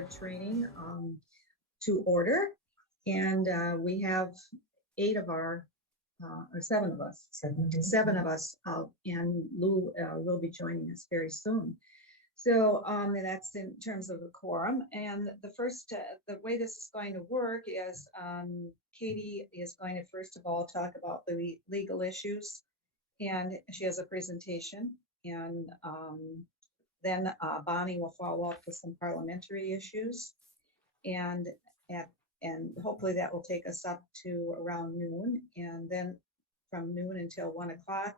board training. to order. And we have 8 of our, or 7 of us, 7 of us out, and Lou will be joining us very soon. So that's in terms of the quorum. And the first, the way this is going to work is Katie is going to first of all talk about the legal issues, and she has a presentation, and then Bonnie will follow up with some parliamentary issues, and hopefully that will take us up to around noon, and then from noon until 1 o'clock,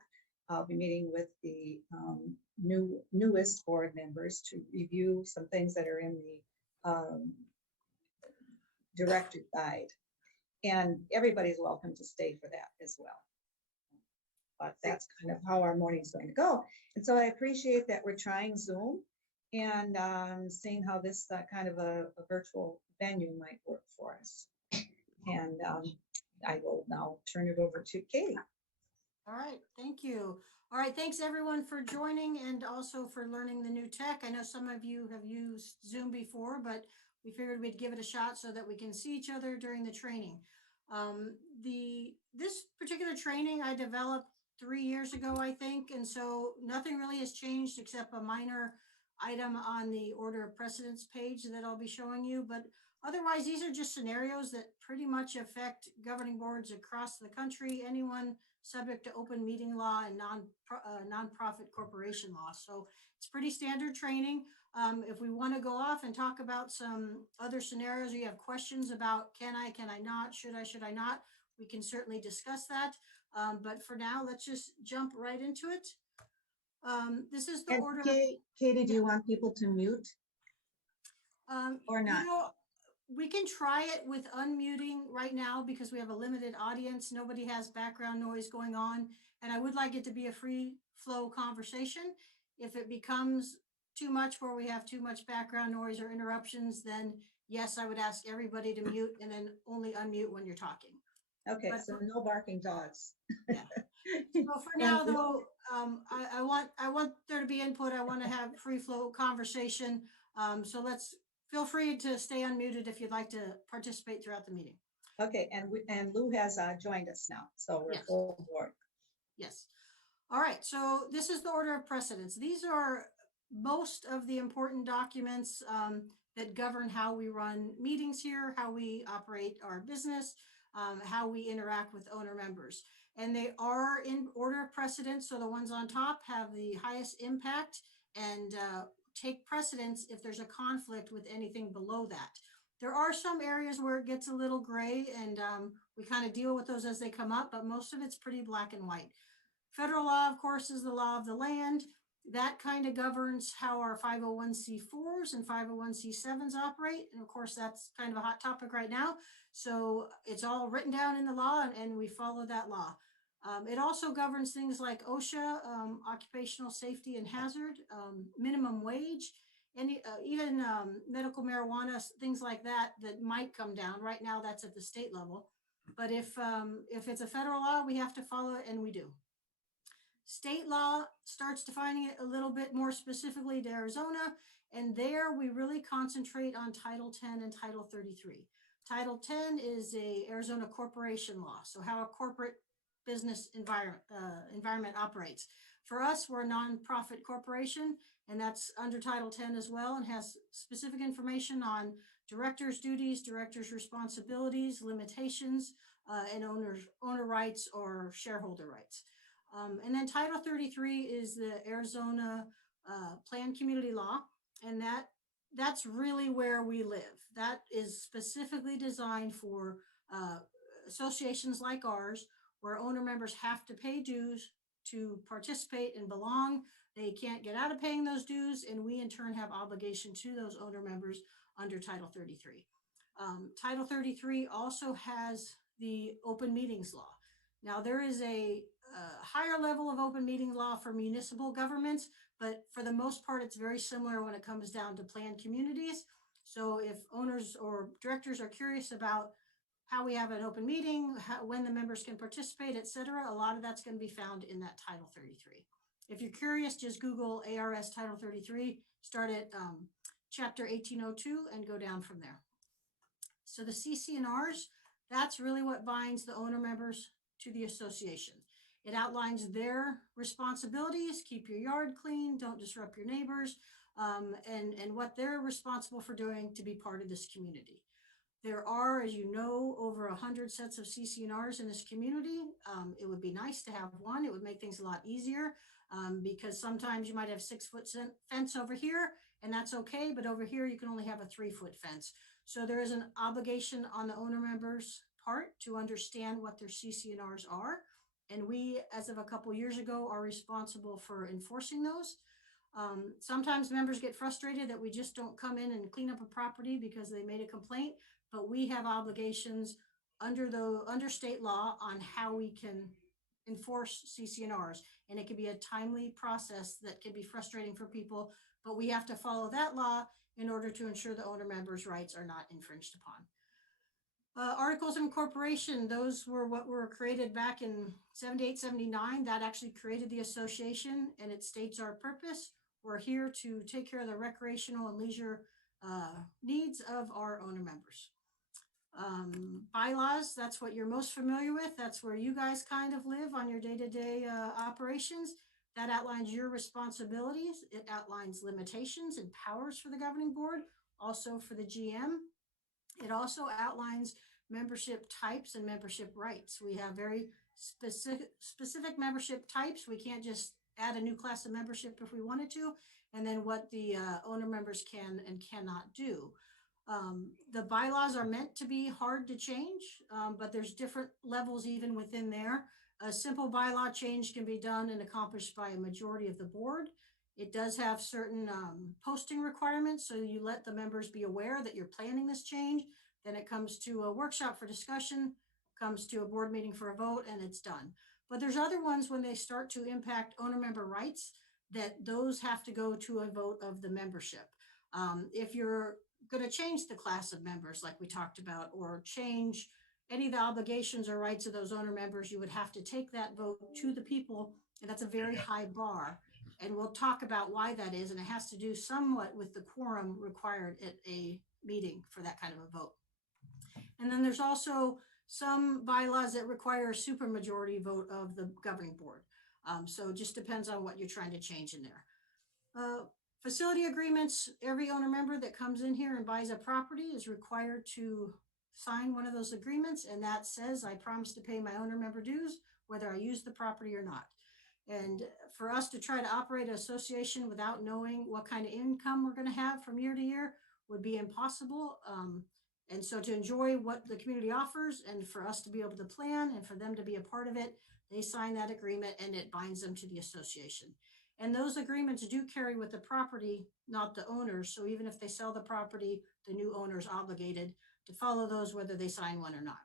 I'll be meeting with the newest board members to review some things that are in the director guide, and everybody's welcome to stay for that as well. But that's kind of how our morning's going to go. And so I appreciate that we're trying Zoom and seeing how this kind of a virtual venue might work for us. And I will now turn it over to Katie. All right, thank you. All right, thanks everyone for joining and also for learning the new tech. I know some of you have used Zoom before, but we figured we'd give it a shot so that we can see each other during the training. This particular training I developed 3 years ago, I think, and so nothing really has changed except a minor item on the order of precedence page that I'll be showing you, but otherwise these are just scenarios that pretty much affect governing boards across the country, anyone subject to open meeting law and nonprofit corporation law. So it's pretty standard training. If we want to go off and talk about some other scenarios, or you have questions about can I not, should I not, we can certainly discuss that. But for now, let's just jump right into it. This is the order. Katie, do you want people to mute or not? You know, we can try it with unmuting right now because we have a limited audience. Nobody has background noise going on. And I would like it to be a free flow conversation. If it becomes too much where we have too much background noise or interruptions, then yes, I would ask everybody to mute and then only unmute when you're talking. Okay, but so no barking dogs. Yeah. So for now, though, I want there to be input. I want to have free flow conversation. So let's feel free to stay unmuted if you'd like to participate throughout the meeting. Okay, and Lou has joined us now, so we're full board. Yes. All right. So this is the order of precedence. These are most of the important documents that govern how we run meetings here, how we operate our business, how we interact with owner members. And they are in order of precedence. So the ones on top have the highest impact and take precedence if there's a conflict with anything below that. There are some areas where it gets a little gray, and we kind of deal with those as they come up, but most of it's pretty black and white. Federal law, of course, is the law of the land. That kind of governs how our 501c4s and 501c7s operate. And of course, that's kind of a hot topic right now. So it's all written down in the law, and we follow that law. It also governs things like OSHA, occupational safety and hazard, minimum wage, and even medical marijuana, things like that might come down. Right now, that's at the state level. But if it's a federal law, we have to follow it, and we do. State law starts defining it a little bit more specifically to Arizona, and there we really concentrate on Title 10 and Title 33. Title 10 is a Arizona corporation law, so how a corporate business environment operates. For us, we're a nonprofit corporation, and that's under Title 10 as well, and has specific information on directors' duties, directors' responsibilities, limitations, and owner rights or shareholder rights. And then Title 33 is the Arizona Planned Community Law, and that's really where we live. That is specifically designed for associations like ours, where owner members have to pay dues to participate and belong. They can't get out of paying those dues, and we in turn have obligation to those owner members under Title 33. Title 33 also has the open meetings law. Now there is a higher level of open meeting law for municipal governments, but for the most part, it's very similar when it comes down to planned communities. So if owners or directors are curious about how we have an open meeting, when the members can participate, et cetera, a lot of that's going to be found in that Title 33. If you're curious, just Google ARS Title 33, start at Chapter 1802 and go down from there. So the CC&Rs, that's really what binds the owner members to the association. It outlines their responsibilities: keep your yard clean, don't disrupt your neighbors, and what they're responsible for doing to be part of this community. There are, as you know, over 100 sets of CC&Rs in this community. It would be nice to have one. It would make things a lot easier, because sometimes you might have 6-foot fence over here, and that's okay, but over here you can only have a 3-foot fence. So there is an obligation on the owner members' part to understand what their CC&Rs are. And we, as of a couple years ago, are responsible for enforcing those. Sometimes members get frustrated that we just don't come in and clean up a property because they made a complaint, but we have obligations under state law on how we can enforce CC&Rs. And it can be a timely process that can be frustrating for people, but we have to follow that law in order to ensure the owner members' rights are not infringed upon. Articles of incorporation, those were what were created back in 78, 79. That actually created the association, and it states our purpose. We're here to take care of the recreational and leisure needs of our owner members. Bylaws, that's what you're most familiar with. That's where you guys kind of live on your day-to-day operations. That outlines your responsibilities. It outlines limitations and powers for the governing board, also for the GM. It also outlines membership types and membership rights. We have very specific membership types. We can't just add a new class of membership if we wanted to, and then what the owner members can and cannot do. The bylaws are meant to be hard to change, but there's different levels even within there. A simple bylaw change can be done and accomplished by a majority of the board. It does have certain posting requirements, so you let the members be aware that you're planning this change. Then it comes to a workshop for discussion, comes to a board meeting for a vote, and it's done. But there's other ones when they start to impact owner member rights, that those have to go to a vote of the membership. If you're going to change the class of members like we talked about, or change any of the obligations or rights of those owner members, you would have to take that vote to the people, and that's a very high bar. And we'll talk about why that is, and it has to do somewhat with the quorum required at a meeting for that kind of a vote. And then there's also some bylaws that require a supermajority vote of the governing board. So it just depends on what you're trying to change in there. Facility agreements, every owner member that comes in here and buys a property is required to sign one of those agreements, and that says, I promise to pay my owner member dues, whether I use the property or not. And for us to try to operate an association without knowing what kind of income we're going to have from year to year would be impossible. And so to enjoy what the community offers, and for us to be able to plan and for them to be a part of it, they sign that agreement and it binds them to the association. And those agreements do carry with the property, not the owners. So even if they sell the property, the new owner is obligated to follow those, whether they sign one or not.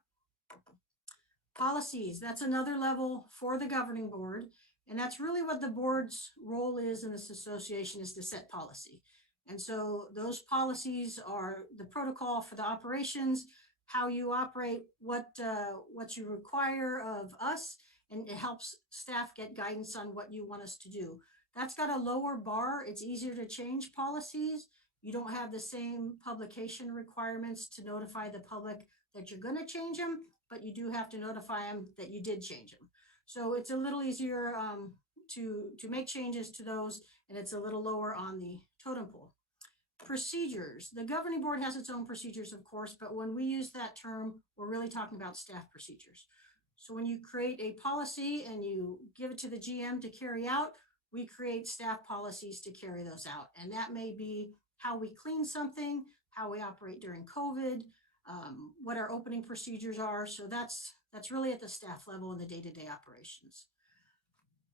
Policies, that's another level for the governing board. And that's really what the board's role is in this association, is to set policy. And so those policies are the protocol for the operations, how you operate, what you require of us, and it helps staff get guidance on what you want us to do. That's got a lower bar. It's easier to change policies. You don't have the same publication requirements to notify the public that you're going to change them, but you do have to notify them that you did change them. So it's a little easier to make changes to those, and it's a little lower on the totem pole. Procedures. The governing board has its own procedures, of course, but when we use that term, we're really talking about staff procedures. So when you create a policy and you give it to the GM to carry out, we create staff policies to carry those out. And that may be how we clean something, how we operate during COVID, what our opening procedures are. So that's really at the staff level in the day-to-day operations.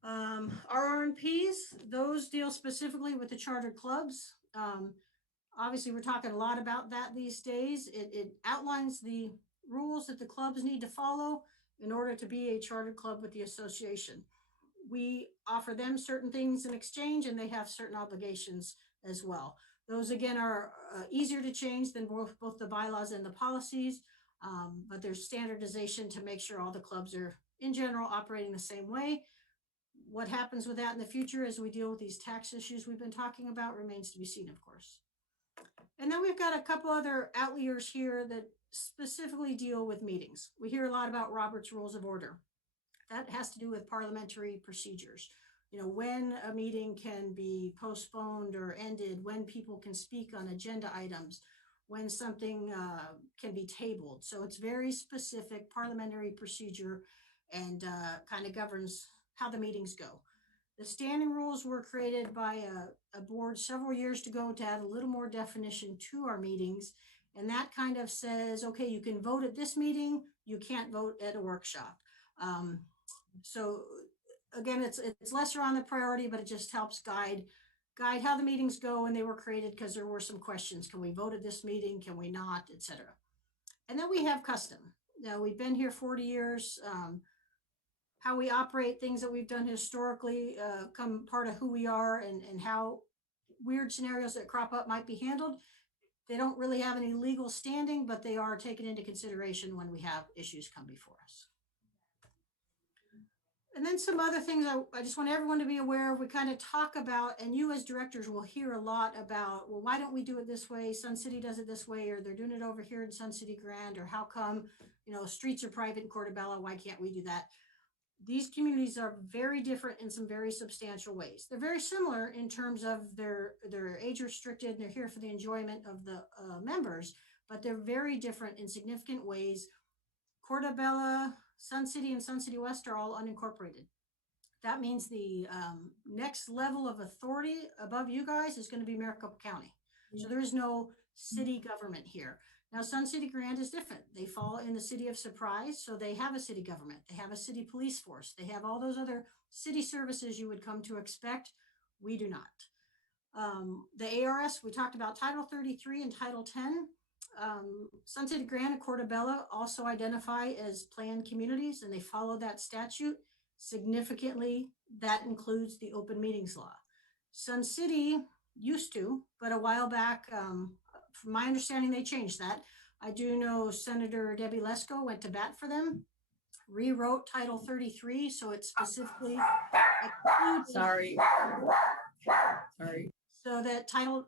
Our RNPs, those deal specifically with the chartered clubs. Obviously, we're talking a lot about that these days. It outlines the rules that the clubs need to follow in order to be a chartered club with the association. We offer them certain things in exchange, and they have certain obligations as well. Those, again, are easier to change than both the bylaws and the policies, but there's standardization to make sure all the clubs are, in general, operating the same way. What happens with that in the future as we deal with these tax issues we've been talking about remains to be seen, of course. And then we've got a couple other outliers here that specifically deal with meetings. We hear a lot about Robert's Rules of Order. That has to do with parliamentary procedures. You know, when a meeting can be postponed or ended, when people can speak on agenda items, when something can be tabled. So it's very specific parliamentary procedure and kind of governs how the meetings go. The standing rules were created by a board several years ago to add a little more definition to our meetings. And that kind of says, okay, you can vote at this meeting, you can't vote at a workshop. So again, it's lesser on the priority, but it just helps guide how the meetings go. And they were created because there were some questions. Can we vote at this meeting? Can we not, etc. And then we have custom. Now we've been here 40 years. How we operate, things that we've done historically, come part of who we are, and how weird scenarios that crop up might be handled. They don't really have any legal standing, but they are taken into consideration when we have issues come before us. And then some other things I just want everyone to be aware of. We kind of talk about, and you as directors will hear a lot about, well, why don't we do it this way? Sun City does it this way, or they're doing it over here in Sun City Grand, or how come, you know, streets are private in Portobello, why can't we do that? These communities are very different in some very substantial ways. They're very similar in terms of they're age restricted and they're here for the enjoyment of the members, but they're very different in significant ways. Portobello, Sun City, and Sun City West are all unincorporated. That means the next level of authority above you guys is going to be Maricopa County. So there is no city government here. Now, Sun City Grand is different. They fall in the city of Surprise, so they have a city government. They have a city police force. They have all those other city services you would come to expect. We do not. The ARS, we talked about Title 33 and Title 10. Sun City Grand and Portobello also identify as planned communities, and they follow that statute significantly. That includes the open meetings law. Sun City used to, but a while back, from my understanding, they changed that. I do know Senator Debbie Lesko went to bat for them, rewrote Title 33, so it specifically excludes. Sorry. So that Title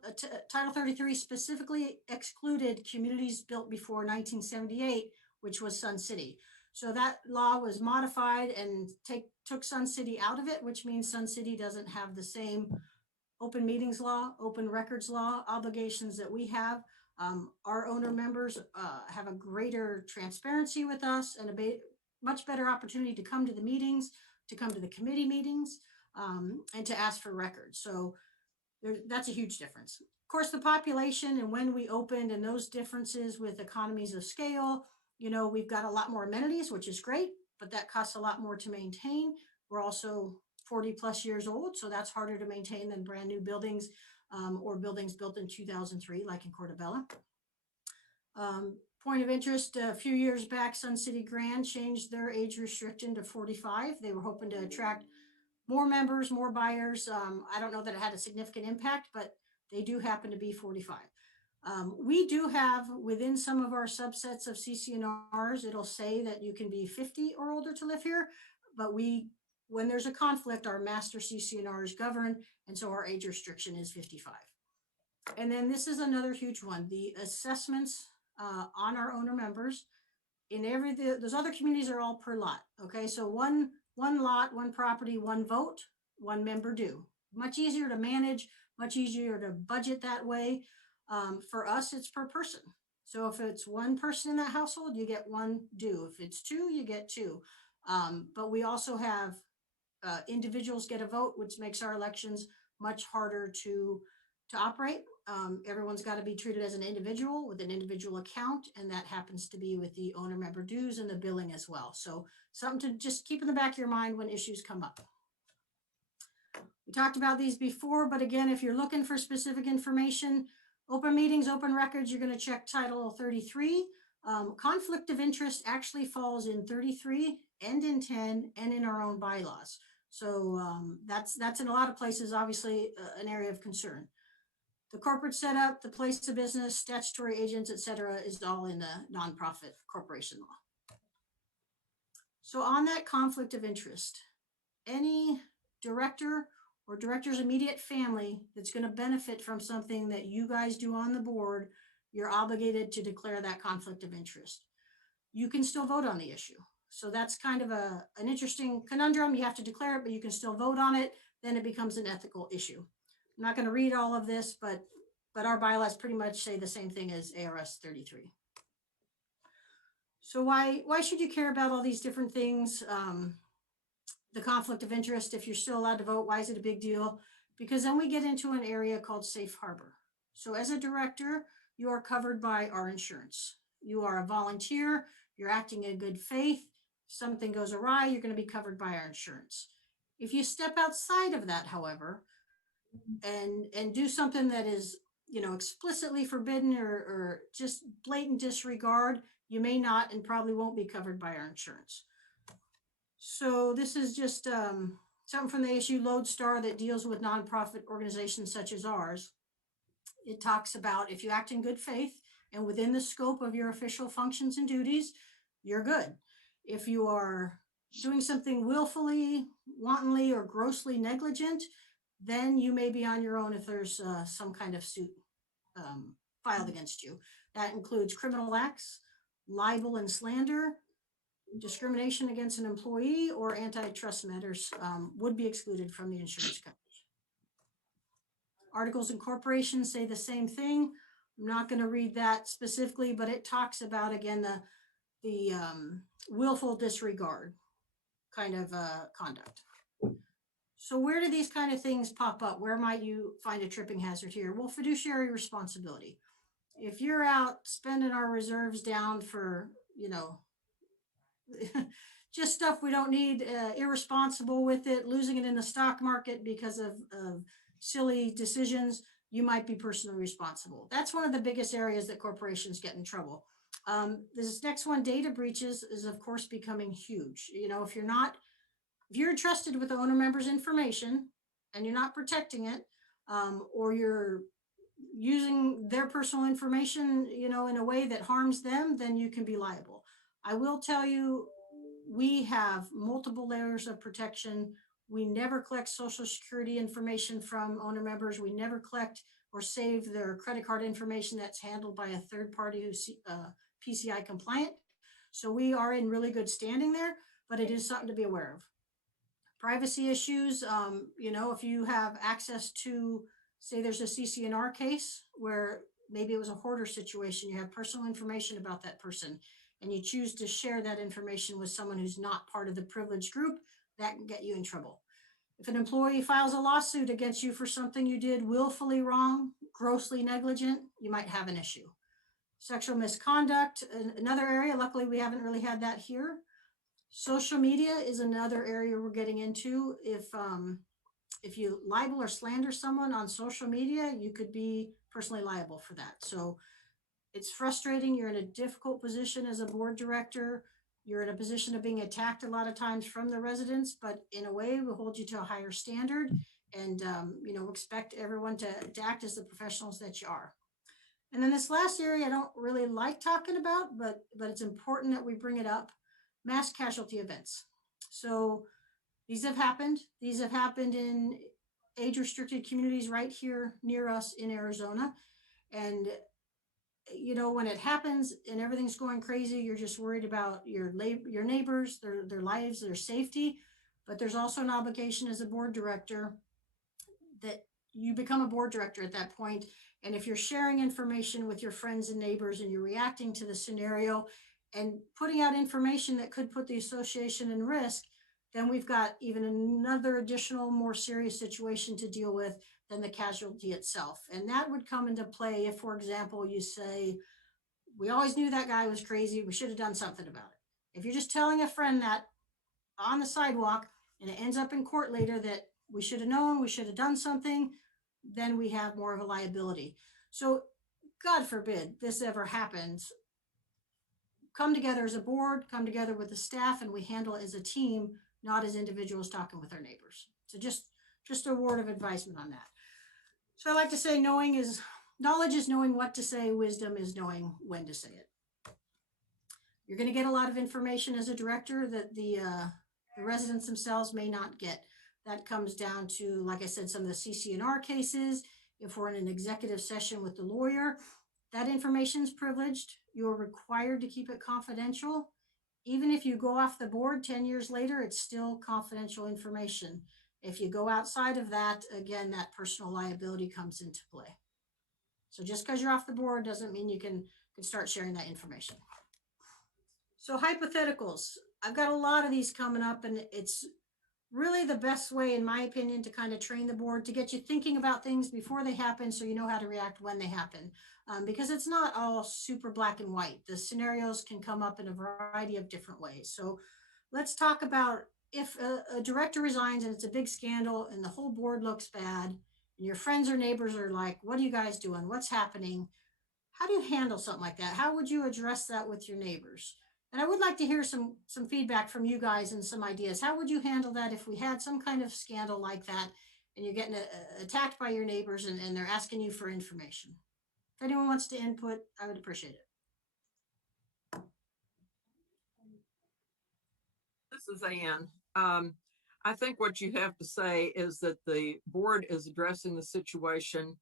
33 specifically excluded communities built before 1978, which was Sun City. So that law was modified and took Sun City out of it, which means Sun City doesn't have the same open meetings law, open records law obligations that we have. Our owner members have a greater transparency with us and a much better opportunity to come to the meetings, to come to the committee meetings, and to ask for records. So that's a huge difference. Of course, the population and when we opened and those differences with economies of scale, you know, we've got a lot more amenities, which is great, but that costs a lot more to maintain. We're also 40 plus years old, so that's harder to maintain than brand new buildings or buildings built in 2003, like in Portobello. Point of interest, a few years back, Sun City Grand changed their age restriction to 45. They were hoping to attract more members, more buyers. I don't know that it had a significant impact, but they do happen to be 45. We do have within some of our subsets of CC&Rs, it'll say that you can be 50 or older to live here, but when there's a conflict, our master CC&Rs govern, and so our age restriction is 55. And then this is another huge one, the assessments on our owner members. In those other communities are all per lot, okay? So one lot, one property, one vote, one member due. Much easier to manage, much easier to budget that way. For us, it's per person. So if it's one person in that household, you get one due. If it's two, you get two. But we also have individuals get a vote, which makes our elections much harder to operate. Everyone's got to be treated as an individual with an individual account, and that happens to be with the owner member dues and the billing as well. So something to just keep in the back of your mind when issues come up. We talked about these before, but again, if you're looking for specific information, open meetings, open records, you're going to check Title 33. Conflict of interest actually falls in 33 and in 10 and in our own bylaws. So that's in a lot of places, obviously, an area of concern. The corporate setup, the place of business, statutory agents, et cetera, is all in the nonprofit corporation law. So on that conflict of interest, any director or director's immediate family that's going to benefit from something that you guys do on the board, you're obligated to declare that conflict of interest. You can still vote on the issue. So that's kind of an interesting conundrum. You have to declare it, but you can still vote on it. Then it becomes an ethical issue. I'm not going to read all of this, but our bylaws pretty much say the same thing as ARS 33. So why should you care about all these different things? The conflict of interest, if you're still allowed to vote, why is it a big deal? Because then we get into an area called safe harbor. So as a director, you are covered by our insurance. You are a volunteer, you're acting in good faith. If something goes awry, you're going to be covered by our insurance. If you step outside of that, however, and do something that is, explicitly forbidden or just blatant disregard, you may not and probably won't be covered by our insurance. So this is just something from the issue Lodestar that deals with nonprofit organizations such as ours. It talks about if you act in good faith and within the scope of your official functions and duties, you're good. If you are doing something willfully, wantonly, or grossly negligent, then you may be on your own if there's some kind of suit filed against you. That includes criminal acts, libel and slander, discrimination against an employee, or antitrust matters would be excluded from the insurance coverage. Articles of incorporation say the same thing. I'm not going to read that specifically, but it talks about, again, the willful disregard kind of conduct. So where do these kind of things pop up? Where might you find a tripping hazard here? Well, fiduciary responsibility. If you're out spending our reserves down for, just stuff we don't need, irresponsible with it, losing it in the stock market because of silly decisions, you might be personally responsible. That's one of the biggest areas that corporations get in trouble. This next one, data breaches, is of course becoming huge. If you're entrusted with the owner members' information and you're not protecting it, or you're using their personal information, in a way that harms them, then you can be liable. I will tell you, we have multiple layers of protection. We never collect Social Security information from owner members. We never collect or save their credit card information that's handled by a third party who's PCI compliant. So we are in really good standing there, but it is something to be aware of. Privacy issues, if you have access to, say there's a CC&R case where maybe it was a hoarder situation, you have personal information about that person, and you choose to share that information with someone who's not part of the privileged group, that can get you in trouble. If an employee files a lawsuit against you for something you did willfully wrong, grossly negligent, you might have an issue. Sexual misconduct, another area, luckily we haven't really had that here. Social media is another area we're getting into. If you libel or slander someone on social media, you could be personally liable for that. So it's frustrating. You're in a difficult position as a board director. You're in a position of being attacked a lot of times from the residents, but in a way we hold you to a higher standard and expect everyone to act as the professionals that you are. And then this last area I don't really like talking about, but it's important that we bring it up: mass casualty events. So these have happened. These have happened in age-restricted communities right here near us in Arizona. And when it happens and everything's going crazy, you're just worried about your neighbors, their lives, their safety. But there's also an obligation as a board director that you become a board director at that point. And if you're sharing information with your friends and neighbors and you're reacting to the scenario and putting out information that could put the association in risk, then we've got even another additional, more serious situation to deal with than the casualty itself. And that would come into play if, for example, you say, we always knew that guy was crazy, we should have done something about it. If you're just telling a friend that on the sidewalk and it ends up in court later that we should have known, we should have done something, then we have more of a liability. So God forbid this ever happens. Come together as a board, come together with the staff, and we handle it as a team, not as individuals talking with our neighbors. So just a word of advisement on that. So I like to say knowledge is knowing what to say, wisdom is knowing when to say it. You're going to get a lot of information as a director that the residents themselves may not get. That comes down to, like I said, some of the CC&R cases. If we're in an executive session with the lawyer, That information is privileged. You're required to keep it confidential. Even if you go off the board 10 years later, it's still confidential information. If you go outside of that, again, that personal liability comes into play. So just because you're off the board doesn't mean you can start sharing that information. So hypotheticals, I've got a lot of these coming up, and it's really the best way, in my opinion, to kind of train the board, to get you thinking about things before they happen so you know how to react when they happen. Because it's not all super black and white. The scenarios can come up in a variety of different ways. So let's talk about if a director resigns and it's a big scandal and the whole board looks bad and your friends or neighbors are like, what are you guys doing? What's happening? How do you handle something like that? How would you address that with your neighbors? And I would like to hear some feedback from you guys and some ideas. How would you handle that if we had some kind of scandal like that and you're getting attacked by your neighbors and they're asking you for information? If anyone wants to input, I would appreciate it. This is Ann. I think what you have to say is that the board is addressing the situation,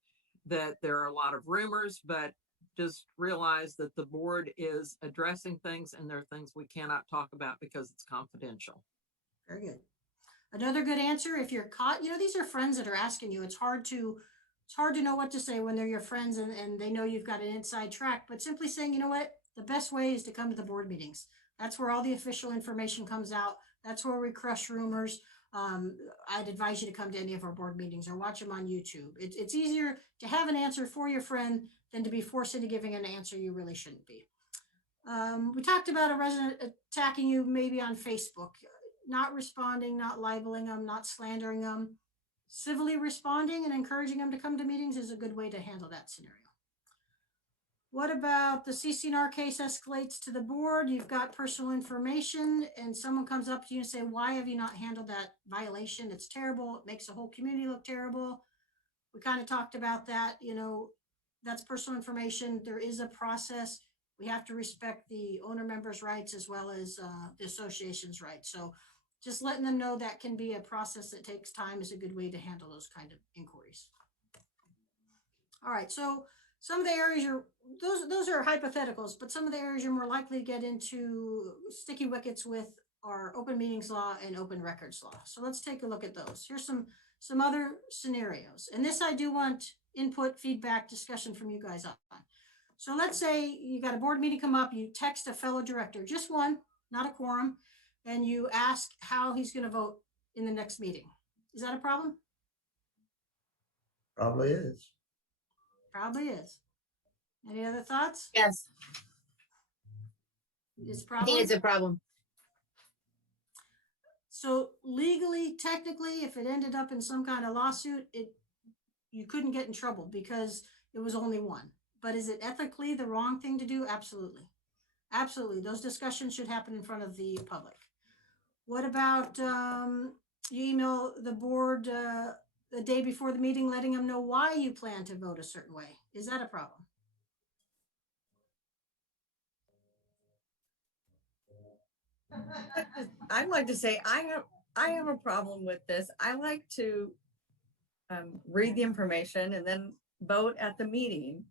that there are a lot of rumors, but just realize that the board is addressing things and there are things we cannot talk about because it's confidential. Very good. Another good answer, if you're caught, these are friends that are asking you. It's hard to know what to say when they're your friends and they know you've got an inside track, but simply saying, you know what, the best way is to come to the board meetings. That's where all the official information comes out. That's where we crush rumors. I'd advise you to come to any of our board meetings or watch them on YouTube. It's easier to have an answer for your friend than to be forced into giving an answer you really shouldn't be. We talked about a resident attacking you maybe on Facebook, not responding, not libeling them, not slandering them. Civilly responding and encouraging them to come to meetings is a good way to handle that scenario. What about the CC&R case escalates to the board? You've got personal information and someone comes up to you and say, why have you not handled that violation? It's terrible. It makes the whole community look terrible. We kind of talked about that. That's personal information. There is a process. We have to respect the owner members' rights as well as the association's rights. So just letting them know that can be a process that takes time is a good way to handle those kind of inquiries. All right, so some of the areas those are hypotheticals, but some of the areas you're more likely to get into sticky wickets with are open meetings law and open records law. So let's take a look at those. Here's some other scenarios. And this I do want input, feedback, discussion from you guys on. So let's say you got a board meeting come up, you text a fellow director, just one, not a quorum, and you ask how he's going to vote in the next meeting. Is that a problem? Probably is. Probably is. Any other thoughts? Yes, It's a I problem. think it's a problem. So legally, technically, if it ended up in some kind of lawsuit, you couldn't get in trouble because it was only one. But is it ethically the wrong thing to do? Absolutely. Absolutely. Those discussions should happen in front of the public. What about you email the board the day before the meeting, letting them know why you plan to vote a certain way? Is that a problem? I'd like to say I have a problem with this. I like to read the information and then vote at the meeting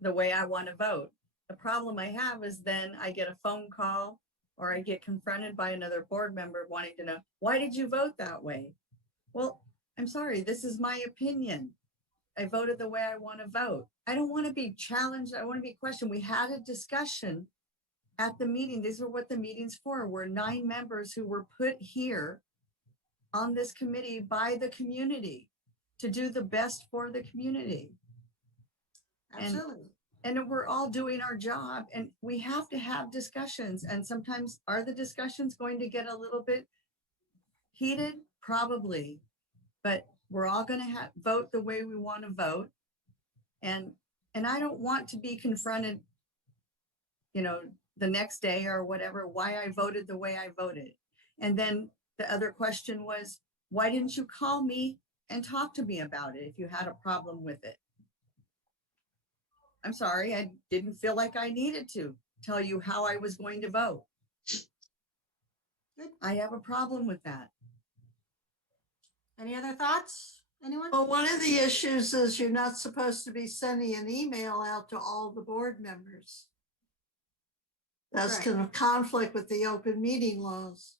the way I want to vote. The problem I have is then I get a phone call or I get confronted by another board member wanting to know, why did you vote that way? Well, I'm sorry, this is my opinion. I voted the way I want to vote. I don't want to be challenged. I want to be questioned. We had a discussion at the meeting. These are what the meeting's for. We're 9 members who were put here on this committee by the community to do the best for the community. Absolutely. And we're all doing our job and we have to have discussions. And sometimes are the discussions going to get a little bit heated? Probably, but we're all going to vote the way we want to vote. And I don't want to be confronted, the next day or whatever, why I voted the way I voted. And then the other question was, why didn't you call me and talk to me about it if you had a problem with it? I'm sorry, I didn't feel like I needed to tell you how I was going to vote. I have a problem with that. Any other thoughts? Anyone? Well, one of the issues is you're not supposed to be sending an email out to all the board members. That's Right. kind of conflict with the open meeting laws.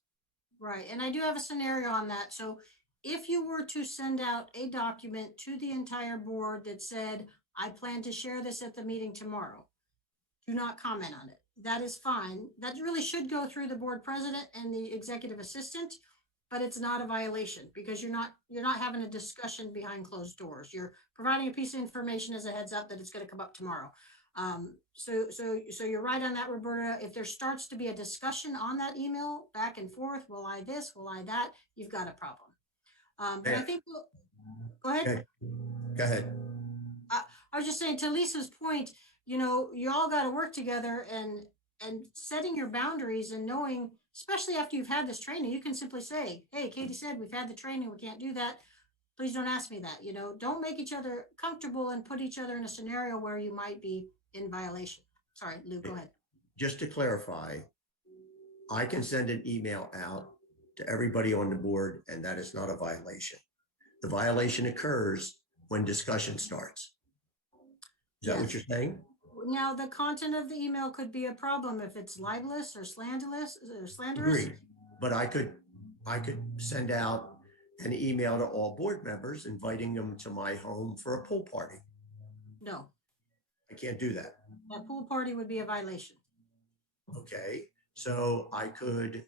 Right, and I do have a scenario on that. So if you were to send out a document to the entire board that said, I plan to share this at the meeting tomorrow, do not comment on it. That is fine. That really should go through the board president and the executive assistant, but it's not a violation because you're not having a discussion behind closed doors. You're providing a piece of information as a heads up that it's going to come up tomorrow. So you're right on that, Roberta. If there starts to be a discussion on that email back and forth, will I this, will I that, you've got a problem. But I Yeah. think, go ahead. Okay, go ahead. I was just saying to Lisa's point, you all got to work together and setting your boundaries and knowing, especially after you've had this training, you can simply say, hey, Katie said we've had the training, we can't do that. Please don't ask me that. Don't make each other comfortable and put each other in a scenario where you might be in violation. Sorry, Lou, go ahead. Just to clarify, I can send an email out to everybody on the board, and that is not a violation. The violation occurs when discussion starts. Is that what Yes. you're saying? Now, the content of the email could be a problem if it's libelous or slanderous. Agreed. But I could send out an email to all board members inviting them to my home for a pool party. No, I can't do that. that pool party would be a violation. Okay, so I could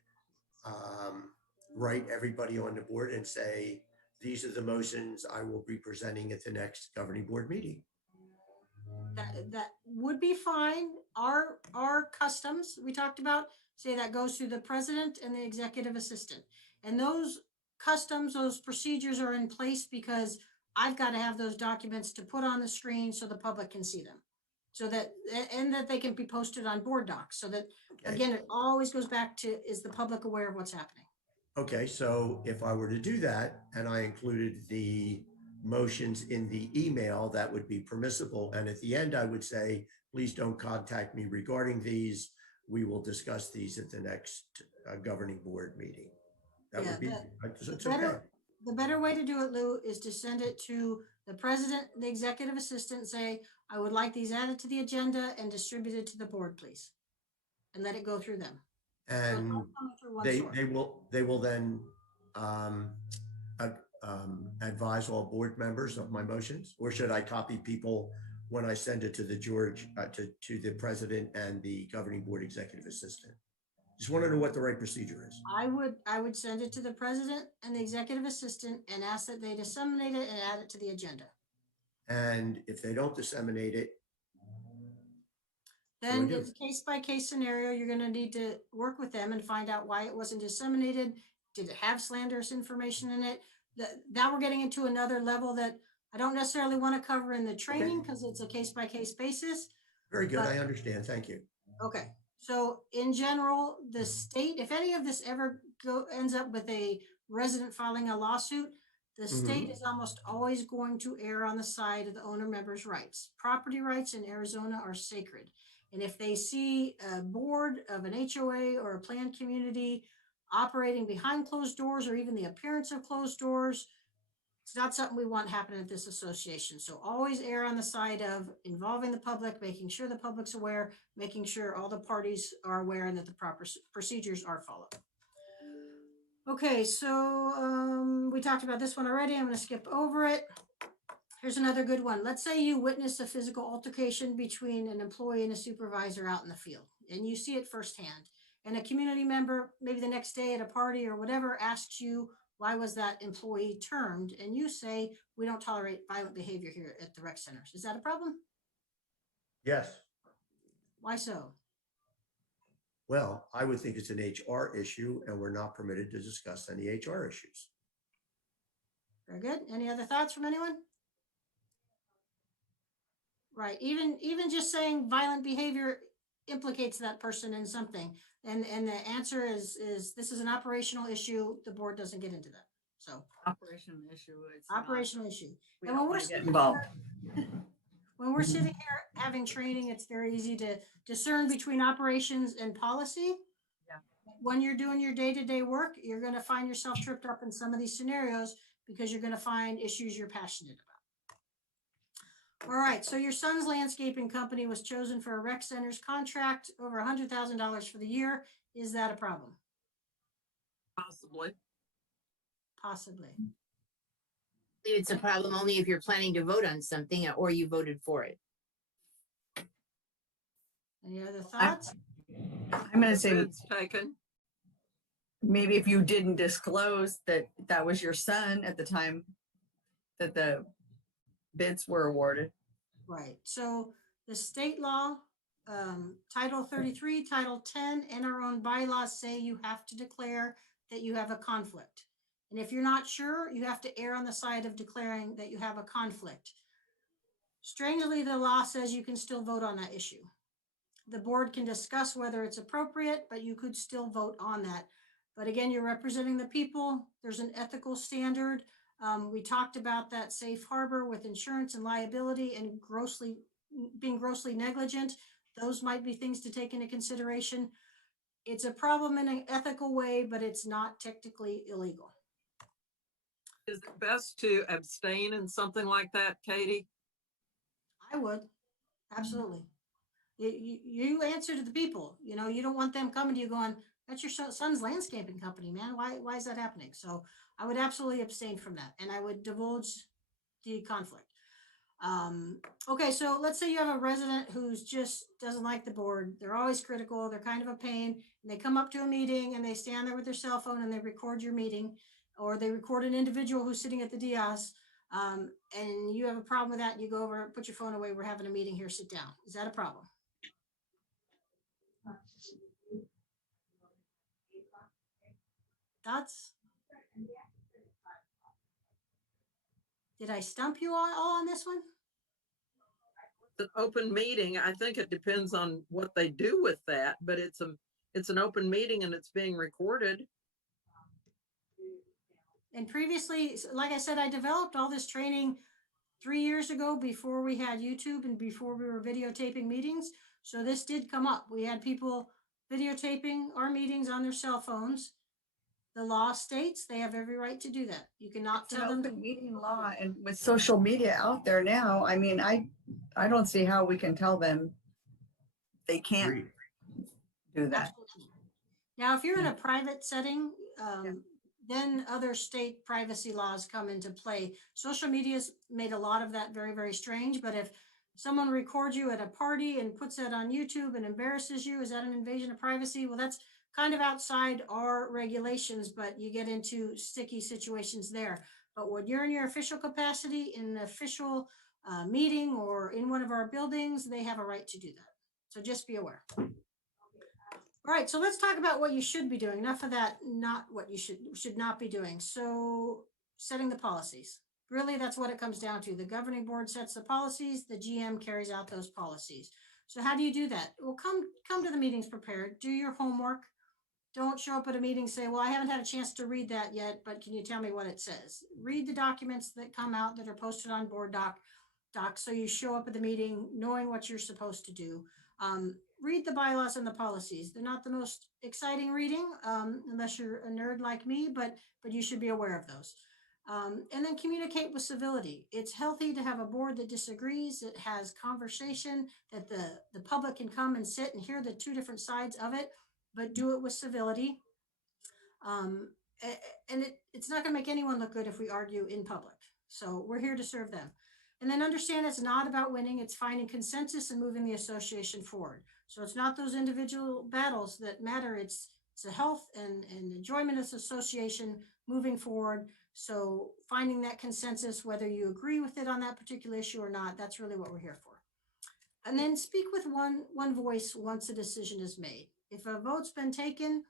write everybody on the board and say, these are the motions I will be presenting at the next governing board meeting. That would be fine. Our customs we talked about say that goes through the president and the executive assistant. And those customs, those procedures are in place because I've got to have those documents to put on the screen so the public can see them. So that, and that they can be posted on board docs. So that, Okay. again, it always goes back to, is the public aware of what's happening? Okay, so if I were to do that and I included the motions in the email, that would be permissible. And at the end, I would say, please don't contact me regarding these. We will discuss these at the next governing board meeting. That would be, it's okay. The better way to do it, Lou, is to send it to the president, the executive assistant, say, I would like these added to the agenda and distributed to the board, please. And let it go through them. So it's And all coming through one they source. will then advise all board members of my motions, or should I copy people when I send it to the to the president and the governing board executive assistant? Just want to know what the right procedure is. I would send it to the president and the executive assistant and ask that they disseminate it and add it to the agenda. And if they don't disseminate it, Then do? it's a case by case scenario. You're going to need to work with them and find out why it wasn't disseminated. Did it have slanderous information in it? Now we're getting into another level that I don't necessarily want to cover in the training because it's a case by case basis. very good, But- I understand, thank you. Okay, so in general, the state, if any of this ever ends up with a resident filing a lawsuit, the state is almost always going to err on the side of the owner member's rights. Property rights in Arizona are sacred. And if they see a board of an HOA or a planned community operating behind closed doors or even the appearance of closed doors, it's not something we want happening at this association. So always err on the side of involving the public, making sure the public's aware, making sure all the parties are aware and that the proper procedures are followed. Okay, so we talked about this one already. I'm going to skip over it. Here's another good one. Let's say you witness a physical altercation between an employee and a supervisor out in the field, and you see it firsthand. And a community member, maybe the next day at a party or whatever, asks you, why was that employee termed? And you say, we don't tolerate violent behavior here at the rec centers. Is that a problem? Yes, Why so? well, I would think it's an HR issue and we're not permitted to discuss any HR issues. Very good. Any other thoughts from anyone? Right. Even just saying violent behavior implicates that person in something. And the answer is this is an operational issue. The board doesn't get into that. So Operational issue. It's not- operational issue. we And don't when we're wanna get sitting involved. when we're sitting here having training, it's very easy to discern between operations and policy. Yeah. When you're doing your day-to-day work, you're going to find yourself tripped up in some of these scenarios because you're going to find issues you're passionate about. All right, so your son's landscaping company was chosen for a rec center's contract over $100,000 for the year. Is that a problem? Possibly. Possibly. It's a problem only if you're planning to vote on something or you voted for it. Any other thoughts? I'm gonna say, Bids taken. maybe if you didn't disclose that that was your son at the time that the bids were awarded. Right, so the state law, Title 33, Title 10, and our own bylaws say you have to declare that you have a conflict. And if you're not sure, you have to err on the side of declaring that you have a conflict. Strangely, the law says you can still vote on that issue. The board can discuss whether it's appropriate, but you could still vote on that. But again, you're representing the people. There's an ethical standard. We talked about that safe harbor with insurance and liability and being grossly negligent. Those might be things to take into consideration. It's a problem in an ethical way, but it's not technically illegal. Is it best to abstain in something like that, Katie? I would, absolutely. You answer to the people, you know, you don't want them coming to you going, that's your son's landscaping company, man. Why is that happening? So I would absolutely abstain from that, and I would divulge the conflict. Okay, so let's say you have a resident who's just doesn't like the board. They're always critical. They're kind of a pain, and they come up to a meeting and they stand there with their cell phone and they record your meeting, or they record an individual who's sitting at the dais, and you have a problem with that. And you go over, put your phone away. We're having a meeting here. Sit down. Is that a problem? Thoughts? Did I stump you all on this one? It's an open meeting. I think it depends on what they do with that, but it's an open meeting and it's being recorded. And previously, like I said, I developed all this training 3 years ago before we had YouTube and before we were videotaping meetings. So this did come up. We had people videotaping our meetings on their cell phones. The law states they have every right to do that. You cannot It's an tell them. open meeting law, and with social media out there now, I mean, I don't see how we can tell them they can't Agreed. do that. Absolutely. Now, if you're in a private setting, then other state privacy laws come into play. Social media's made a lot of that very, very strange, but if someone records you at a party and puts that on YouTube and embarrasses you, is that an invasion of privacy? Well, that's kind of outside our regulations, but you get into sticky situations there. But when you're in your official capacity, in an official meeting or in one of our buildings, they have a right to do that. So just be aware. All right, so let's talk about what you should be doing. Enough of that, not what you should not be doing. So setting the policies. Really, that's what it comes down to. The governing board sets the policies, the GM carries out those policies. So how do you do that? Well, come to the meetings prepared, do your homework. Don't show up at a meeting, say, well, I haven't had a chance to read that yet, but can you tell me what it says? Read the documents that come out that are posted on board docs, so you show up at the meeting knowing what you're supposed to do. Read the bylaws and the policies. They're not the most exciting reading, unless you're a nerd like me, but you should be aware of those. And then communicate with civility. It's healthy to have a board that disagrees, that has conversation, that the public can come and sit and hear the two different sides of it, but do it with civility. And it's not gonna make anyone look good if we argue in public. So we're here to serve them. And then understand it's not about winning, it's finding consensus and moving the association forward. So it's not those individual battles that matter, it's the health and enjoyment of the association moving forward. So finding that consensus, whether you agree with it on that particular issue or not, that's really what we're here for. And then speak with one voice once a decision is made. If a vote's been taken,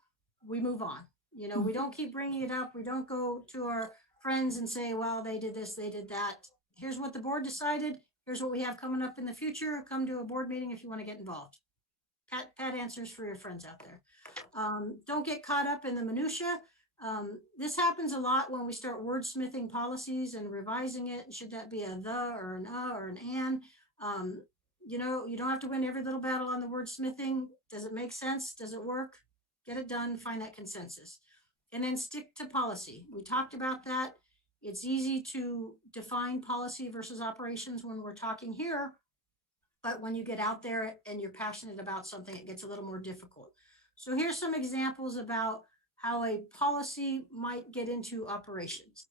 we move on. You know, we don't keep bringing it up. We don't go to our friends and say, well, they did this, they did that. Here's what the board decided. Here's what we have coming up in the future. Come to a board meeting if you want to get involved. Pat answers for your friends out there. Don't get caught up in the minutia. This happens a lot when we start wordsmithing policies and revising it. Should that be a the or an or an and? You know, you don't have to win every little battle on the wordsmithing. Does it make sense? Does it work? Get it done, find that consensus. And then stick to policy. We talked about that. It's easy to define policy versus operations when we're talking here, but when you get out there and you're passionate about something, it gets a little more difficult. So here's some examples about how a policy might get into operations.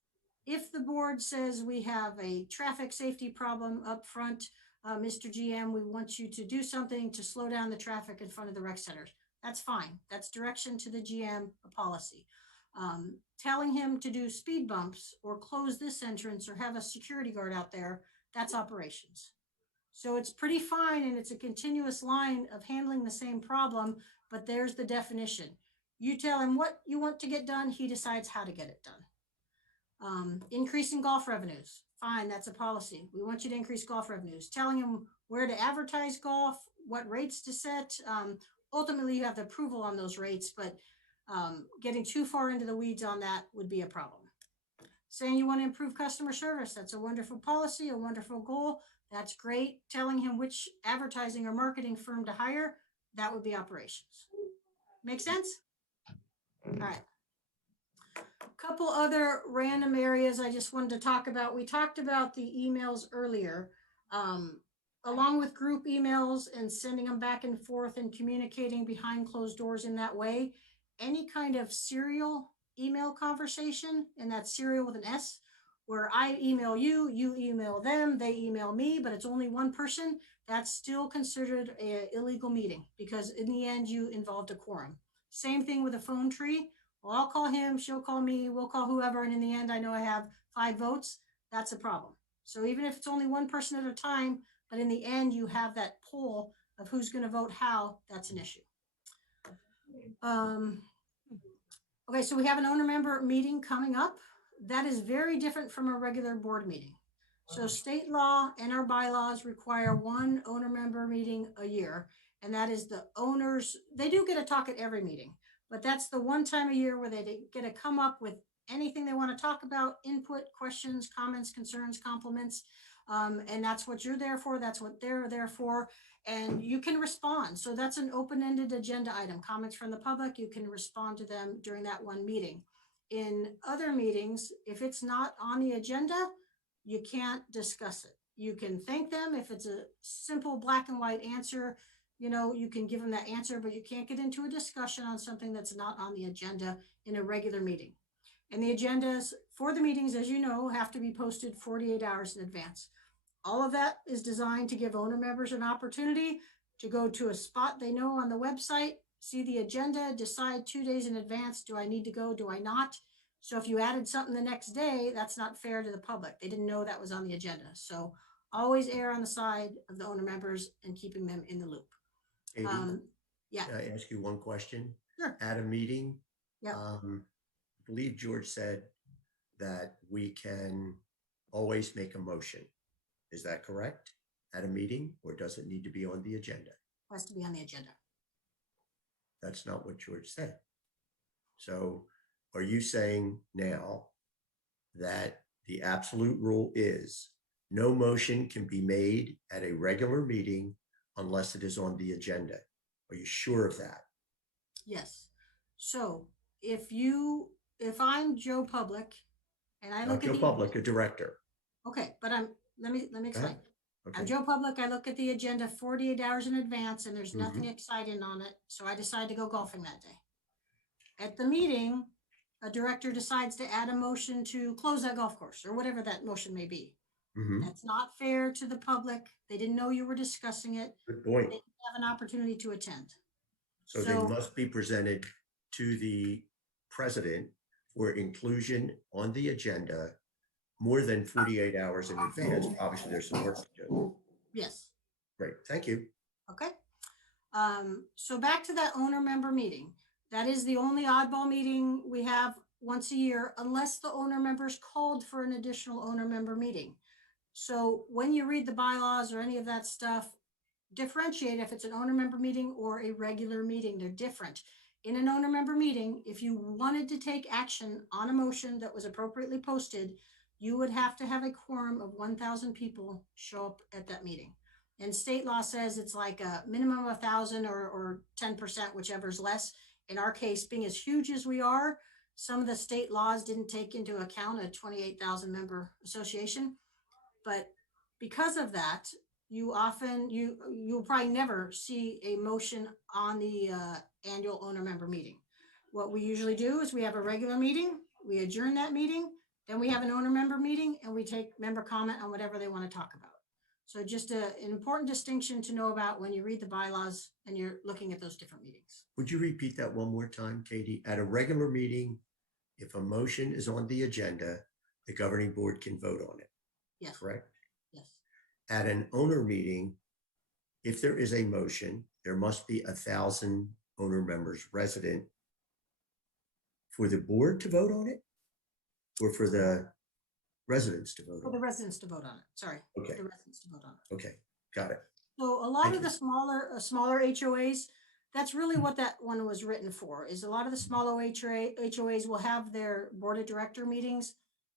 If the board says we have a traffic safety problem up front, Mr. GM, we want you to do something to slow down the traffic in front of the rec centers. That's fine. That's direction to the GM, a policy. Telling him to do speed bumps or close this entrance or have a security guard out there, that's operations. So it's pretty fine, and it's a continuous line of handling the same problem, but there's the definition. You tell him what you want to get done, he decides how to get it done. Increasing golf revenues, fine, that's a policy. We want you to increase golf revenues. Telling him where to advertise golf, what rates to set. Ultimately, you have the approval on those rates, but getting too far into the weeds on that would be a problem. Saying you want to improve customer service, that's a wonderful policy, a wonderful goal. That's great. Telling him which advertising or marketing firm to hire, that would be operations. Make sense? All right. A couple other random areas I just wanted to talk about. We talked about the emails earlier. Along with group emails and sending them back and forth and communicating behind closed doors in that way, any kind of serial email conversation, and that's serial with an S, where I email you, you email them, they email me, but it's only one person, that's still considered an illegal meeting because in the end you involved a quorum. Same thing with a phone tree. Well, I'll call him, she'll call me, we'll call whoever, and in the end I know I have 5 votes. That's a problem. So even if it's only one person at a time, but in the end you have that poll of who's going to vote how, that's an issue. Okay, so we have an owner member meeting coming up. That is very different from a regular board meeting. So state law and our bylaws require one owner member meeting a year. And that is the owners, they do get a talk at every meeting, but that's the one time a year where they get to come up with anything they want to talk about, input, questions, comments, concerns, compliments. And that's what you're there for. That's what they're there for. And you can respond. So that's an open-ended agenda item. Comments from the public, you can respond to them during that one meeting. In other meetings, if it's not on the agenda, you can't discuss it. You can thank them. If it's a simple black and white answer, you know, you can give them that answer, but you can't get into a discussion on something that's not on the agenda in a regular meeting. And the agendas for the meetings, as you know, have to be posted 48 hours in advance. All of that is designed to give owner members an opportunity to go to a spot they know on the website, see the agenda, decide 2 days in advance, do I need to go, do I not? So if you added something the next day, that's not fair to the public. They didn't know that was on the agenda. So always err on the side of the owner members and keeping them in the loop. Katie, Yeah. can I ask you one question? Sure. At a meeting, Yep. I believe George said that we can always make a motion. Is that correct? At a meeting, or does it need to be on the agenda? Has to be on the agenda. That's not what George said. So are you saying now that the absolute rule is no motion can be made at a regular meeting unless it is on the agenda? Are you sure of that? Yes. So if I'm Joe Public and I Not look at Joe the Public, a director. Okay, but let me explain. Okay. I'm Joe Public. I look at the agenda 48 hours in advance and there's nothing Mhm. exciting on it. So I decide to go golfing that day. At the meeting, a director decides to add a motion to close that golf course or whatever that motion may be. Mhm. That's not fair to the public. They didn't know you were discussing it. Good They point. didn't have an opportunity to attend. So they must be presented to the president for inclusion on the agenda more than 48 hours in advance. Obviously, there's some work to do. Yes. Great, thank you. Okay. So back to that owner member meeting. That is the only oddball meeting we have once a year, unless the owner members called for an additional owner member meeting. So when you read the bylaws or any of that stuff, differentiate if it's an owner member meeting or a regular meeting. They're different. In an owner member meeting, if you wanted to take action on a motion that was appropriately posted, you would have to have a quorum of 1,000 people show up at that meeting. And state law says it's like a minimum of 1,000 or 10%, whichever is less. In our case, being as huge as we are, Some of the state laws didn't take into account a 28,000 member association. But because of that, you'll probably never see a motion on the annual owner member meeting. What we usually do is we have a regular meeting, we adjourn that meeting, then we have an owner member meeting, and we take member comment on whatever they want to talk about. So just an important distinction to know about when you read the bylaws and you're looking at those different meetings. Would you repeat that one more time, Katie? At a regular meeting, if a motion is on the agenda, the governing board can vote on it, Yes, correct? yes. At an owner meeting, if there is a motion, there must be 1,000 owner members resident for the board to vote on it or for the residents to vote For on the it? residents to vote on it, sorry. Okay. The residents to vote on it. Okay, got it. So a lot Thank of the you. smaller HOAs, that's really what that one was written for, is a lot of the smaller HOAs will have their board of director meetings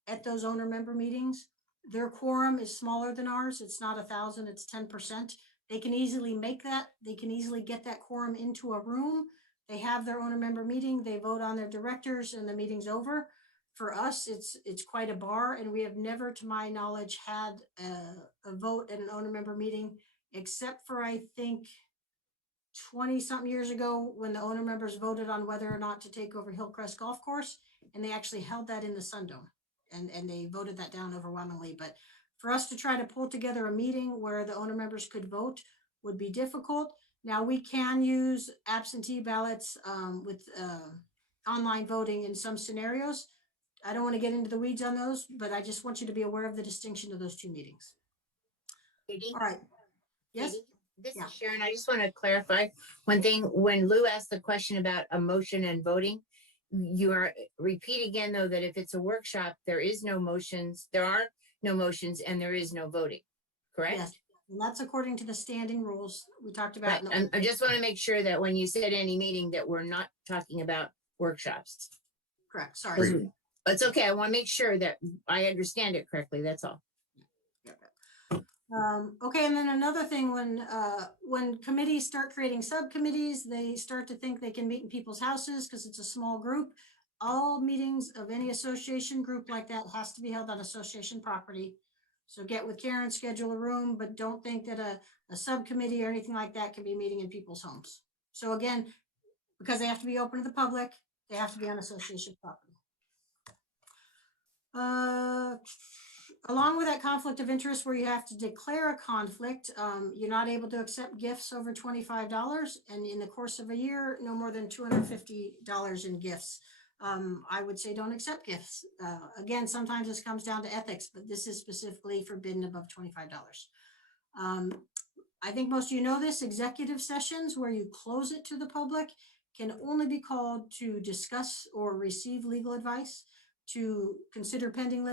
at those owner member meetings. Their quorum is smaller than ours. It's not 1,000, it's 10%. They can easily make that. They can easily get that quorum into a room. They have their owner member meeting, they vote on their directors, and the meeting's over. For us, it's quite a bar, and we have never, to my knowledge, had a vote at an owner member meeting, except for, I think, 20-something years ago when the owner members voted on whether or not to take over Hillcrest Golf Course, and they actually held that in the Sundome, and they voted that down overwhelmingly. But for us to try to pull together a meeting where the owner members could vote would be difficult. Now, we can use absentee ballots with online voting in some scenarios. I don't want to get into the weeds on those, but I just want you to be aware of the distinction of those two meetings. Katie? All right. Yes? Katie, this Yeah. is Sharon. I just want to clarify one thing. When Lou asked the question about a motion and voting, you are repeat again, though, that if it's a workshop, there is no motions, there are no motions and there is no voting, correct? Yes. And that's according to the standing rules we talked about. Right. in the- And I just want to make sure that when you said any meeting that we're not talking about workshops. Correct, sorry. Great. It's okay. I want to make sure that I understand it correctly. That's all. Okay, and then another thing, when committees start creating subcommittees, they start to think they can meet in people's houses because it's a small group. All meetings of any association group like that has to be held on association property. So get with Karen, schedule a room, but don't think that a subcommittee or anything like that can be meeting in people's homes. So again, because they have to be open to the public, they have to be on association property. Along with that conflict of interest where you have to declare a conflict, you're not able to accept gifts over $25, and in the course of a year, no more than $250 in gifts. I would say don't accept gifts. Again, sometimes this comes down to ethics, but this is specifically forbidden above $25. I think most of you know this, executive sessions where you close it to the public can only be called to discuss or receive legal advice, to consider pending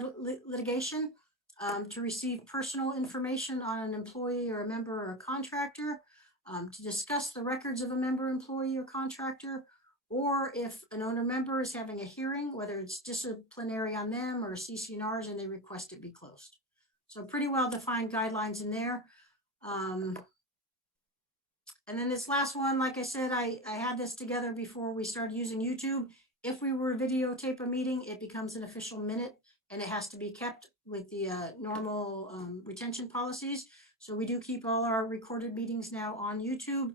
litigation, to receive personal information on an employee or a member or a contractor, to discuss the records of a member, employee, or contractor, or if an owner member is having a hearing, whether it's disciplinary on them or CC&Rs, and they request it be closed. So pretty well defined guidelines in there. And then this last one, like I said, I had this together before we started using YouTube. If we were to videotape a meeting, it becomes an official minute and it has to be kept with the normal retention policies. So we do keep all our recorded meetings now on YouTube.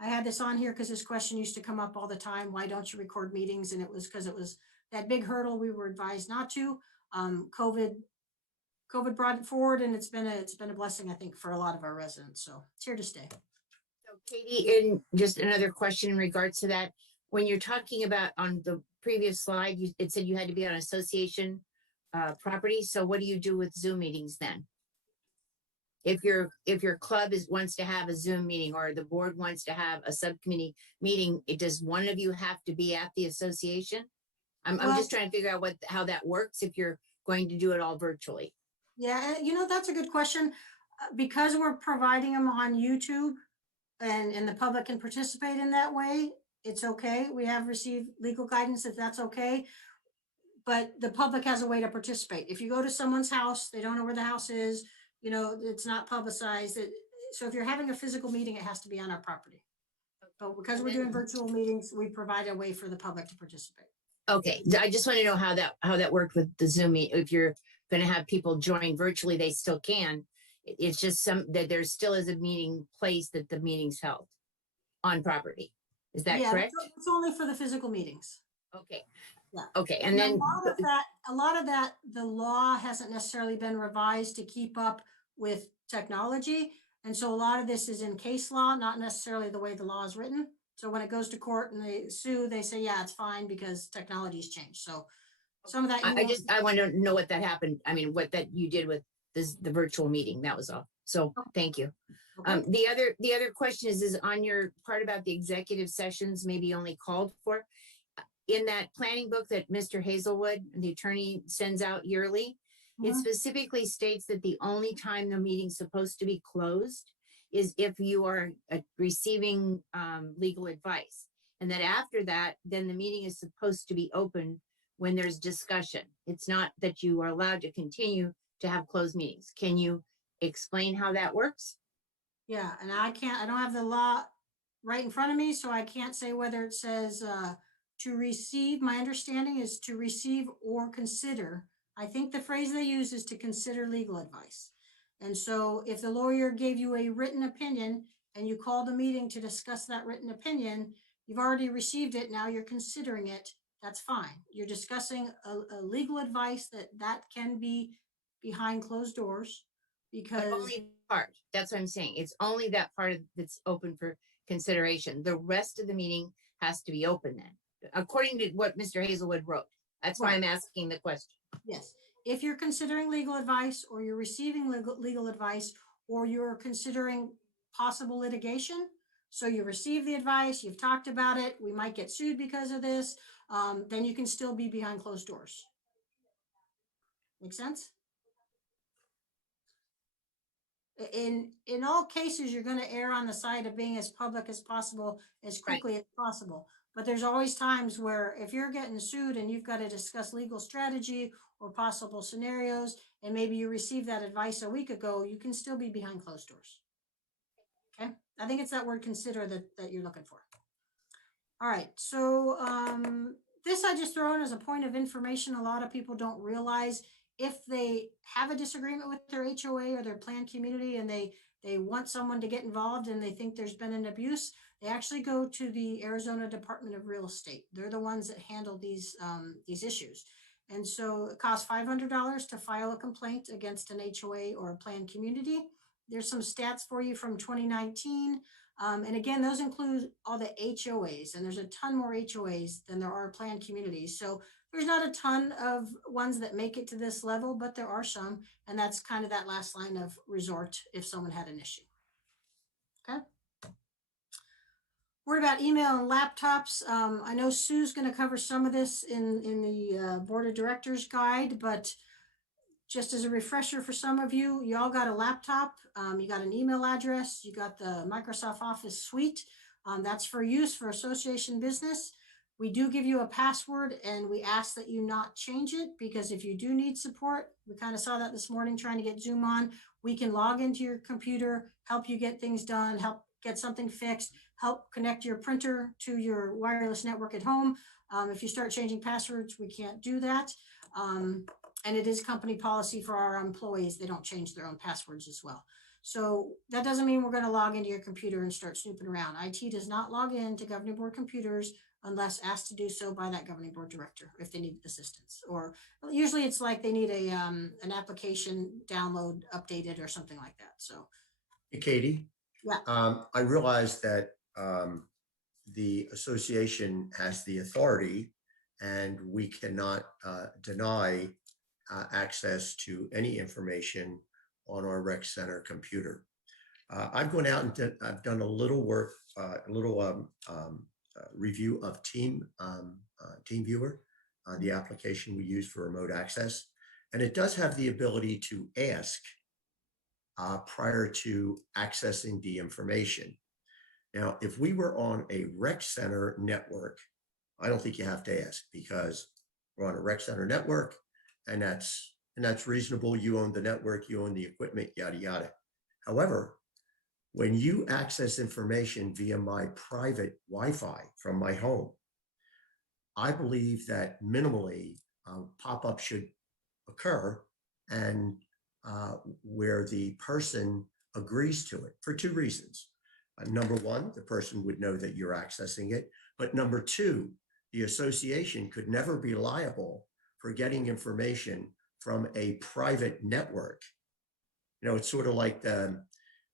I had this on here because this question used to come up all the time. Why don't you record meetings? And it was because it was that big hurdle we were advised not to. COVID brought it forward, and it's been a blessing, I think, for a lot of our residents. So it's here to stay. So Katie, and just another question in regards to that. When you're talking about on the previous slide, it said you had to be on association property. So what do you do with Zoom meetings then? If your club wants to have a Zoom meeting or the board wants to have a subcommittee meeting, does one of you have to be at the association? I'm just trying to figure out how that works if you're going to do it all virtually. Yeah, that's a good question. Because we're providing them on YouTube and the public can participate in that way, it's okay. We have received legal guidance that that's okay. But the public has a way to participate. If you go to someone's house, they don't know where the house is, it's not publicized. So if you're having a physical meeting, it has to be on our property. But because we're doing virtual meetings, we provide a way for the public to participate. Okay, I just want to know how that worked with the Zoom meet. If you're going to have people join virtually, they still can. It's just that there still is a meeting place that the meeting's held on property. Is that Yeah, correct? it's only for the physical meetings. Okay. Yeah. Okay, and then, A lot of that, the law hasn't necessarily been revised to keep up with technology. And so a lot of this is in case law, not necessarily the way the law is written. So when it goes to court and they sue, they say, yeah, it's fine because technology's changed. So some of that. I want to know what that happened. I mean, what that you did with the virtual meeting. That was all. So thank you. Okay. The other question is on your part about the executive sessions, maybe only called for. In that planning book that Mr. Hazelwood, the attorney, sends out yearly, it Mhm. specifically states that the only time the meeting's supposed to be closed is if you are receiving legal advice. And that after that, then the meeting is supposed to be open when there's discussion. It's not that you are allowed to continue to have closed meetings. Can you explain how that works? Yeah, and I don't have the law right in front of me, so I can't say whether it says to receive. My understanding is to receive or consider. I think the phrase they use is to consider legal advice. And so if the lawyer gave you a written opinion and you called a meeting to discuss that written opinion, you've already received it, now you're considering it, that's fine. You're discussing a legal advice that can be behind closed doors But because only part. That's what I'm saying. It's only that part that's open for consideration. The rest of the meeting has to be open then, according to what Mr. Hazelwood wrote. That's why Right. I'm asking the question. yes, if you're considering legal advice or you're receiving legal advice or you're considering possible litigation, so you receive the advice, you've talked about it, we might get sued because of this, then you can still be behind closed doors. Make sense? In all cases, you're going to err on the side of being as public as possible, as quickly as possible. But there's always times where if you're getting sued and you've got to discuss legal strategy or possible scenarios, and maybe you received that advice a week ago, you can still be behind closed doors. Okay, I think it's that word consider that you're looking for. All right, so this I just throw in as a point of information. A lot of people don't realize if they have a disagreement with their HOA or their planned community and they want someone to get involved and they think there's been an abuse, they actually go to the Arizona Department of Real Estate. They're the ones that handle these issues. And so it costs $500 to file a complaint against an HOA or a planned community. There's some stats for you from 2019. And again, those include all the HOAs, and there's a ton more HOAs than there are planned communities. So there's not a ton of ones that make it to this level, but there are some, and that's kind of that last line of resort if someone had an issue. Okay. Word about email and laptops. I know Sue's going to cover some of this in the Board of Directors guide, but just as a refresher for some of you, you all got a laptop, you got an email address, you got the Microsoft Office suite. That's for use for association business. We do give you a password and we ask that you not change it because if you do need support, we kind of saw that this morning trying to get Zoom on, we can log into your computer, help you get things done, help get something fixed, help connect your printer to your wireless network at home. If you start changing passwords, we can't do that. And it is company policy for our employees. They don't change their own passwords as well. So that doesn't mean we're going to log into your computer and start snooping around. IT does not log into governing board computers unless asked to do so by that governing board director if they need assistance. Or usually it's like they need a an application download updated or something like that. So, Hey, Katie. Yeah. I realize that the association has the authority and we cannot deny access to any information on our rec center computer. I've gone out and I've done a little work, a little review of TeamViewer, the application we use for remote access. And it does have the ability to ask prior to accessing the information. Now, if we were on a rec center network, I don't think you have to ask because we're on a rec center network and that's reasonable. You own the network, you own the equipment, yada, yada. However, when you access information via my private Wi-Fi from my home, I believe that minimally pop-up should occur and where the person agrees to it for two reasons. Number one, the person would know that you're accessing it. But number two, the association could never be liable for getting information from a private network. You know, it's sort of like the,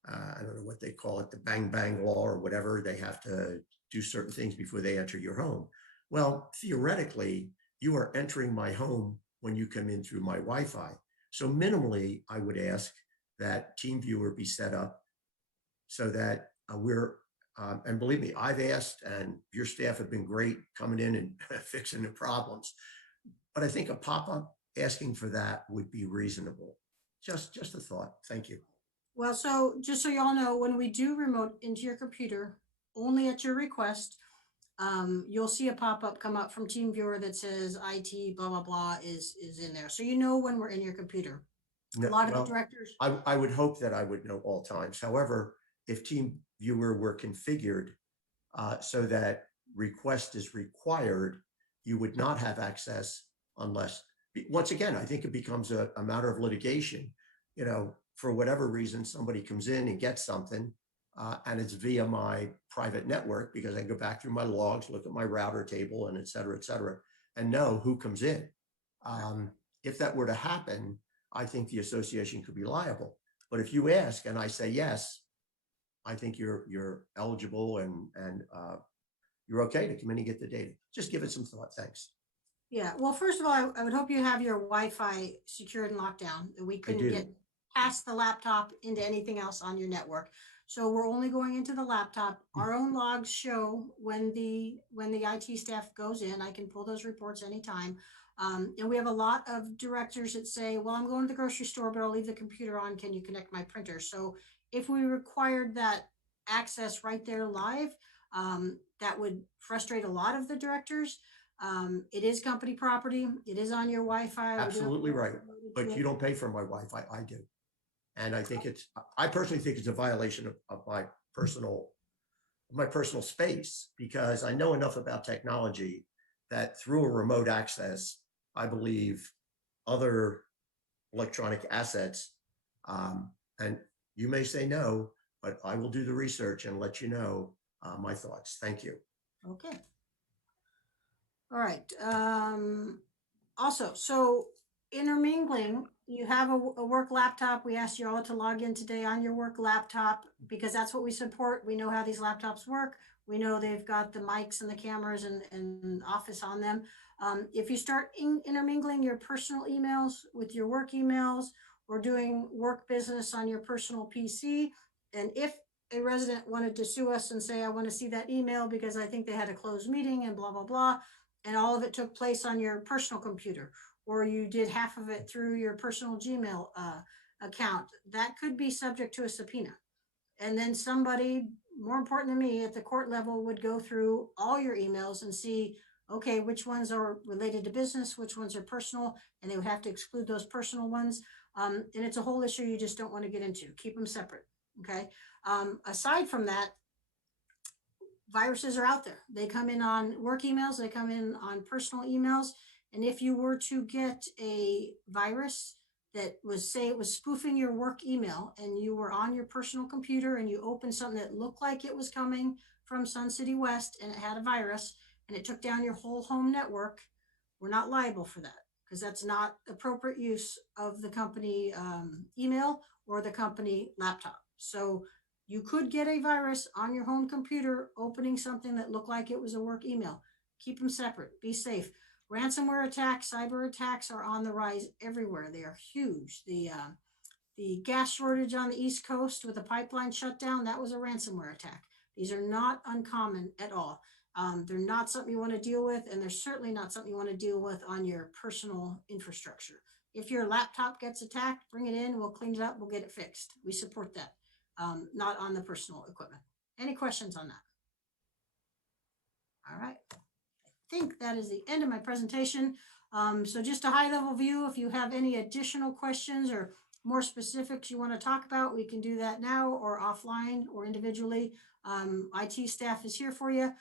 I don't know what they call it, the bang bang law or whatever. They have to do certain things before they enter your home. Well, theoretically, you are entering my home when you come in through my Wi-Fi. So minimally, I would ask that TeamViewer be set up so that and believe me, I've asked, and your staff have been great coming in and fixing the problems. But I think a pop-up asking for that would be reasonable. Just a thought. Thank you. Well, so just so y'all know, when we do remote into your computer, only at your request, you'll see a pop-up come up from TeamViewer that says IT blah, blah, blah is in there. So you know when we're in your computer. A lot of the directors. I would hope that I would know all times. However, if TeamViewer were configured so that request is required, you would not have access unless, once again, I think it becomes a matter of litigation. You know, for whatever reason, somebody comes in and gets something and it's via my private network because I go back through my logs, look at my router table and et cetera, and know who comes in. If that were to happen, I think the association could be liable. But if you ask and I say yes, I think you're eligible and you're okay to come in and get the data. Just give it some thought. Thanks. Yeah, well, first of all, I would hope you have your Wi-Fi secured and locked down. That we couldn't do. get past the laptop into anything else on your network. So we're only going into the laptop. Our own logs show when the IT staff goes in. I can pull those reports anytime. And we have a lot of directors that say, well, I'm going to the grocery store, but I'll leave the computer on. Can you connect my printer? So if we required that access right there live, that would frustrate a lot of the directors. It is company property. It is on your Wi-Fi. Absolutely right. But you don't pay for my Wi-Fi. I do. And I think I personally think it's a violation of my personal space because I know enough about technology that through a remote access, I believe other electronic assets, and you may say no, but I will do the research and let you know my thoughts. Thank you. Okay. All right. Also, so intermingling, you have a work laptop. We asked you all to log in today on your work laptop because that's what we support. We know how these laptops work. We know they've got the mics and the cameras and Office on them. If you start intermingling your personal emails with your work emails or doing work business on your personal PC, and if a resident wanted to sue us and say, I want to see that email because I think they had a closed meeting and blah, blah, blah, and all of it took place on your personal computer, or you did half of it through your personal Gmail account, that could be subject to a subpoena. And then somebody more important than me at the court level would go through all your emails and see, okay, which ones are related to business, which ones are personal, and they would have to exclude those personal ones. And it's a whole issue you just don't want to get into. Keep them separate, okay? Aside from that, viruses are out there. They come in on work emails, they come in on personal emails. And if you were to get a virus that was, say it was spoofing your work email and you were on your personal computer and you opened something that looked like it was coming from Sun City West and it had a virus and it took down your whole home network, we're not liable for that because that's not appropriate use of the company email or the company laptop. So you could get a virus on your home computer opening something that looked like it was a work email. Keep them separate. Be safe. Ransomware attacks, cyber attacks are on the rise everywhere. They are huge. The gas shortage on the East Coast with the pipeline shutdown, that was a ransomware attack. These are not uncommon at all. They're not something you want to deal with, and they're certainly not something you want to deal with on your personal infrastructure. If your laptop gets attacked, bring it in, we'll clean it up, we'll get it fixed. We support that. Not on the personal equipment. Any questions on that? All right. I think that is the end of my presentation. So just a high level view, if you have any additional questions or more specifics you want to talk about, we can do that now or offline or individually. IT staff is here for you.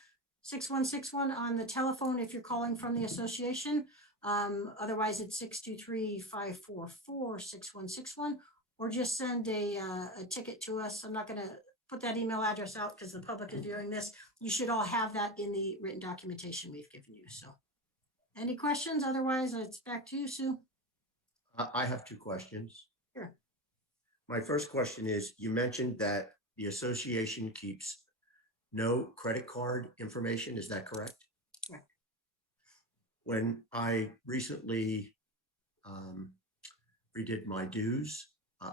6161 on the telephone if you're calling from the association. Otherwise, it's 623-544-6161, or just send a ticket to us. I'm not going to put that email address out because the public is viewing this. You should all have that in the written documentation we've given you. So any questions? Otherwise, it's back to you, Sue. I have two questions. Sure. My first question is, you mentioned that the association keeps no credit card information. Is that correct? Correct. When I recently redid my dues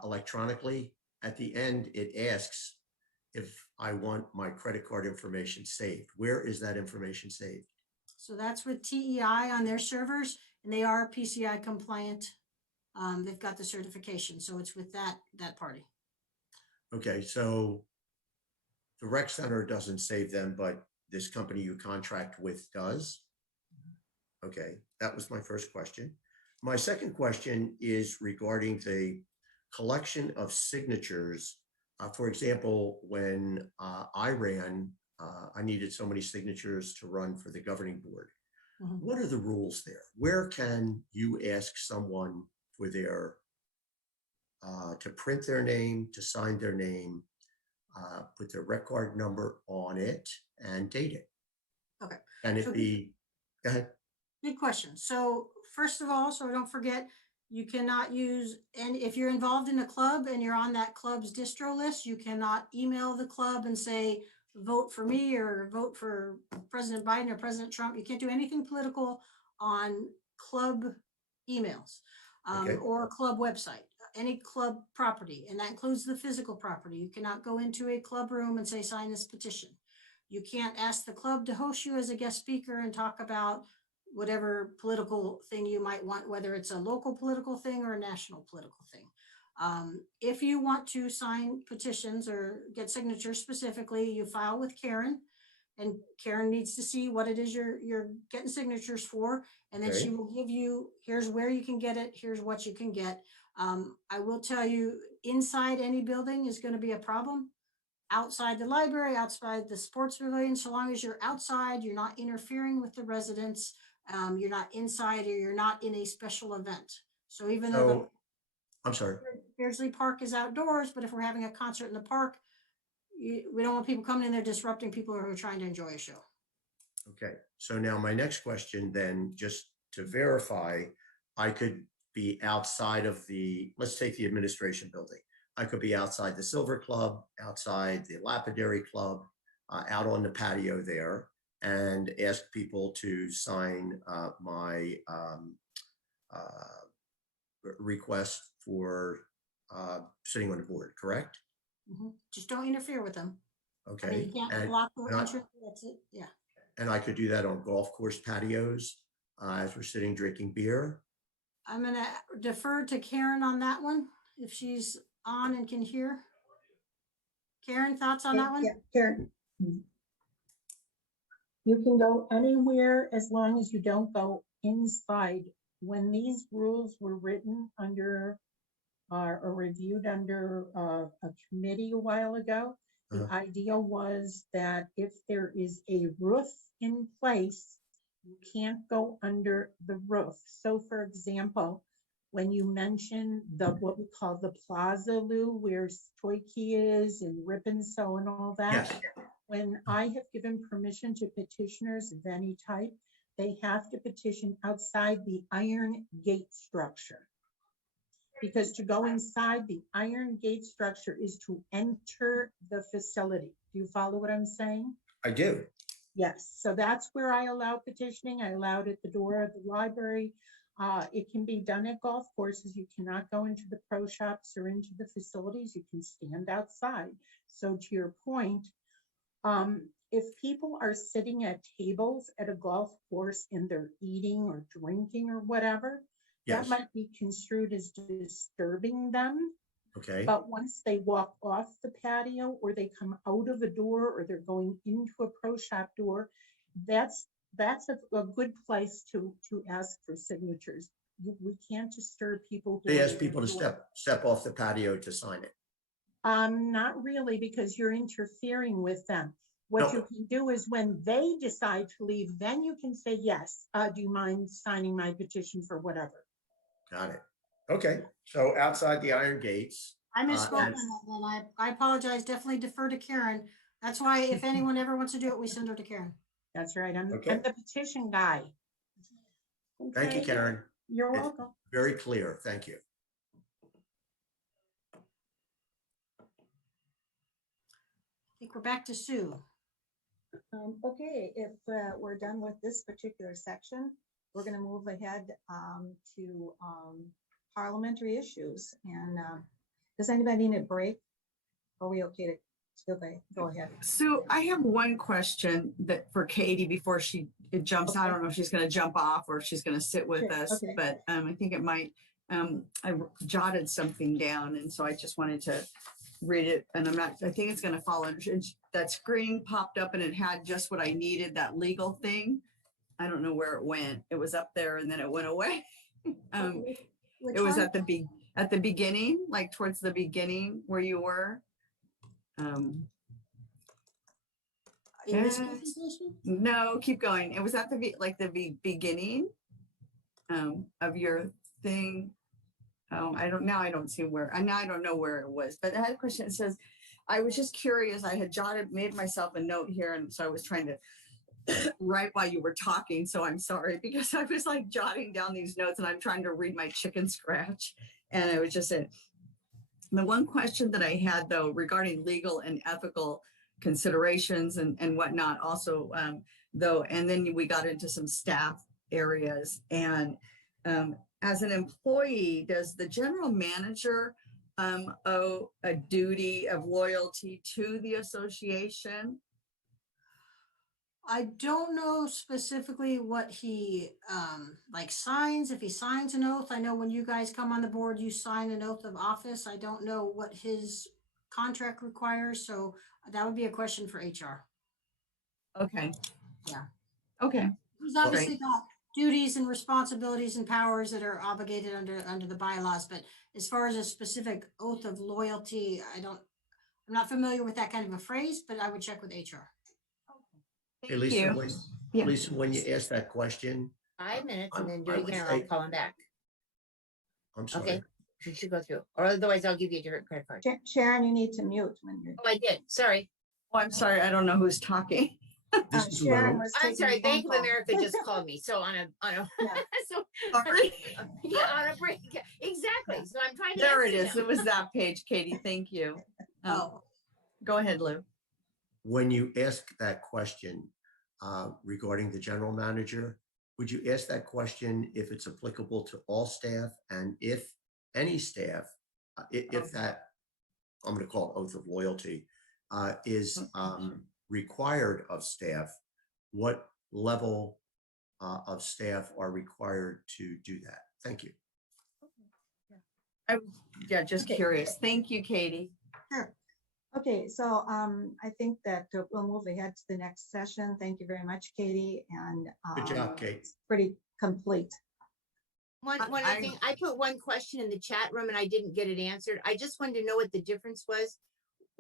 electronically, at the end, it asks if I want my credit card information saved. Where is that information saved? So that's with TEI on their servers, and they are PCI compliant. They've got the certification, so it's with that party. Okay, so the rec center doesn't save them, but this company you contract with does? Okay, that was my first question. My second question is regarding the collection of signatures. For example, when I ran, I needed so many signatures to run for the governing board. Mhm. What are the rules there? Where can you ask someone for their, to print their name, to sign their name, put their rec card number on it and date it? Okay. And So- it be, go ahead. Good question. So first of all, so don't forget, you cannot use, and if you're involved in a club and you're on that club's distro list, you cannot email the club and say, vote for me or vote for President Biden or President Trump. You can't do anything political on club emails Okay. or club website, any club property, and that includes the physical property. You cannot go into a club room and say, sign this petition. You can't ask the club to host you as a guest speaker and talk about whatever political thing you might want, whether it's a local political thing or a national political thing. If you want to sign petitions or get signatures specifically, you file with Karen, and Karen needs to see what it is you're getting signatures for. And then she Okay. will give you, here's where you can get it, here's what you can get. I will tell you, inside any building is going to be a problem. Outside the library, outside the sports pavilion, so long as you're outside, you're not interfering with the residents, you're not inside, or you're not in a special event. So even though So, I'm sorry. the Beardsley Park is outdoors, but if we're having a concert in the park, we don't want people coming in there disrupting people who are trying to enjoy a show. Okay, so now my next question then, just to verify, I could be outside of the, let's take the administration building. I could be outside the Silver Club, outside the Lapidary Club, out on the patio there, and ask people to sign my request for sitting on the board, correct? Just don't interfere with them. I mean, Okay, you can't and, block the and I- entrance, that's it, yeah. and I could do that on golf course patios as we're sitting drinking beer. I'm gonna defer to Karen on that one, if she's on and can hear. Karen, thoughts on that one? Yeah, Karen. You can go anywhere as long as you don't go inside. When these rules were written under or reviewed under a committee a while ago, the Uh-huh. idea was that if there is a roof in place, you can't go under the roof. So for example, when you mention what we call the plaza, Lou, where Toy Key is and Rip and Sew and all that. Yes. When I have given permission to petitioners of any type, they have to petition outside the iron gate structure. Because to go inside the iron gate structure is to enter the facility. Do you follow what I'm saying? I do. Yes, so that's where I allow petitioning. I allow it at the door of the library. It can be done at golf courses. You cannot go into the pro shops or into the facilities. You can stand outside. So to your point, if people are sitting at tables at a golf course and they're eating or drinking or whatever, that Yes. might be construed as disturbing them. Okay. But once they walk off the patio or they come out of a door or they're going into a pro shop door, that's a good place to ask for signatures. We can't disturb people. who They are ask in people to the door. step off the patio to sign it. Not really, because you're interfering with them. What No. you can do is when they decide to leave, then you can say, yes, do you mind signing my petition for whatever? Got it. Okay, so outside the iron gates. I misspoke on and- that one. I apologize. Definitely defer to Karen. That's why if anyone ever wants to do it, we send her to Karen. That's right. I'm Okay. the petition guy. Thank you, Okay, Karen. You're It's welcome. Very clear. Thank you. I think we're back to Sue. Okay, if we're done with this particular section, we're going to move ahead to parliamentary issues. And does anybody need a break? Are we okay to still go ahead? So I have one question that for Katie before it jumps. I Okay. don't know if she's going to jump off or if she's going to sit with Sure, us, okay. but I think it might. I jotted something down, and so I just wanted to read it. And I think it's going to fall under. That screen popped up, and it had just what I needed. That legal thing. I don't know where it went. It was up there, and then it went away. Which It was one? at the beginning, like towards the beginning where you were. In this yes. presentation? No, keep going. It was at the beginning of your thing. I don't see where. Now I don't know where it was. But I had a question. It says, I was just curious. I had made myself a note here, and so I was trying to write while you were talking. So I'm sorry because I was like jotting down these notes, and I'm trying to read my chicken scratch, and it was just it. The one question that I had though regarding legal and ethical considerations and whatnot also though, and then we got into some staff areas. And as an employee, does the general manager owe a duty of loyalty to the association? I don't know specifically what he like signs, if he signs an oath. I know when you guys come on the board, you sign an oath of office. I don't know what his contract requires, so that would be a question for HR. Okay. Yeah. Okay. He's obviously got duties and responsibilities and powers that are obligated under the bylaws, but as far as a specific oath of loyalty, I'm not familiar with that kind of a phrase, but I would check with HR. Hey, Thank Lisa, you. Yeah. Lisa, when you ask that question, 5 minutes and then do I it would again, or I'll say- call him back. I'm sorry. Okay. You should go through, or otherwise I'll give you a different credit card. Sharon, you need to mute when you're. Oh, I did. Sorry. Oh, I'm sorry. I don't know who's talking. This is Sharon Lou. was I'm taking sorry. a phone Bank of call. America just called me. So on a Yeah. so Sorry. yeah, on a break. Exactly. So I'm trying to There it answer is. them. It was that page, Katie. Thank you. Oh, Go ahead, Lou. When you ask that question regarding the general manager, would you ask that question if it's applicable to all staff and if any staff, if that, I'm going to call it oath of loyalty, is required of staff, what level of staff are required to do that? Thank you. Yeah, just curious. Thank you, Katie. sure. Okay, so I think that we'll move ahead to the next session. Thank you very much, Katie, and Good job, Kate. it's pretty complete. One other I- thing, I put one question in the chat room and I didn't get it answered. I just wanted to know what the difference was.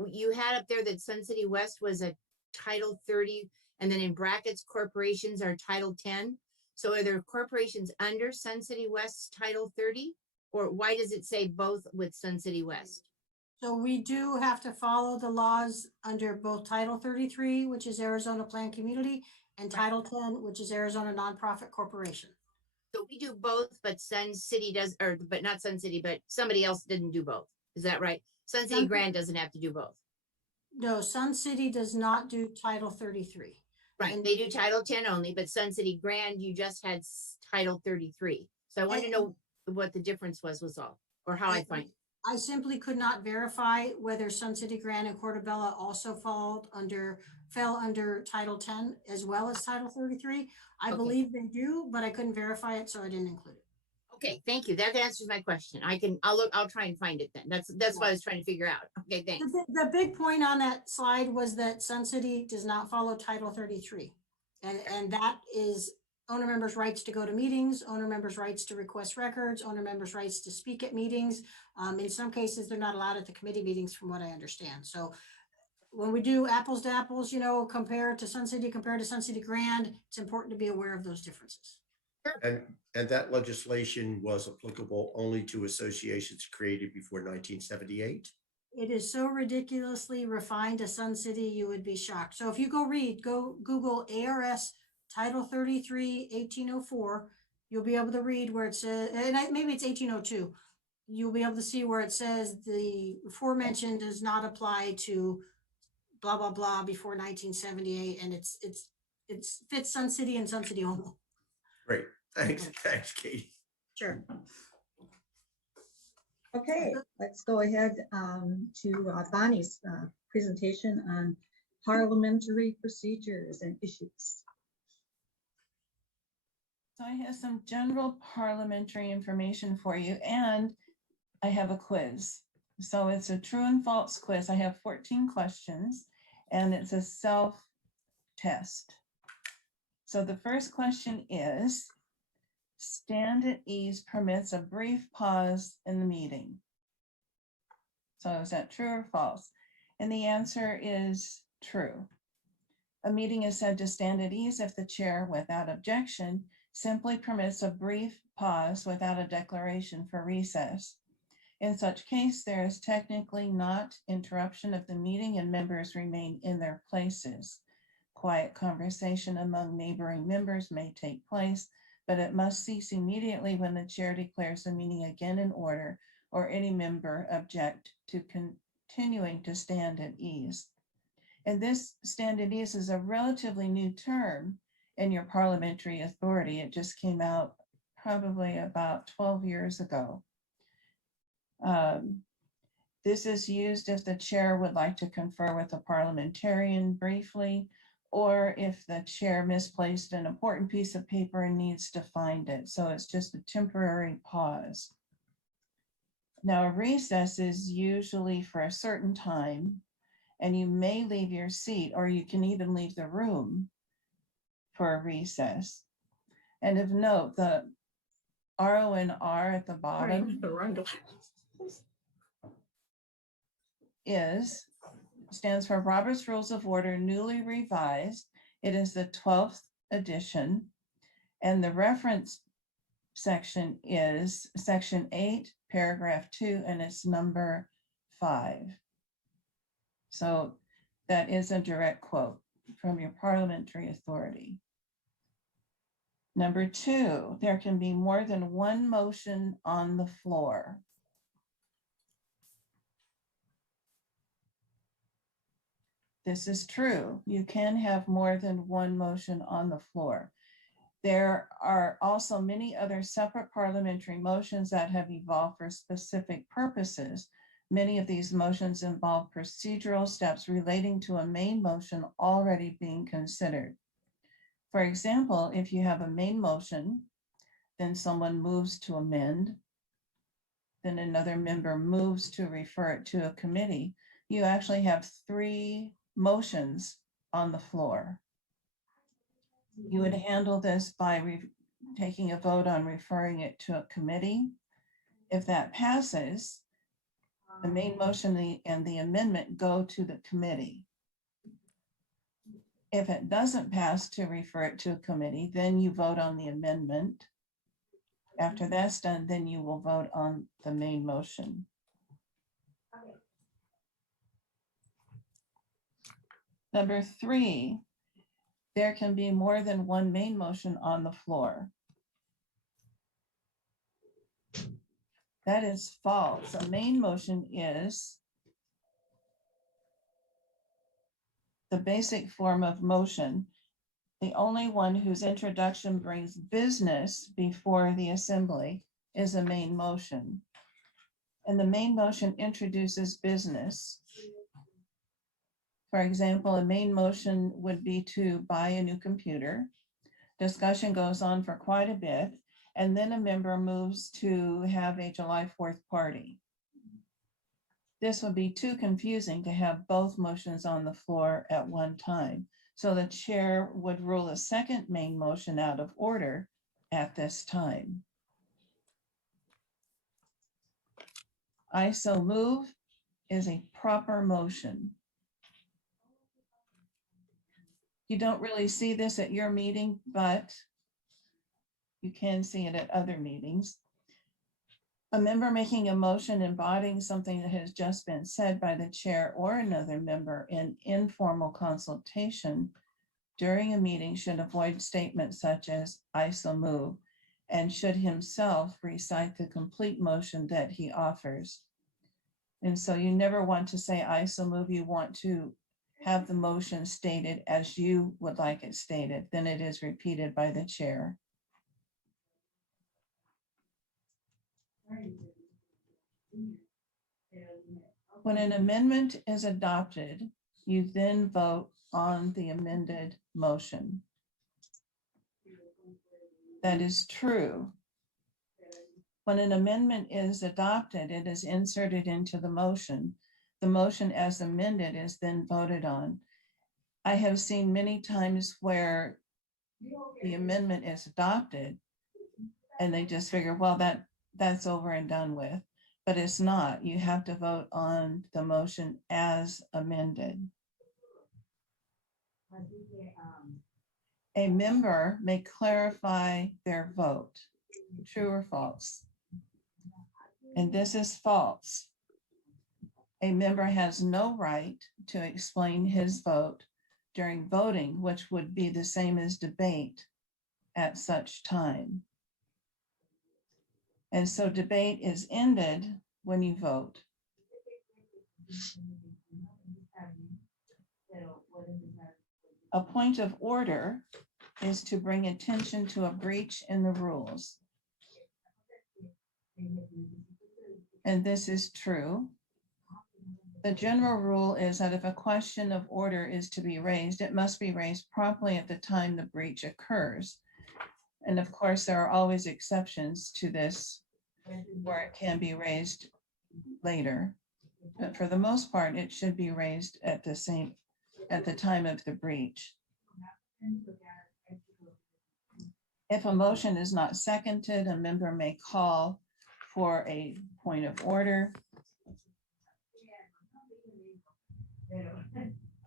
You had up there that Sun City West was a Title 30, and then in brackets, corporations are Title 10. So are there corporations under Sun City West's Title 30? Or why does it say both with Sun City West? So we do have to follow the laws under both Title 33, which is Arizona Planned Community, and Title 10, which is Arizona Nonprofit Corporation. So we do both, but Sun City does, or but not Sun City, but somebody else didn't do both. Is that right? Sun City Sun- Grand doesn't have to do both. No, Sun City does not do Title 33. Right, And- they do Title 10 only, but Sun City Grand, you just had Title 33. So I wanted to know what the difference was all, or how I find. I simply could not verify whether Sun City Grand and Portobello also fell under Title 10 as well as Title 33. I Okay. believe they do, but I couldn't verify it, so I didn't include it. Okay, thank you. That answers my question. I'll try and find it then. That's what I was trying to figure out. Okay, thanks. The big point on that slide was that Sun City does not follow Title 33. And that is owner members' rights to go to meetings, owner members' rights to request records, owner members' rights to speak at meetings. In some cases, they're not allowed at the committee meetings from what I understand. So when we do apples to apples, you know, compared to Sun City, compared to Sun City Grand, it's important to be aware of those differences. And that legislation was applicable only to associations created before 1978. It is so ridiculously refined to Sun City, you would be shocked. So if you go Google ARS Title 33, 1804, you'll be able to read where it says, and maybe it's 1802. You'll be able to see where it says the aforementioned does not apply to blah, blah, blah before 1978. And it's fits Sun City and Sun City only. Great. Thanks, Katie. Sure. Okay, let's go ahead to Bonnie's presentation on parliamentary procedures and issues. So I have some general parliamentary information for you, and I have a quiz. So it's a true and false quiz. I have 14 questions, and it's a self-test. So the first question is, stand at ease permits a brief pause in the meeting. So is that true or false? And the answer is true. A meeting is said to stand at ease if the chair, without objection, simply permits a brief pause without a declaration for recess. In such case, there is technically not interruption of the meeting and members remain in their places. Quiet conversation among neighboring members may take place, but it must cease immediately when the chair declares the meeting again in order or any member object to continuing to stand at ease. And this stand at ease is a relatively new term in your parliamentary authority. It just came out probably about 12 years ago. This is used if the chair would like to confer with a parliamentarian briefly, or if the chair misplaced an important piece of paper and needs to find it. So it's just a temporary pause. Now, a recess is usually for a certain time, and you may leave your seat, or you can even leave the room for a recess. And of note, the RONR at the bottom stands for Robert's Rules of Order newly revised. It is the 12th edition, and the reference section is section 8, paragraph 2, and it's number 5. So that is a direct quote from your parliamentary authority. Number 2, there can be more than one motion on the floor. This is true. You can have more than one motion on the floor. There are also many other separate parliamentary motions that have evolved for specific purposes. Many of these motions involve procedural steps relating to a main motion already being considered. For example, if you have a main motion, then someone moves to amend, then another member moves to refer it to a committee, you actually have 3 motions on the floor. You would handle this by taking a vote on referring it to a committee. If that passes, the main motion and the amendment go to the committee. If it doesn't pass to refer it to a committee, then you vote on the amendment. After that's done, then you will vote on the main motion. Number 3, there can be more than one main motion on the floor. That is false. A main motion is the basic form of motion, the only one whose introduction brings business before the assembly is a main motion. And the main motion introduces business. For example, a main motion would be to buy a new computer. Discussion goes on for quite a bit, and then a member moves to have a July 4th party. This would be too confusing to have both motions on the floor at one time. So the chair would rule a second main motion out of order at this time. I so move is a proper motion. You don't really see this at your meeting, but you can see it at other meetings. A member making a motion embodying something that has just been said by the chair or another member in informal consultation during a meeting should avoid statements such as "I so move," and should himself recite the complete motion that he offers. And so you never want to say "I so move," you want to have the motion stated as you would like it stated, then it is repeated by the chair. When an amendment is adopted, you then vote on the amended motion. That is true. When an amendment is adopted, it is inserted into the motion. The motion as amended is then voted on. I have seen many times where the amendment is adopted and they just figure, well, that's over and done with, but it's not. You have to vote on the motion as amended. A member may clarify their vote, true or false. And this is false. A member has no right to explain his vote during voting, which would be the same as debate at such time. And so debate is ended when you vote. A point of order is to bring attention to a breach in the rules. And this is true. The general rule is that if a question of order is to be raised, it must be raised promptly at the time the breach occurs. And of course, there are always exceptions to this where it can be raised later. But for the most part, it should be raised at the time of the breach. If a motion is not seconded, a member may call for a point of order.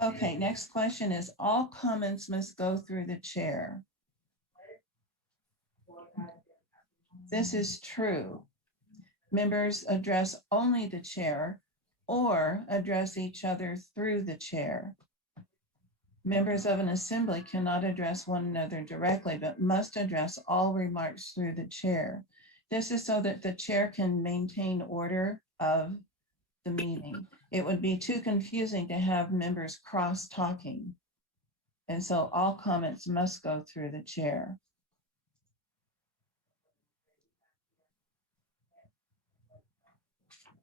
Okay, next question is all comments must go through the chair. This is true. Members address only the chair or address each other through the chair. Members of an assembly cannot address one another directly, but must address all remarks through the chair. This is so that the chair can maintain order of the meeting. It would be too confusing to have members cross-talking. And so all comments must go through the chair.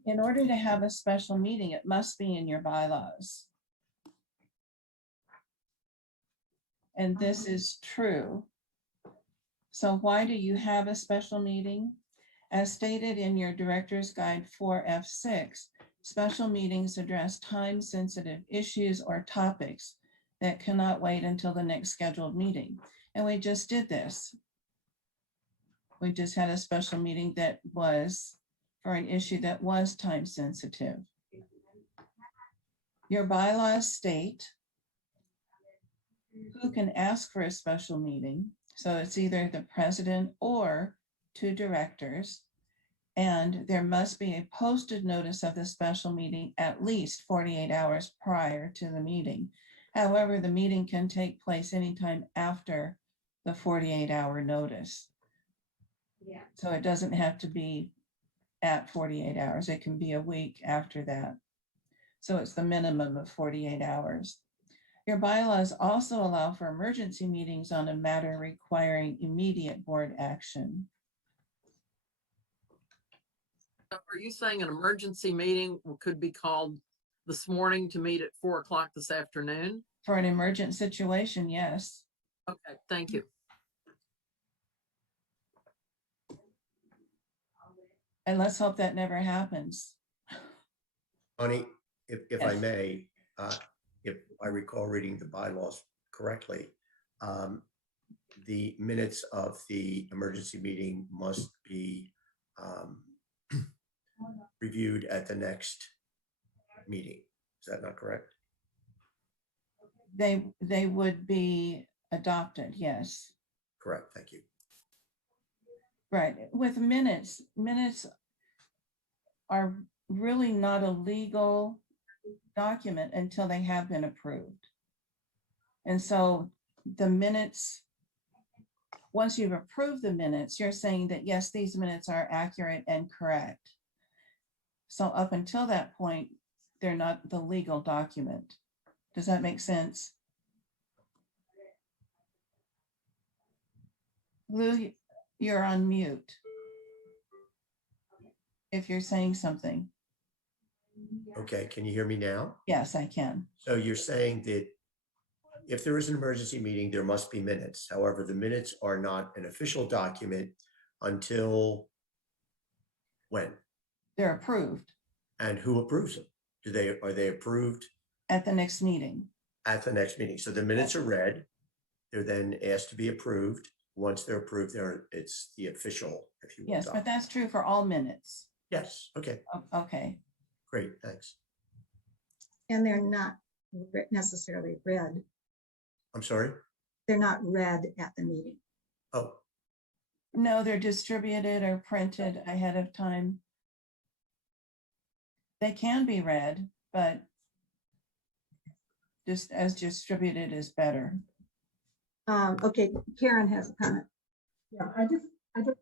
In order to have a special meeting, it must be in your bylaws. And this is true. So why do you have a special meeting? As stated in your Director's Guide 4F6, special meetings address time-sensitive issues or topics that cannot wait until the next scheduled meeting. And we just did this. We just had a special meeting that was for an issue that was time-sensitive. Your bylaws state who can ask for a special meeting. So it's either the president or 2 directors. And there must be a posted notice of the special meeting at least 48 hours prior to the meeting. However, the meeting can take place anytime after the 48-hour notice. Yeah. So it doesn't have to be at 48 hours. It can be a week after that. So it's the minimum of 48 hours. Your bylaws also allow for emergency meetings on a matter requiring immediate board action. Are you saying an emergency meeting could be called this morning to meet at 4 o'clock this afternoon? For an emergent situation, yes. Okay, thank you. And let's hope that never happens. Bonnie, if I may, if I recall reading the bylaws correctly, the minutes of the emergency meeting must be reviewed at the next meeting. Is that not correct? They would be adopted, yes. Correct, thank you. Right, with minutes are really not a legal document until they have been approved. And so the minutes, once you've approved the minutes, you're saying that, yes, these minutes are accurate and correct. So up until that point, they're not the legal document. Does that make sense? Lou, you're on mute. If you're saying something. Okay, can you hear me now? Yes, I can. So you're saying that if there is an emergency meeting, there must be minutes. However, the minutes are not an official document until when? They're approved And who approves them? Are they approved at the next meeting. at the next meeting? So the minutes are read. They're then asked to be approved. Once they're approved, it's the official, if you will. Yes, but document. that's true for all minutes. Yes, okay, Okay, great, thanks. And they're not necessarily read. I'm sorry? They're not read at the meeting. Oh, no, they're distributed or printed ahead of time. They can be read, but just as distributed is better. Okay, Karen has a comment. Yeah, I just wanted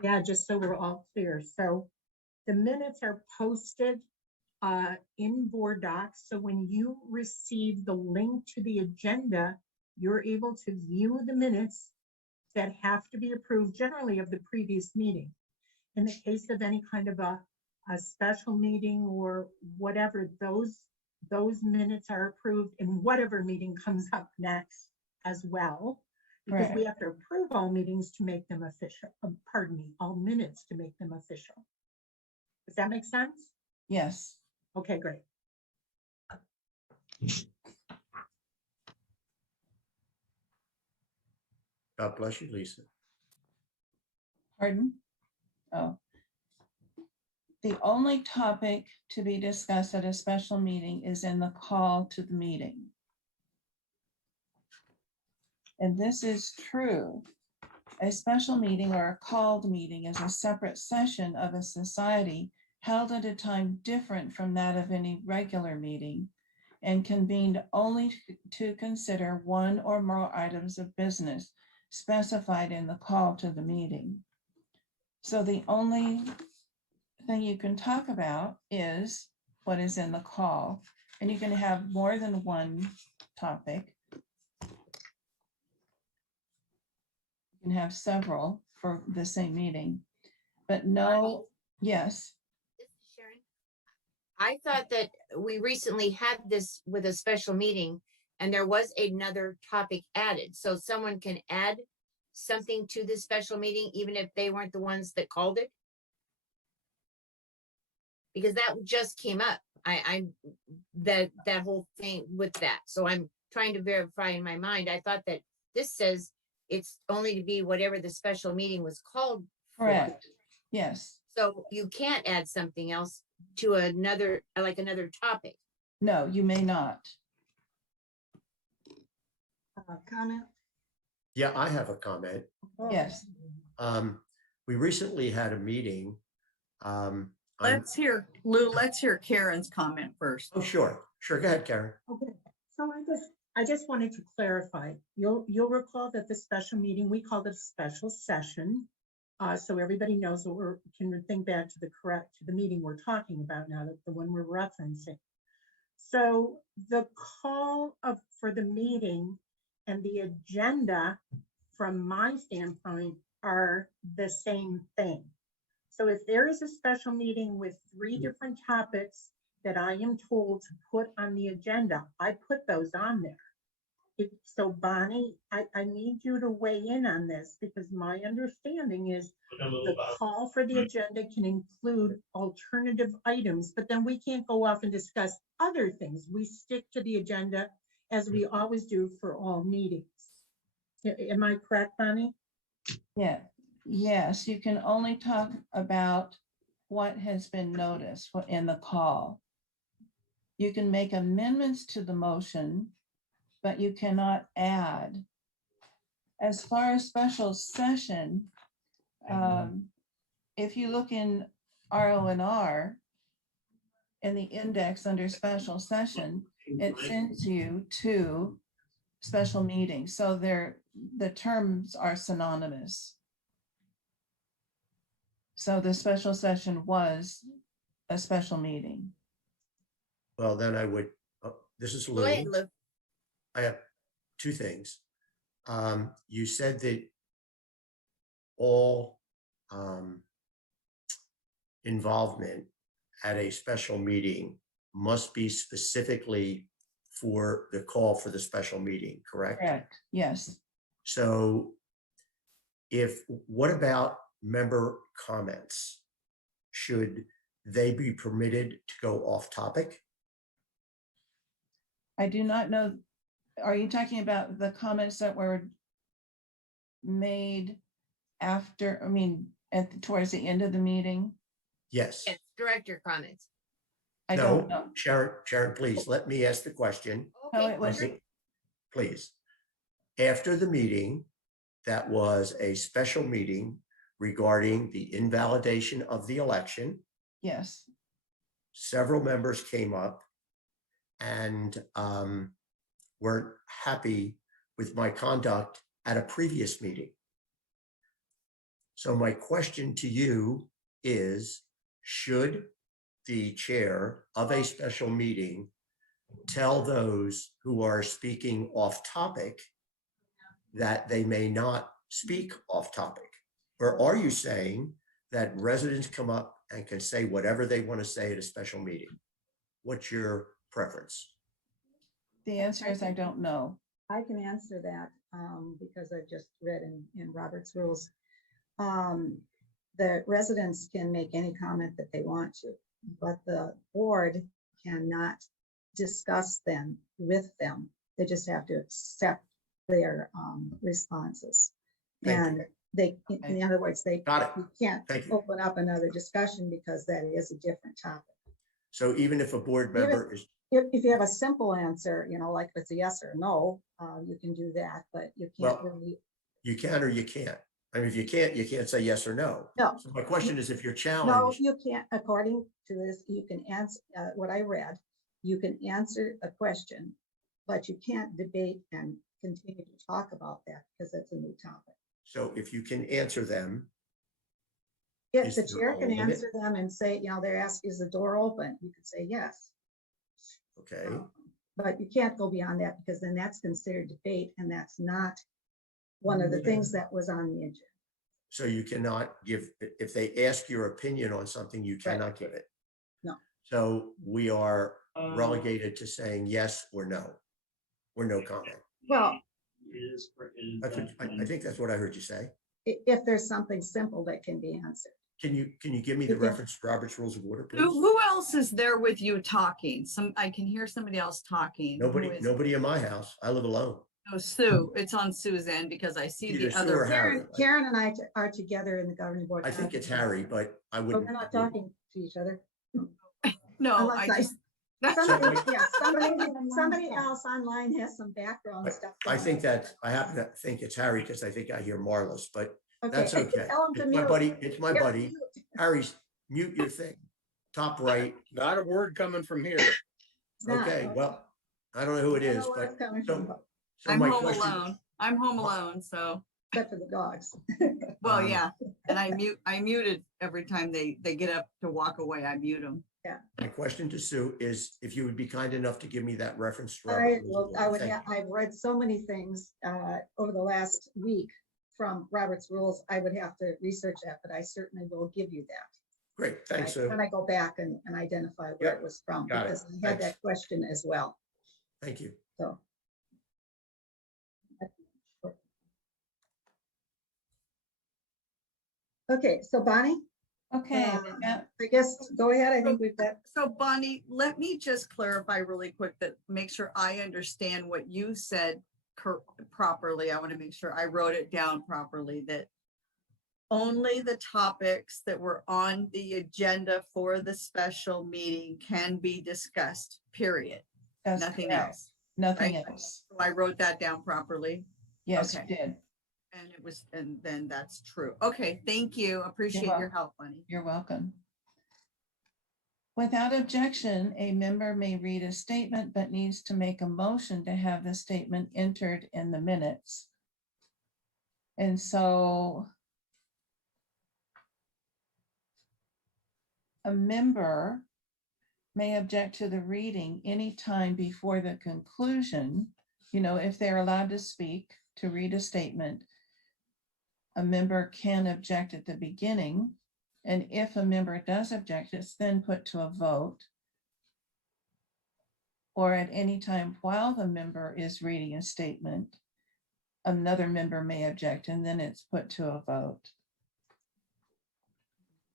to add, just so we're all clear. So the minutes are posted in board docs. So when you receive the link to the agenda, you're able to view the minutes that have to be approved generally of the previous meeting. In the case of any kind of a special meeting or whatever, those minutes are approved in whatever meeting comes up next as well. Because we Right. have to approve all meetings to make them official, pardon me, all minutes to make them official. Does that make sense? Yes, Okay, great. God bless you, Lisa. pardon? Oh. The only topic to be discussed at a special meeting is in the call to the meeting. And this is true. A special meeting or a called meeting is a separate session of a society held at a time different from that of any regular meeting and convened only to consider one or more items of business specified in the call to the meeting. So the only thing you can talk about is what is in the call, and you can have more than one topic. You can have several for the same meeting, but no, yes, This is Sharon. I thought that we recently had this with a special meeting and there was another topic added. So someone can add something to this special meeting, even if they weren't the ones that called it. Because that just came up. That whole thing with that. So I'm trying to verify in my mind. I thought that this says it's only to be whatever the special meeting was called for. correct, yes, So you can't add something else to another, like another topic. no, you may not. Comment? Yeah, I have a comment. Yes, We recently had a meeting. Let's hear, Lou, let's hear Karen's comment first. Oh, sure, go ahead, Karen. Okay, so I just wanted to clarify. You'll recall that the special meeting, we called it a special session. So everybody knows what can think back to the meeting we're talking about now, the one we're referencing. So the call for the meeting and the agenda, from my standpoint, are the same thing. So if there is a special meeting with 3 different topics that I am told to put on the agenda, I put those on there. So Bonnie, I need you to weigh in on this, because my understanding is the call for the agenda can include alternative items, but then we can't go off and discuss other things. We stick to the agenda as we always do for all meetings. Am I correct, Bonnie? yeah, yes, you can only talk about what has been noticed in the call. You can make amendments to the motion but you cannot add. As far as special session, if you look in RO&R, in the index under special session, it sends you to special meetings. So the terms are synonymous. So the special session was a special meeting. Well, then I would, this is Go ahead, Lou. Lou. I have two things. You said that all involvement at a special meeting must be specifically for the call for the special meeting, correct? Correct, yes. So what about member comments? Should they be permitted to go off topic? I do not know, are you talking about the comments that were made after, towards the end of the meeting? Yes. Yes, director comments. I No, don't know. Sharon, please, let me ask the question. No, Okay, it was, Okay, please. After the meeting, that was a special meeting regarding the invalidation of the election. yes, Several members came up and weren't happy with my conduct at a previous meeting. So my question to you is, should the chair of a special meeting tell those who are speaking off topic that they may not speak off topic? Or are you saying that residents come up and can say whatever they want to say at a special meeting? What's your preference? the answer is I don't know. I can answer that because I just read in Robert's rules. The residents can make any comment that they want to, but the board cannot discuss them with them. They just have to accept their responses. Thank you. And they, in other words, they Got it. you can't Thank you. open up another discussion because that is a different topic. So even if a board member is, If you have a simple answer, like if it's a yes or no, you can do that, but you can't Well, really. you can or you can't. I mean, if you can't say yes or no. No. So my question is, if you're No, challenged, you can't, according to this, you can answer, what I read, you can answer a question, but you can't debate and continue to talk about that because it's a new topic. so if you can answer them, If Is the there chair a can limit? answer them and say, they're asking, is the door open? You could say yes. okay, But you can't go beyond that because then that's considered debate and that's not one of the things that was on the agenda. so you cannot give, if they ask your opinion on something, you cannot give it. No. So we are relegated to saying yes or no, or no comment. Well, That's what, I think that's what I heard you say. if there's something simple that can be answered. Can you give me the Yeah. reference to Robert's Rules of Order, please? Who else is there with you talking? I can hear somebody else talking. Who is- Nobody in my house. I live alone. Oh, Sue, it's on Sue's end because I see Either the Sue or other. Harry. Karen and I are together in the governing board. I think it's Harry, but I But wouldn't. we're not talking to each other. No, Unless I I- just, Somebody, yeah, somebody else online has some background stuff. I going think on. that, I happen to think it's Harry because I think I hear Marlis, but that's Okay, okay. tell him to It's my mute. buddy, it's my Yep, buddy. mute. Harry's, mute your thing. Top right. Not a word coming from here. It's not, Okay, well, I don't know who it I don't is, know where but it's coming so, from, but so I'm my home question. alone. I'm home alone, so, except for the dogs. well, Um, yeah. And I muted every time they get up to walk away, I mute them. My question to Sue is if you would be kind enough to give me that reference. to I, Robert's Rules of well, I Order. would Thank have, I've read so many things over the last week from Robert's rules. I would have to research that, but I certainly will give you that. you. Great, thanks, Sue. When I go back and identify where Yep, it was from, got it. because I had Thanks. that question as well, Thank you. so. Okay, so Bonnie, Okay, I guess, go ahead. I think we've got, So Bonnie, let me just clarify really quick that make sure I understand what you said properly. I want to make sure I wrote it down properly, that only the topics that were on the agenda for the special meeting can be discussed, period. that's Nothing correct. else. Nothing Right. else. So I wrote that down properly. Yes, you Okay. did. And it was, and then that's true. Okay, thank you. Appreciate your welcome. help, Bunny. You're welcome. Without objection, a member may read a statement but needs to make a motion to have the statement entered in the minutes. And so a member may object to the reading anytime before the conclusion. You know, if they're allowed to speak, to read a statement, a member can object at the beginning. And if a member does object, it's then put to a vote. Or at any time while the member is reading a statement, another member may object, and then it's put to a vote.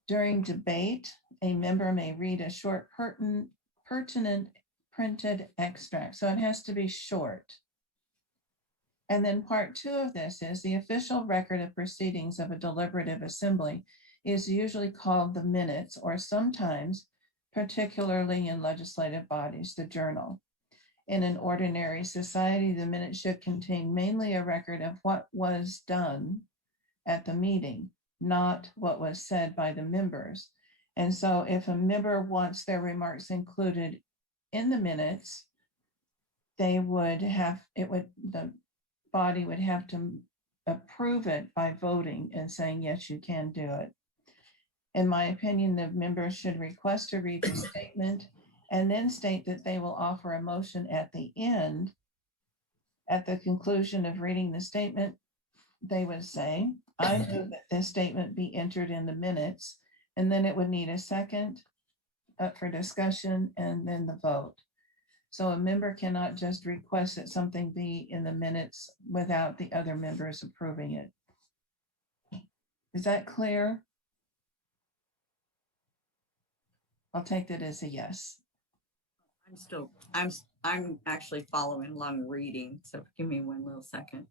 During debate, a member may read a short pertinent printed extract. So it has to be short. And then part 2 of this is the official record of proceedings of a deliberative assembly is usually called the minutes, or sometimes, particularly in legislative bodies, the journal. In an ordinary society, the minutes should contain mainly a record of what was done at the meeting, not what was said by the members. And so if a member wants their remarks included in the minutes, they would have, the body would have to approve it by voting and saying, yes, you can do it. In my opinion, the members should request to read the statement and then state that they will offer a motion at the end. At the conclusion of reading the statement, they would say, I move that this statement be entered in the minutes, and then it would need a second up for discussion and then the vote. So a member cannot just request that something be in the minutes without the other members approving it. Is that clear? I'll take that as a yes. I'm actually following along reading, so give me one little second.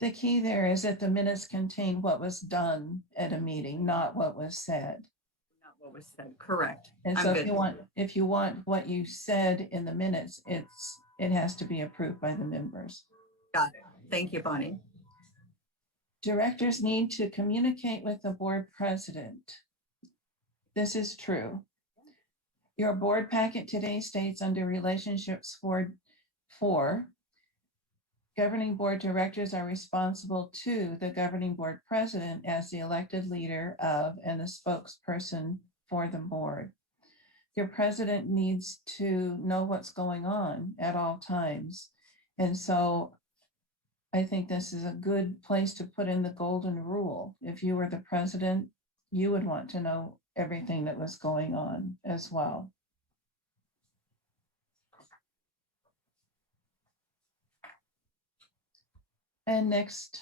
The key there is that the minutes contain what was done at a meeting, not what was said. Not what was said, correct. And I'm so good. if you want what you said in the minutes, it has to be approved by the members. Got it. Thank you, Bonnie. Directors need to communicate with the board president. This is true. Your board packet today states under relationships for governing board directors are responsible to the governing board president as the elected leader of and the spokesperson for the board. Your president needs to know what's going on at all times. And so I think this is a good place to put in the golden rule. If you were the president, you would want to know everything that was going on as well. And next,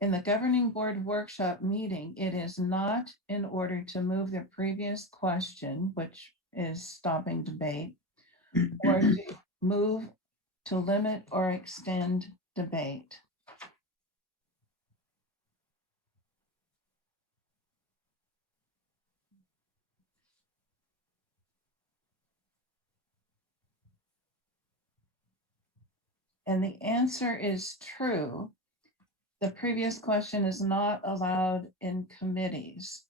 in the governing board workshop meeting, it is not in order to move the previous question, which is stopping debate, or to move to limit or extend debate. And the answer is true. The previous question is not allowed in committees.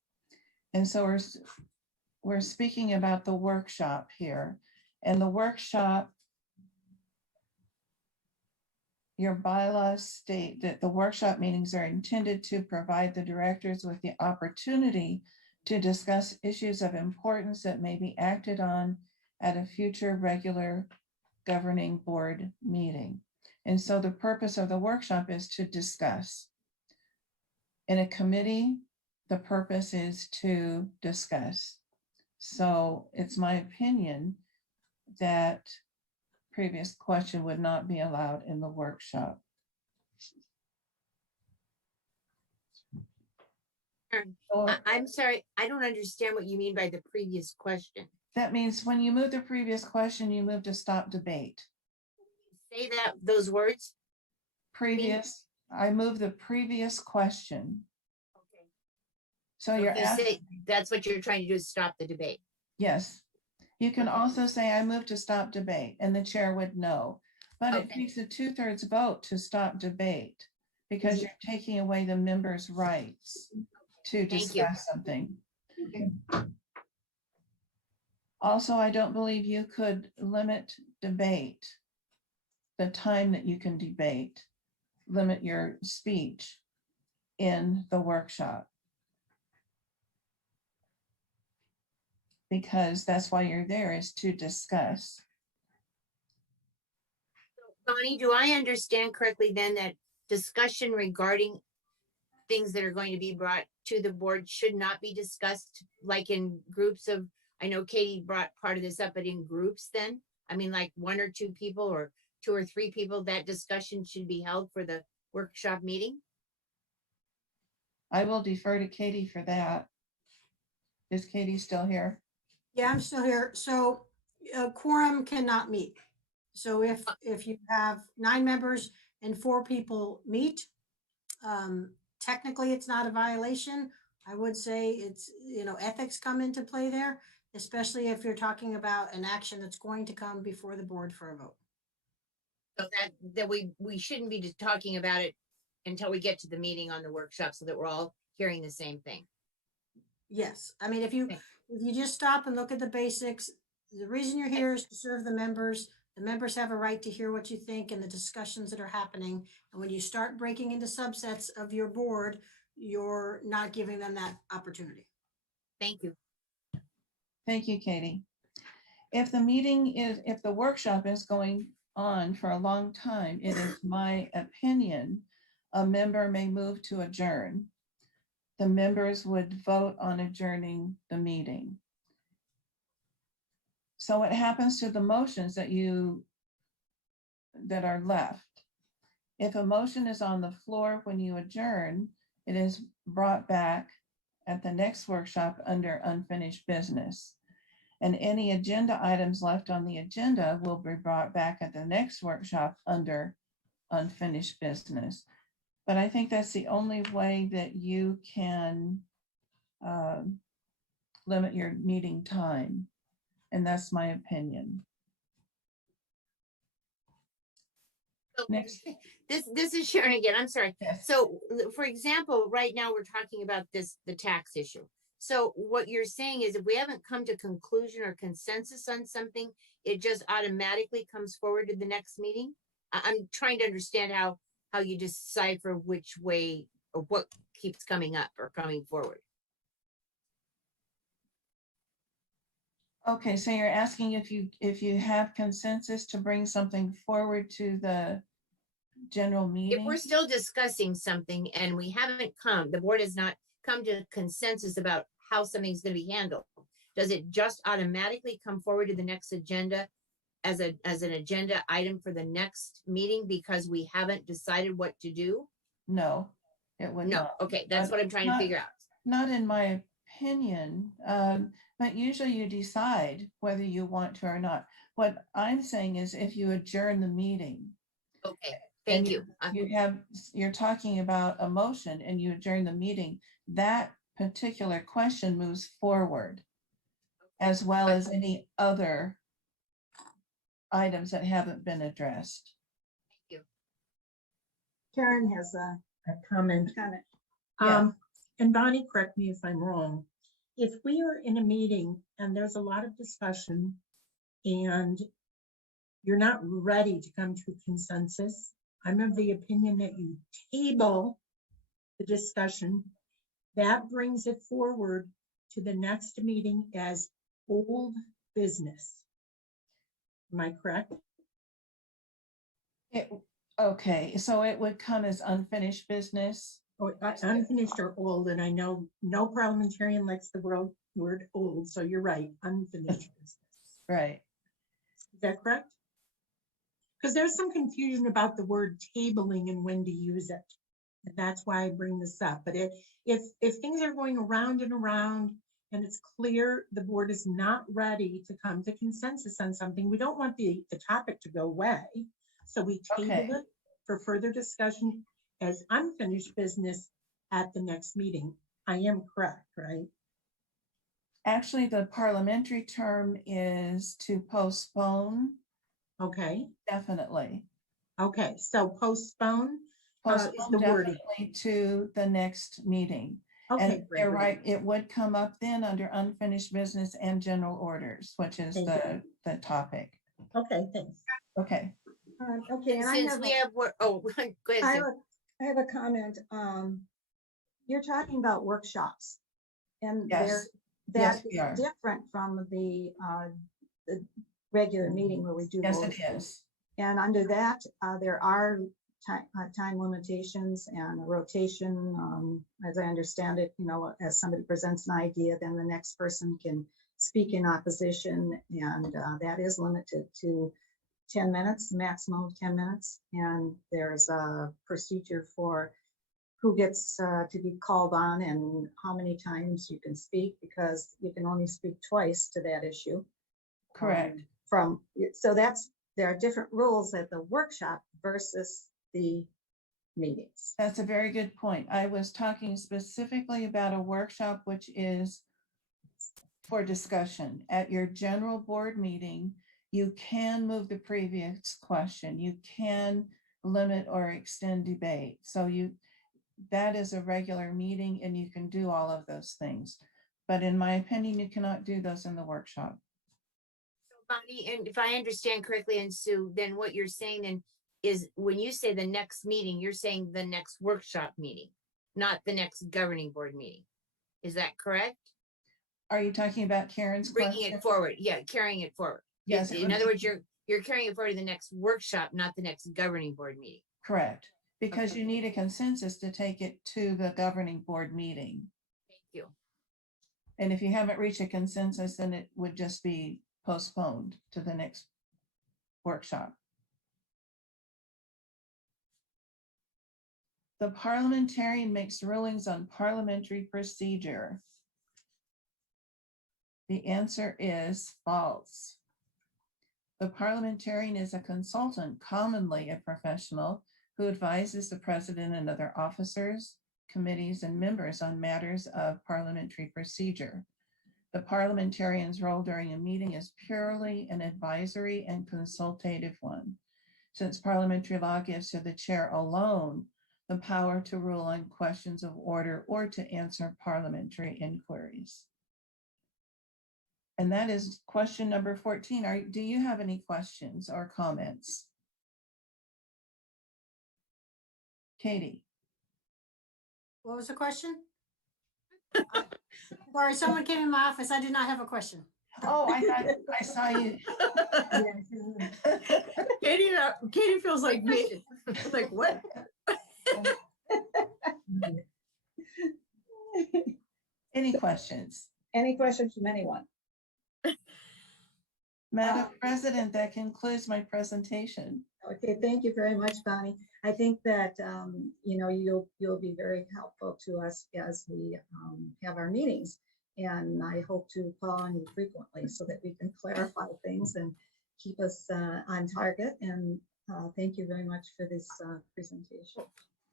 And so we're speaking about the workshop here. And the workshop, your bylaws state that the workshop meetings are intended to provide the directors with the opportunity to discuss issues of importance that may be acted on at a future regular governing board meeting. And so the purpose of the workshop is to discuss. In a committee, the purpose is to discuss. So it's my opinion that previous question would not be allowed in the workshop. Or I'm sorry, I don't understand what you mean by the previous question. that means when you move the previous question, you move to stop debate. Say those words. I move the previous question. Okay. So you're You asking, say that's what you're trying to do is stop the debate. yes. You can also say, I move to stop debate, and the chair would know. But it Okay. takes a 2/3 vote to stop debate because you're taking away the members' rights to you. discuss something. Also, I don't believe you could limit debate, the time that you can debate, limit your speech in the workshop. Because that's why you're there, is to discuss. Bonnie, do I understand correctly then that discussion regarding things that are going to be brought to the board should not be discussed like in groups of, I know Katie brought part of this up, but in groups then? I mean, like 1 or 2 people or 2 or 3 people, that discussion should be held for the workshop meeting? I will defer to Katie for that. Is Katie still here? Yeah, I'm still here. So quorum cannot meet. So if you have 9 members and 4 people meet, technically it's not a violation. I would say it's, ethics come into play there, especially if you're talking about an action that's going to come before the board for a vote. So that we shouldn't be just talking about it until we get to the meeting on the workshop so that we're all hearing the same thing. Yes, I mean, if you just stop and look at the basics, the reason you're here is to serve the members. The members have a right to hear what you think and the discussions that are happening. And when you start breaking into subsets of your board, you're not giving them that opportunity. Thank you. Thank you, Katie. If the workshop is going on for a long time, it is my opinion, a member may move to adjourn. The members would vote on adjourning the meeting. So what happens to the motions that are left? If a motion is on the floor when you adjourn, it is brought back at the next workshop under unfinished business. And any agenda items left on the agenda will be brought back at the next workshop under unfinished business. But I think that's the only way that you can limit your meeting time. And that's my opinion. So, Next. This is Sharon again. I'm sorry. Yes. So for example, right now we're talking about the tax issue. So what you're saying is if we haven't come to conclusion or consensus on something, it just automatically comes forward to the next meeting? I'm trying to understand how you decipher which way or what keeps coming up or coming forward. Okay, so you're asking if you have consensus to bring something forward to the general If meeting? we're still discussing something and the board has not come to consensus about how something's going to be handled, does it just automatically come forward to the next agenda as an agenda item for the next meeting because we haven't decided what to do? No, it would No. not. Okay, that's what I'm trying to figure out. Not in my opinion, but usually you decide whether you want to or not. What I'm saying is if you adjourn the meeting. Okay, thank you. You're talking about a motion and you adjourn the meeting, that particular question moves forward as well as any other items that haven't been addressed. Thank you. Karen has a comment. comment. Yeah. And Bonnie, correct me if I'm wrong. If we are in a meeting and there's a lot of discussion and you're not ready to come to a consensus, I'm of the opinion that you table the discussion. That brings it forward to the next meeting as old business. Am I correct? Okay, so it would come as unfinished business. Or unfinished or old, and I know no parliamentarian likes the word old, so you're right, unfinished business. Right. Is that correct? Because there's some confusion about the word tabling and when to use it. And that's why I bring this up. But if things are going around and around and it's clear the board is not ready to come to consensus on something, we don't want the topic to go away. So we table it for further discussion as unfinished business at the next meeting. I am correct, right? Actually, the parliamentary term is to postpone, Okay, definitely. okay, so postpone is Postpone the wording. definitely to the next meeting. Okay, And great. you're right, it would come up then under unfinished business and general orders, which is Thank the topic. Okay, thanks. Okay, Okay, and I Since have, we have, go ahead, I Sue. have a comment. You're talking about workshops. And yes, that yes, is we are. different from the regular meeting where we do. Yes, both. it is. And under that, there are time limitations and a rotation. As I understand it, you know, as somebody presents an idea, then the next person can speak in opposition, and that is limited to 10 minutes, maximum of 10 minutes. And there's a procedure for who gets to be called on and how many times you can speak, because you can only speak twice to that issue. Correct. So there are different rules at the workshop versus the meetings. That's a very good point. I was talking specifically about a workshop, which is for discussion. At your general board meeting, you can move the previous question. You can limit or extend debate. So that is a regular meeting and you can do all of those things. But in my opinion, you cannot do those in the workshop. Bonnie, and if I understand correctly, and Sue, then what you're saying then is when you say the next meeting, you're saying the next workshop meeting, not the next governing board meeting. Is that correct? Are you talking about Karen's Bringing question? it forward. Yeah, carrying it forward. Yes. it In would other be- words, you're carrying it forward to the next workshop, not the next governing board meeting. Correct, because you need a consensus to take it to the governing board meeting. Thank you. And if you haven't reached a consensus, then it would just be postponed to the next workshop. The parliamentarian makes rulings on parliamentary procedure. The answer is false. The parliamentarian is a consultant, commonly a professional, who advises the president and other officers, committees, and members on matters of parliamentary procedure. The parliamentarian's role during a meeting is purely an advisory and consultative one, since parliamentary law gives to the chair alone the power to rule on questions of order or to answer parliamentary inquiries. And that is question number 14. Do you have any questions or comments? Katie? What was the question? Sorry, someone came in my office. I did not have a question. Oh, I thought I saw you. Katie feels like me. Like, what? Any questions? Any questions from anyone? Madam President, that concludes my presentation. Okay, thank you very much, Bonnie. I think that, you know, you'll be very helpful to us as we have our meetings. And I hope to call on you frequently so that we can clarify things and keep us on target. And thank you very much for this presentation.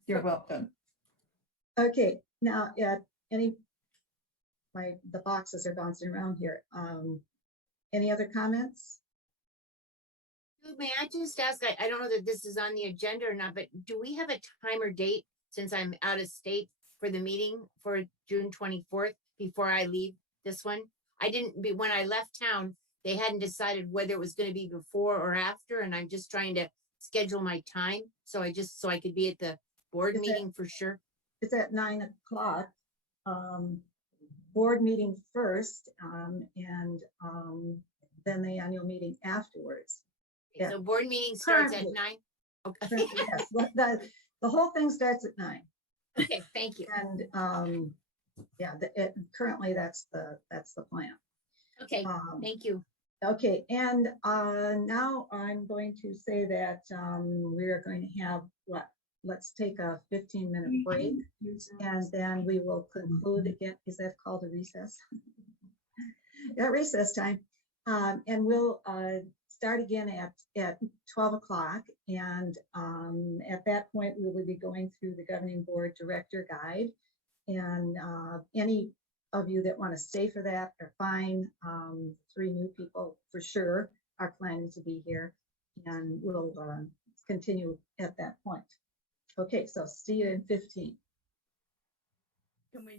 You're welcome. Okay, now the boxes are bouncing around here. Any other comments? May I just ask, I don't know that this is on the agenda or not, but do we have a time or date, since I'm out of state, for the meeting for June 24th before I leave this one? When I left town, they hadn't decided whether it was going to be before or after, and I'm just trying to schedule my time. So I could be at the board Is it- meeting for sure. It's at 9 o'clock. Board meeting first, and then the annual meeting afterwards. Yeah. So board meeting starts at Currently. 9? Okay, Yes, the whole thing starts at 9. okay, thank you. And yeah, currently that's the plan. Okay, thank you. Okay, and now I'm going to say that we are going to have let's take a 15-minute break, and then we will conclude again. Is that called a recess? Yeah, recess time. And we'll start again at 12 o'clock. And at that point, we will be going through the governing board director guide. And any of you that want to stay for that are fine. 3 new people for sure are planning to be here, and we'll continue at that point. Okay, so see you in 15.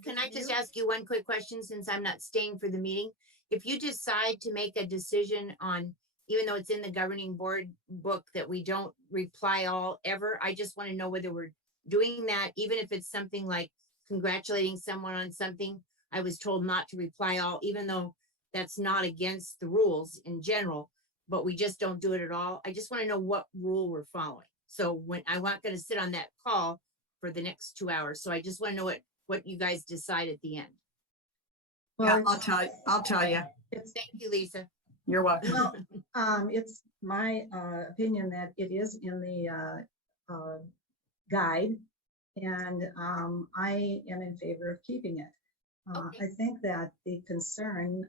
Can I just mute? ask you one quick question since I'm not staying for the meeting? If you decide to make a decision on, even though it's in the governing board book that we don't reply all ever, I just want to know whether we're doing that, even if it's something like congratulating someone on something. I was told not to reply all, even though that's not against the rules in general, but we just don't do it at all. I just want to know what rule we're following. So when I'm not going to sit on that call for the next 2 hours. So I just want to know what you guys decide at the end. Yeah, Well, I'll tell you. it's, Thank you, Lisa. You're welcome. well, it's my opinion that it is in the guide, and I am in favor of keeping it. Okay. I think that the concern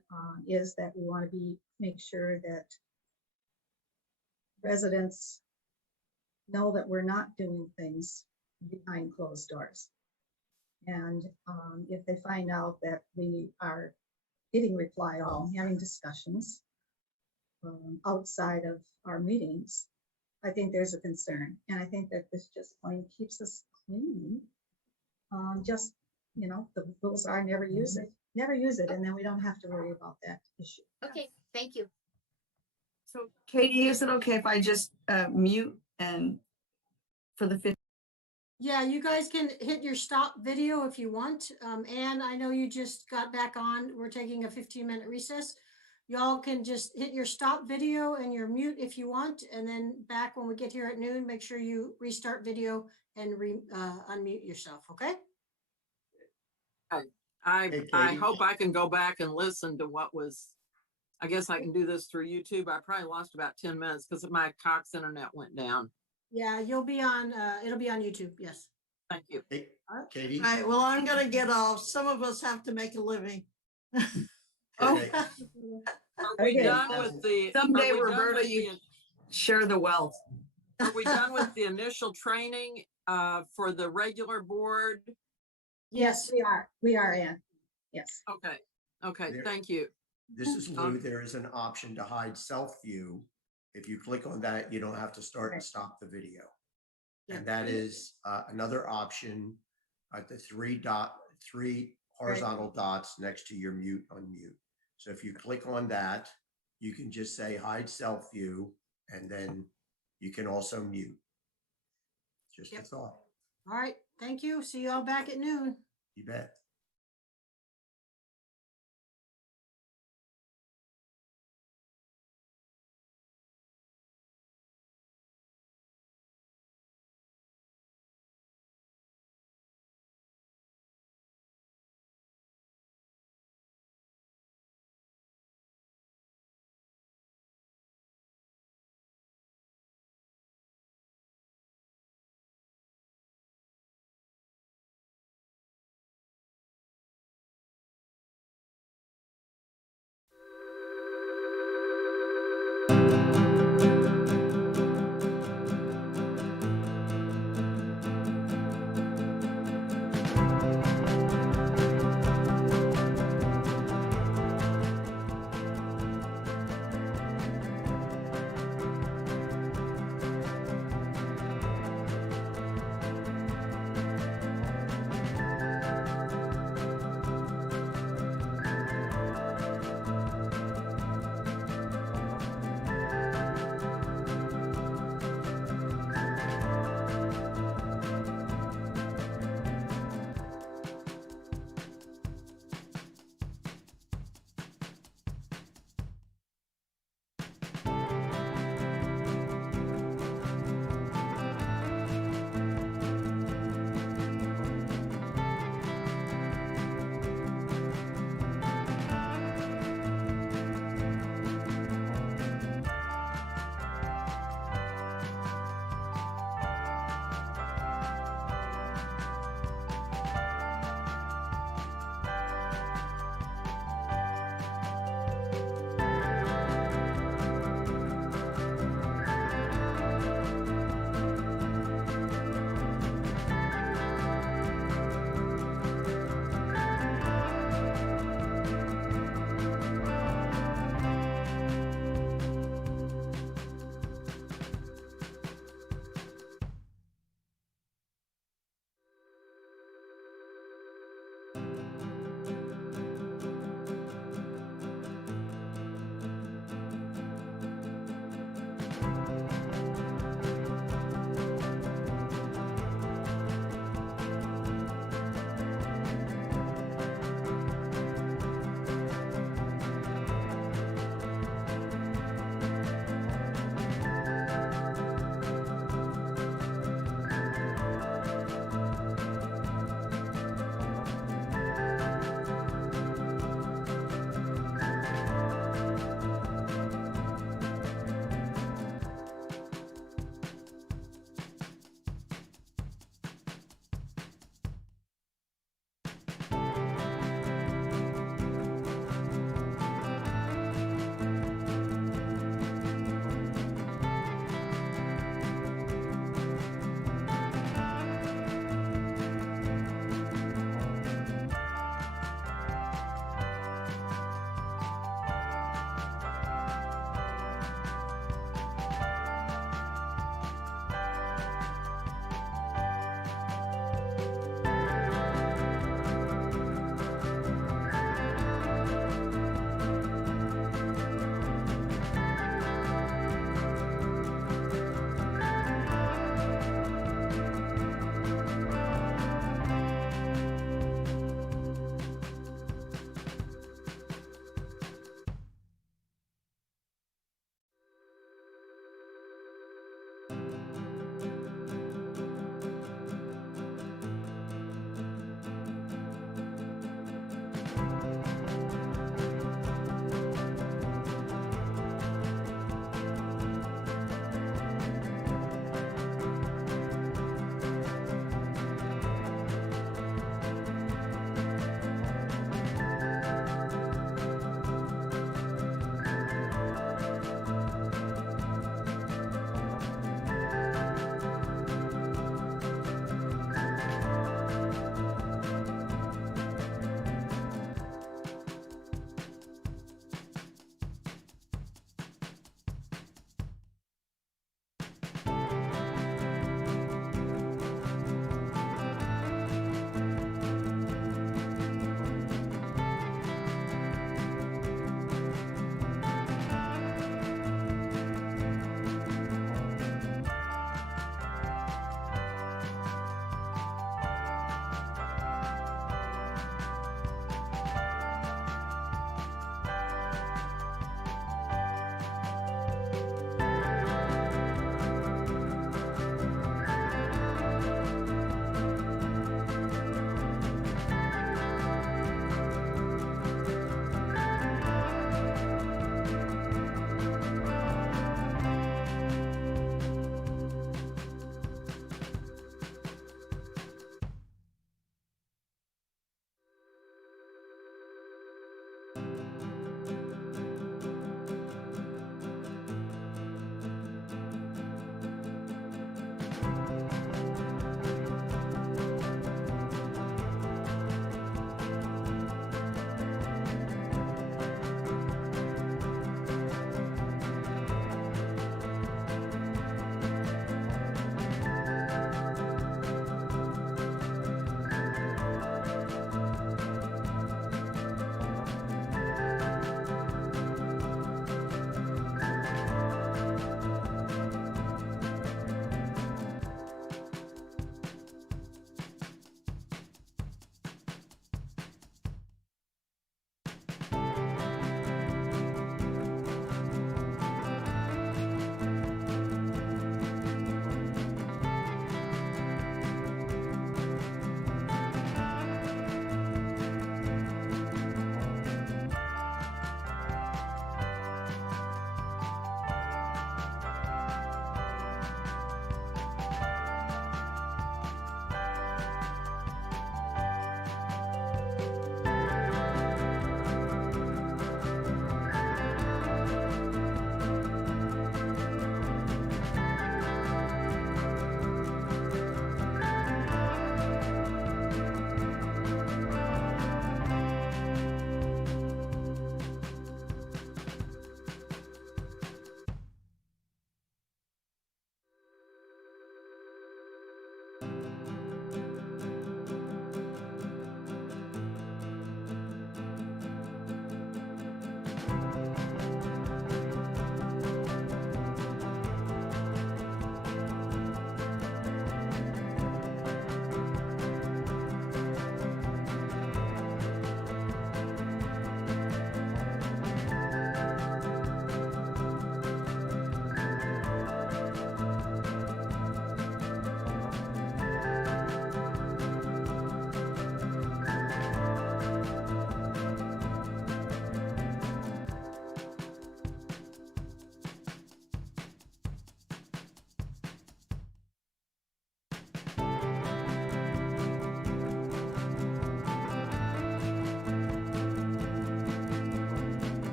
is that we want to make sure that residents know that we're not doing things behind closed doors. And if they find out that we are getting reply all, having discussions outside of our meetings, I think there's a concern. And I think that this just plain keeps us clean. Just, you know, the rules are never use it, and then we don't have to worry about that issue. Okay, thank you. So Katie, is it okay if I just mute and for the 15? Yeah, you guys can hit your stop video if you want. And I know you just got back on. We're taking a 15-minute recess. Y'all can just hit your stop video and your mute if you want. And then back when we get here at noon, make sure you restart video and unmute yourself, okay? I Katie. hope I can go back and listen to what was, I guess I can do this through YouTube. I probably lost about 10 minutes because my Cox internet went down. Yeah, you'll be on, it'll be on YouTube, yes. Thank you. Hey, Katie? All right, well, I'm gonna get off. Some of us have to make a living. Okay. Are we Okay. done with the? Someday, are we done Roberta, with you share the wealth. Are we done with the initial training for the regular board? Yes. We are in, yes. Okay, okay, There- thank you. This is Lou. There is an option to hide self-view. If you click on that, you don't have to start and Right. stop the video. Yeah. And that is another option at the three horizontal dots next to your mute unmute. So if you click on that, you can just say hide self-view, and then you can also mute. Just a Yep. thought. All right, thank you. See you all back at noon. You bet.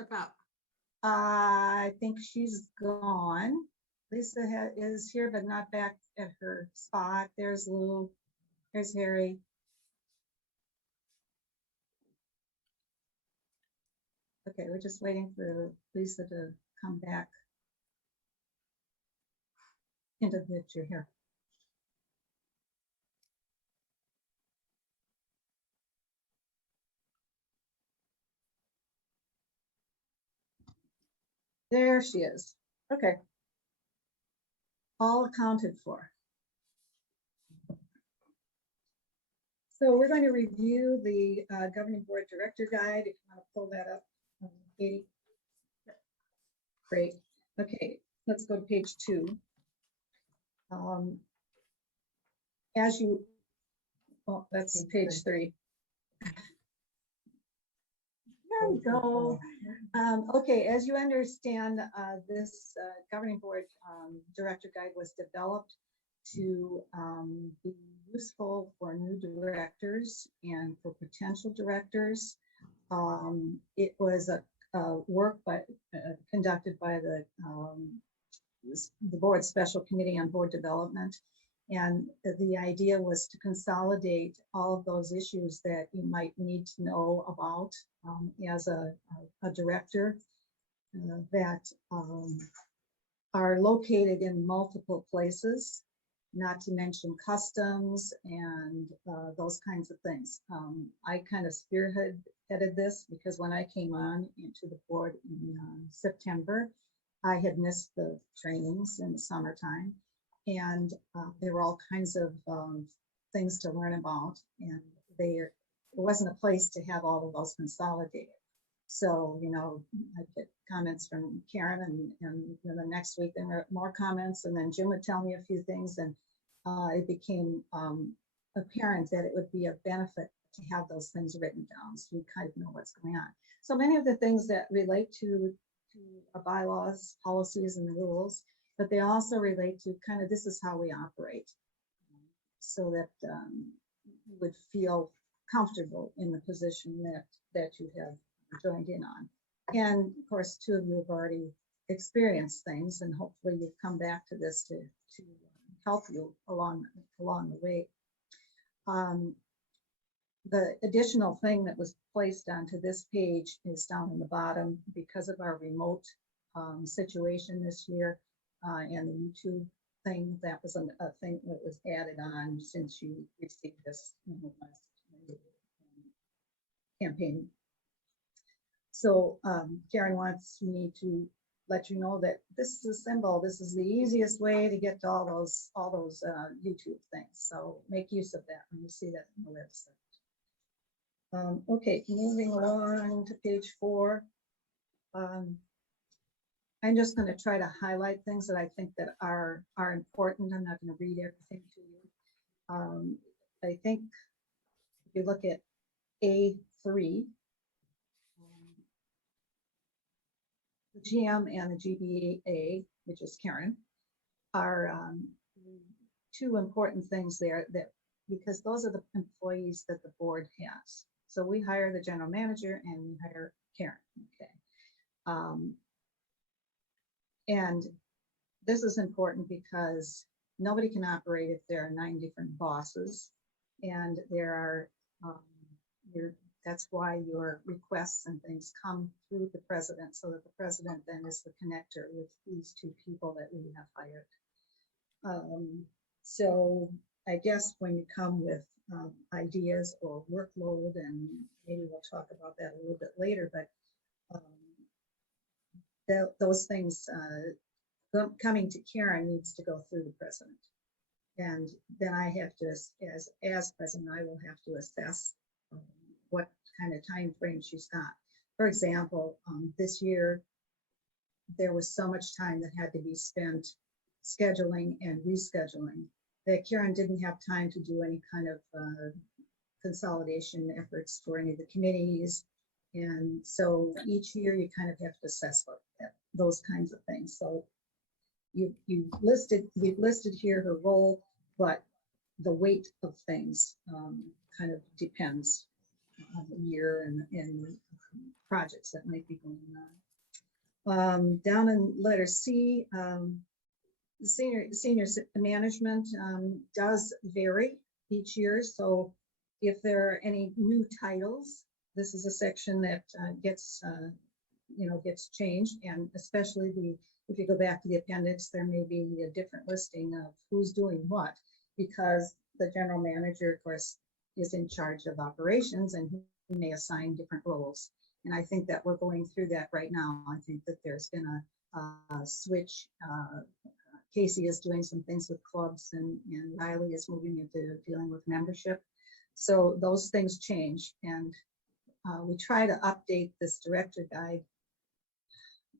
step out? I think she's gone. Lisa is here, but not back at her spot. There's Lou. There's Harry. Okay, we're just waiting for Lisa to come back into the picture here. There she is. Okay. All accounted for. So we're going to review the governing board director guide. If you want to pull that up, Katie. Great. Okay, let's go to page 2. As you, well, that's page 3. There we go. Okay, as you understand, this governing board director guide was developed to be useful for new directors and for potential directors. It was a work conducted by the board special committee on board development. And the idea was to consolidate all of those issues that you might need to know about as a director that are located in multiple places, not to mention customs and those kinds of things. I kind of spearheaded this because when I came on into the board in September, I had missed the trainings in the summertime. And there were all kinds of things to learn about, and there wasn't a place to have all of those consolidated. So, you know, I'd get comments from Karen, and then the next week there were more comments, and then Jim would tell me a few things, and it became apparent that it would be a benefit to have those things written down so we kind of know what's going on. So many of the things that relate to bylaws, policies, and rules, but they also relate to kind of this is how we operate, so that you would feel comfortable in the position that you have joined in on. And of course, 2 of you have already experienced things, and hopefully you've come back to this to help you along the way. The additional thing that was placed onto this page is down in the bottom because of our remote situation this year. And the YouTube thing, that was a thing that was added on since you received this last campaign. So Karen wants me to let you know that this is a symbol. This is the easiest way to get to all those YouTube things. So make use of that when you see that on the website. Okay, moving along to page 4. I'm just going to try to highlight things that I think that are important. I'm not going to read everything to you. I think if you look at A3, the GM and the GBA, which is Karen, are 2 important things there, that because those are the employees that the board has. So we hire the general manager and we hire Karen. Okay. And this is important because nobody can operate if there are 9 different bosses, and there are, that's why your requests and things come through the president, so that the president then is the connector with these 2 people that we have hired. So I guess when you come with ideas or workload, and maybe we'll talk about that a little bit later, but those things coming to Karen needs to go through the president. And then I have to, as president, I will have to assess what kind of time frame she's got. For example, this year, there was so much time that had to be spent scheduling and rescheduling that Karen didn't have time to do any kind of consolidation efforts for any of the committees. And so each year you kind of have to assess those kinds of things. So we've listed here her role, but the weight of things kind of depends year and projects that might be going on. Down in letter C, senior management does vary each year. So if there are any new titles, this is a section that gets changed, and especially if you go back to the appendix, there may be a different listing of who's doing what, because the general manager, of course, is in charge of operations and he may assign different roles. And I think that we're going through that right now. I think that there's been a switch. Casey is doing some things with clubs, and Riley is moving into dealing with membership. So those things change, and we try to update this director guide.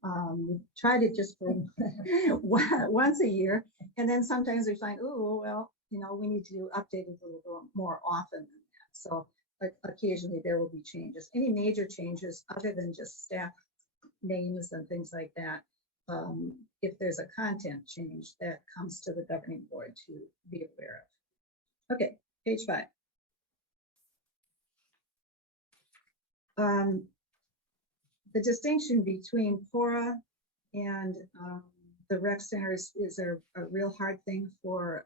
We tried it just for once a year, and then sometimes we find, oh, well, we need to update it a little more often than that. So occasionally there will be changes. Any major changes other than just staff names and things like that, if there's a content change, that comes to the governing board to be aware of. Okay, page 5. The distinction between PORA and the rec centers is a real hard thing for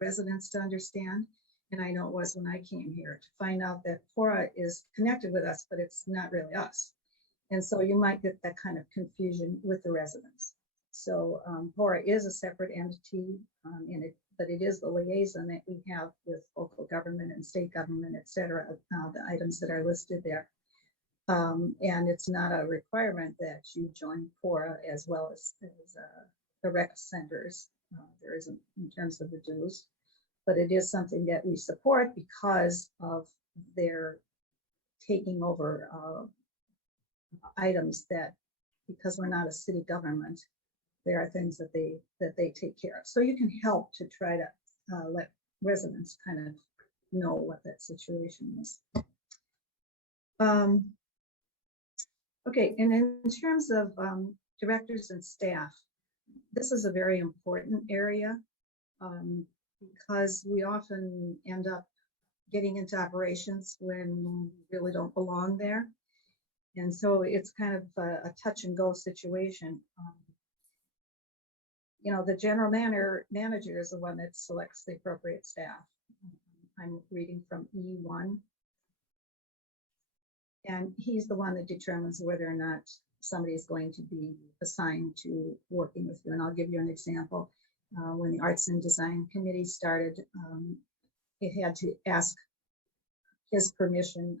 residents to understand. And I know it was when I came here to find out that PORA is connected with us, but it's not really us. And so you might get that kind of confusion with the residents. So PORA is a separate entity, but it is the liaison that we have with local government and state government, et cetera, the items that are listed there. And it's not a requirement that you join PORA as well as the rec centers. There isn't in terms of the dues, but it is something that we support because of their taking over items that, because we're not a city government, there are things that they take care of. So you can help to try to let residents kind of know what that situation is. Okay, and in terms of directors and staff, this is a very important area because we often end up getting into operations when we really don't belong there. And so it's kind of a touch and go situation. The general manager is the one that selects the appropriate staff. I'm reading from E1. And he's the one that determines whether or not somebody is going to be assigned to working with you. And I'll give you an example. When the Arts and Design Committee started, it had to ask his permission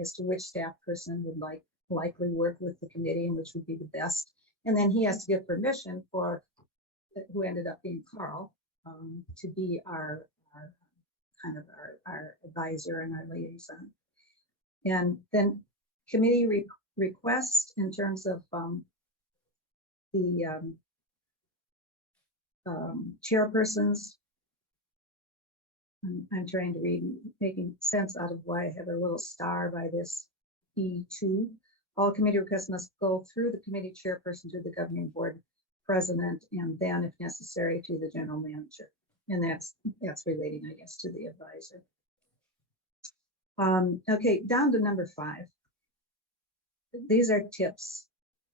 as to which staff person would likely work with the committee and which would be the best. And then he has to give permission for who ended up being Carl to be our advisor and our liaison. And then committee requests in terms of the chairpersons. I'm trying to read, making sense out of why I have a little star by this E2. All committee requests must go through the committee chairperson to the governing board president, and then, if necessary, to the general manager. And that's relating, I guess, to the advisor. Okay, down to number 5. These are tips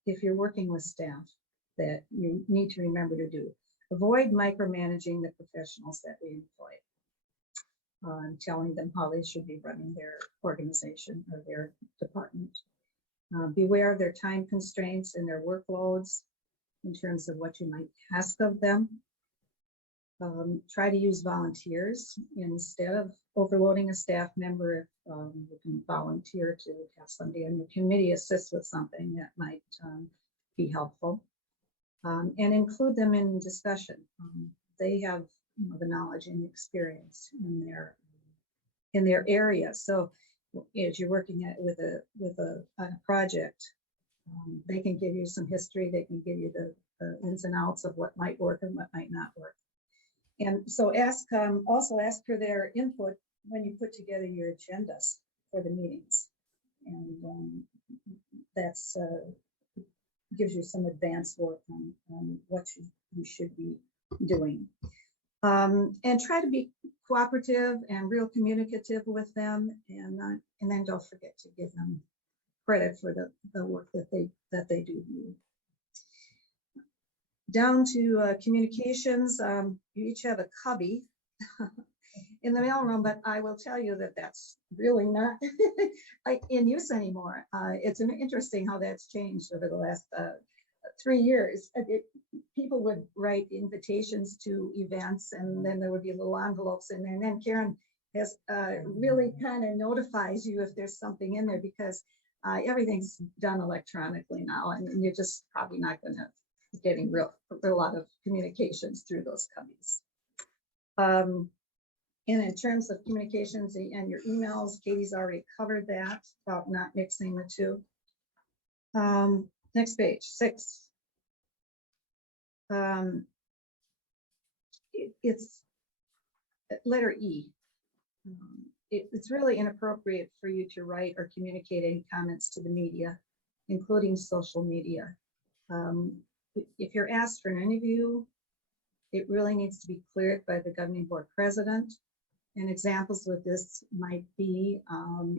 if you're working with staff that you need to remember to do. Avoid micromanaging the professionals that we employ. Telling them how they should be running their organization or their department. Beware of their time constraints and their workloads in terms of what you might ask of them. Try to use volunteers instead of overloading a staff member. You can volunteer to have somebody on your committee assist with something that might be helpful, and include them in discussion. They have the knowledge and experience in their area. So as you're working with a project, they can give you some history. They can give you the ins and outs of what might work and what might not work. And so also ask for their input when you put together your agendas for the meetings. And that's gives you some advanced work on what you should be doing. And try to be cooperative and real communicative with them, and then don't forget to give them credit for the work that they do. Down to communications, you each have a cubby in the mailroom, but I will tell you that that's really not in use anymore. It's interesting how that's changed over the last 3 years. People would write invitations to events, and then there would be little envelopes in there. And then Karen has really kind of notifies you if there's something in there, because everything's done electronically now, and you're just probably not going to getting a lot of communications through those cubbies. And in terms of communications and your emails, Katie's already covered that about not mixing the two. Next page, 6. It's letter E. It's really inappropriate for you to write or communicate any comments to the media, including social media. If you're asked for an interview, it really needs to be cleared by the governing board president. And examples with this might be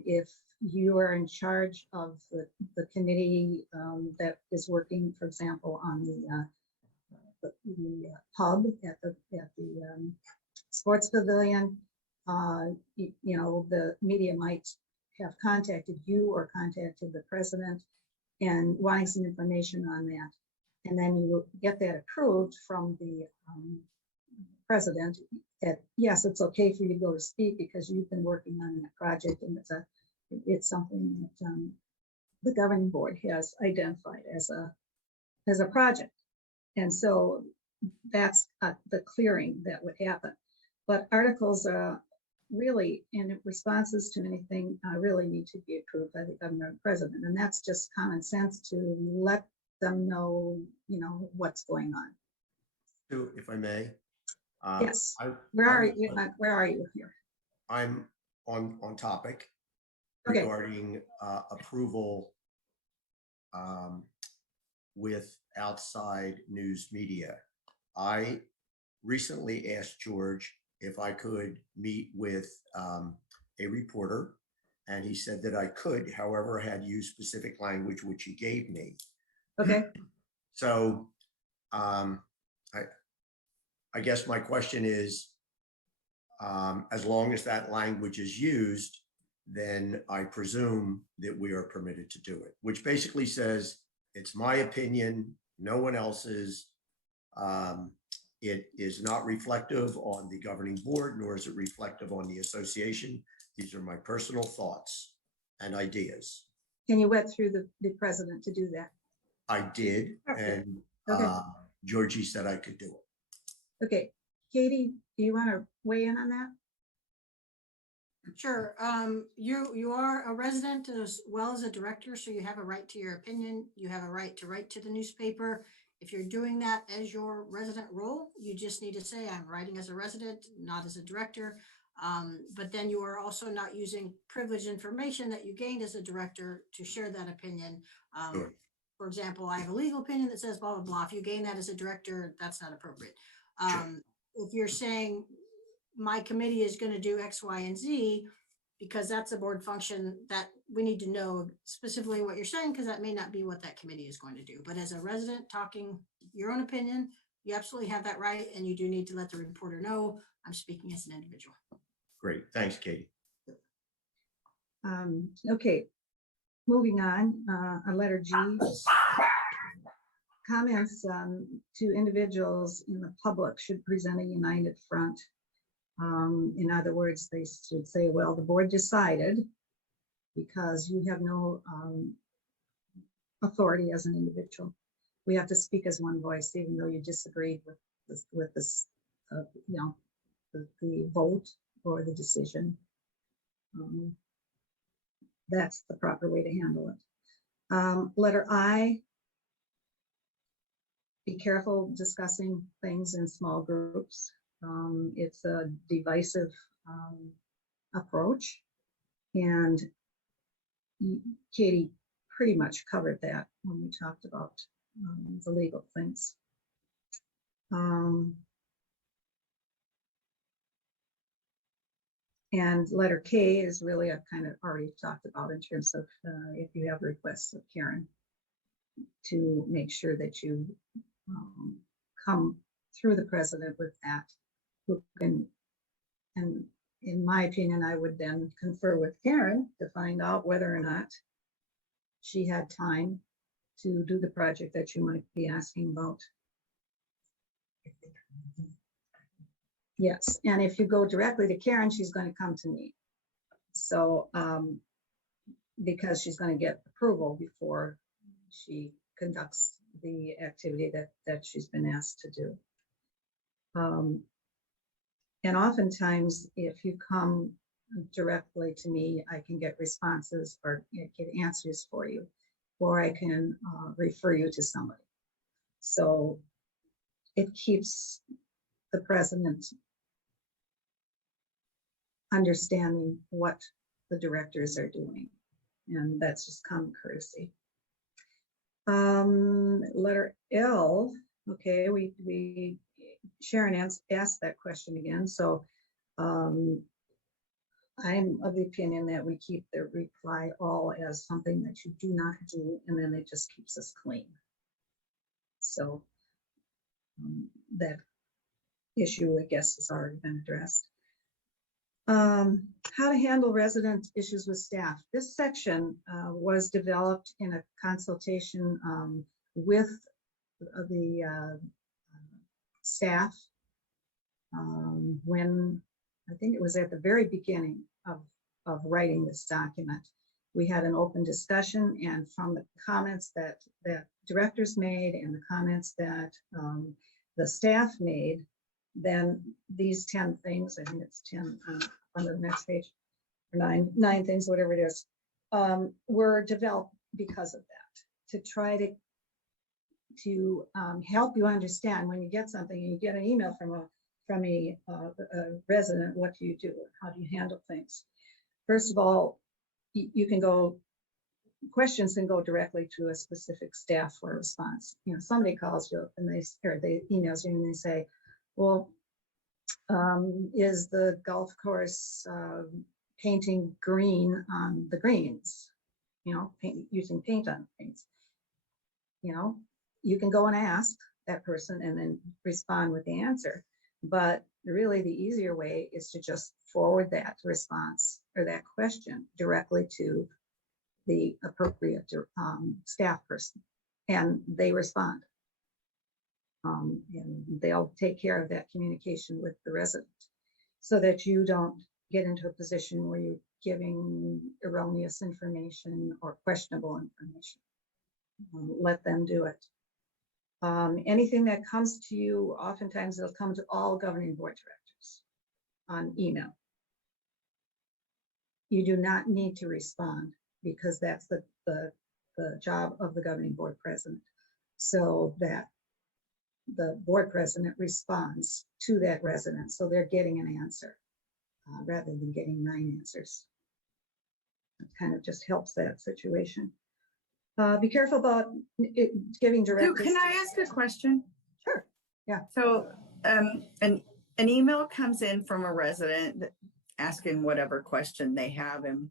if you are in charge of the committee that is working, for example, on the pub at the sports pavilion, you know, the media might have contacted you or contacted the president and wanting some information on that. And then you will get that approved from the president that, yes, it's okay for you to go to speak because you've been working on that project, and it's something that the governing board has identified as a project. And so that's the clearing that would happen. But articles really, in responses to anything, really need to be approved by the governor and president. And that's just common sense to let them know, you know, what's going on. So if I may. Yes. Where are you here? I'm on topic Okay. regarding approval with outside news media. I recently asked George if I could meet with a reporter, and he said that I could, however, I had used specific language, which he gave me. Okay. So I guess my question is, as long as that language is used, then I presume that we are permitted to do it, which basically says it's my opinion, no one else's. It is not reflective on the governing board, nor is it reflective on the association. These are my personal thoughts and ideas. Can you went through the president to do that? I did, and Okay. Georgie said I could do it. Okay. Katie, do you want to weigh in on that? Sure. You are a resident as well as a director, so you have a right to your opinion. You have a right to write to the newspaper. If you're doing that as your resident role, you just need to say, I'm writing as a resident, not as a director. But then you are also not using privileged information that you gained as a director to share that opinion. Sure. For example, I have a legal opinion that says blah, blah, blah. If you gain that as a director, that's not appropriate. Sure. If you're saying my committee is going to do X, Y, and Z, because that's a board function, that we need to know specifically what you're saying, because that may not be what that committee is going to do. But as a resident talking your own opinion, you absolutely have that right, and you do need to let the reporter know I'm speaking as an individual. Great. Thanks, Katie. Okay, moving on, letter G. Comments to individuals in the public should present a united front. In other words, they should say, well, the board decided, because you have no authority as an individual. We have to speak as one voice, even though you disagreed with this, you know, the vote or the decision. That's the proper way to handle it. Letter I. Be careful discussing things in small groups. It's a divisive approach, and Katie pretty much covered that when we talked about the legal things. And letter K is really, I've kind of already talked about in terms of if you have requests of Karen to make sure that you come through the president with that, who can, and in my opinion, I would then confer with Karen to find out whether or not she had time to do the project that you might be asking about. Yes, and if you go directly to Karen, she's going to come to me. So, because she's going to get approval before she conducts the activity that she's been asked to do. And oftentimes, if you come directly to me, I can get responses or get answers for you, or I can refer you to somebody. So it keeps the president understanding what the directors are doing. And that's just common courtesy. Letter L, okay, Sharon asked that question again. So I'm of the opinion that we keep the reply all as something that you do not do, and then it just keeps us clean. So that issue, I guess, has already been addressed. How to handle resident issues with staff. This section was developed in a consultation with the staff when I think it was at the very beginning of writing this document. We had an open discussion, and from the comments that directors made and the comments that the staff made, then these 10 things, I think it's 10 on the next page, or nine things, whatever it is, were developed because of that, to try to help you understand when you get something and you get an email from a resident, what do you do? How do you handle things? First of all, you can go, questions can go directly to a specific staff for a response. You know, somebody calls you and they emails you and they say, well, is the golf course painting green on the greens? You know, using paint on things. You know, you can go and ask that person and then respond with the answer. But really the easier way is to just forward that response or that question directly to the appropriate staff person, and they respond. And they'll take care of that communication with the resident so that you don't get into a position where you're giving erroneous information or questionable information. Let them do it. Anything that comes to you, oftentimes it'll come to all governing board directors on email. You do not need to respond because that's the job of the governing board president. So that the board president responds to that resident. So they're getting an answer rather than getting 9 answers. It kind of just helps that situation. Be careful about giving direct. Can I ask a question? Sure. Yeah. So an email comes in from a resident asking whatever question they have, and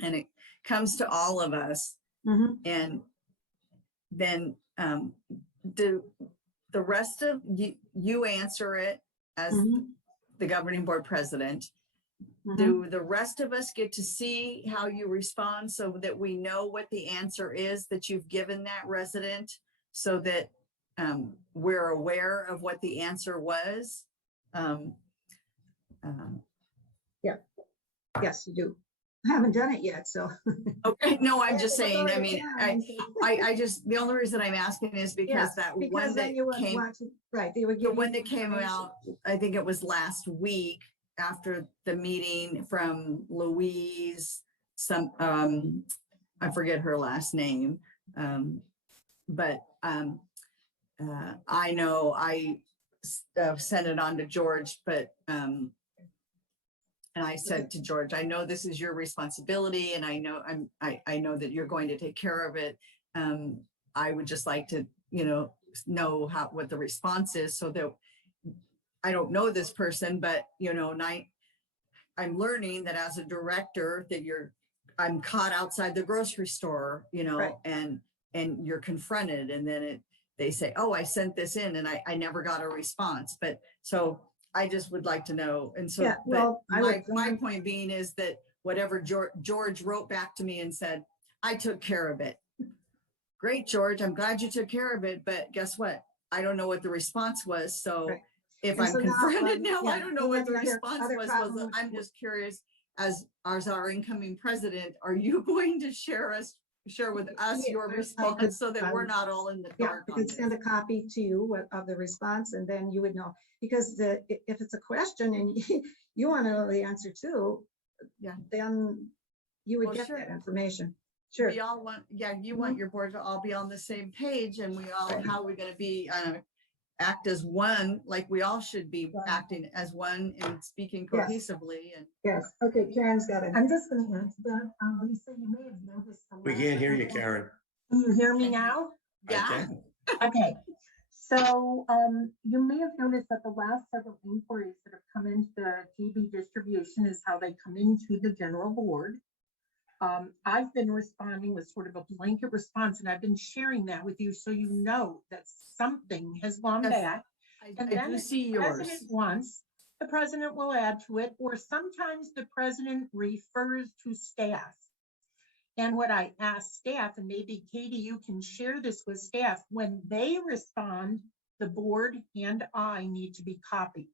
it comes to all of us. Mm-hmm. And then do the rest of you answer it as the governing board president? Do the rest of us get to see how you respond so that we know what the answer is that you've given that resident, so that we're aware of what the answer was? Yeah. Yes, you do. I haven't done it yet, so. Okay, no, I'm just saying, I mean, I just, the only reason I'm asking is because one that came, right, they would the one that came out, I think it was last week after the meeting from Louise, I forget her last name, but I know I sent it on to George, but and I said to George, I know this is your responsibility, and I know I know that you're going to take care of it. I would just like to, know what the response is, so that I don't know this person, but I'm learning that as a director that I'm caught outside the grocery store, Right. and you're confronted and then they say, oh, I sent this in and I never got a response. But so I just would like to know. And so, Yeah, but well, I would my think- point being is that whatever George wrote back to me and said, I took care of it. Great, George. I'm glad you took care of it. But guess what? I don't know what the response was. So Right. if And I'm so now, confronted now, I yeah, don't know and what then the the response other was. problem I'm with- just curious, as our incoming president, are you going to share with us Yeah, your I could- response so that we're not all in the Yeah, dark we on could this? send a copy to you of the response, and then you would know, because if it's a question and you want to know the answer too, Yeah. then you would Well, get sure. that information. Sure. We all want, you want your board to all be on the same page and we all, Right. how we're gonna be, act as one, like we all should be Right. acting as one and speaking Yes. cohesively and. Yes, okay, Karen's got it. I'm just gonna add to that, Lisa, you may have noticed. the We last can't hear you, couple- Karen. Can you hear me now? I Yeah. can. Okay, so you may have noticed that the last several inquiries that have come into the GB distribution is how they come into the general board. I've been responding with sort of a blanket response, and I've been sharing that with you so you know that something has gone Yes, back. I And I then do if see the yours. president wants, the president will add to it, or sometimes the president refers to staff. And what I ask staff, and maybe Katie, you can share this with staff, when they respond, the board and I need to be copied.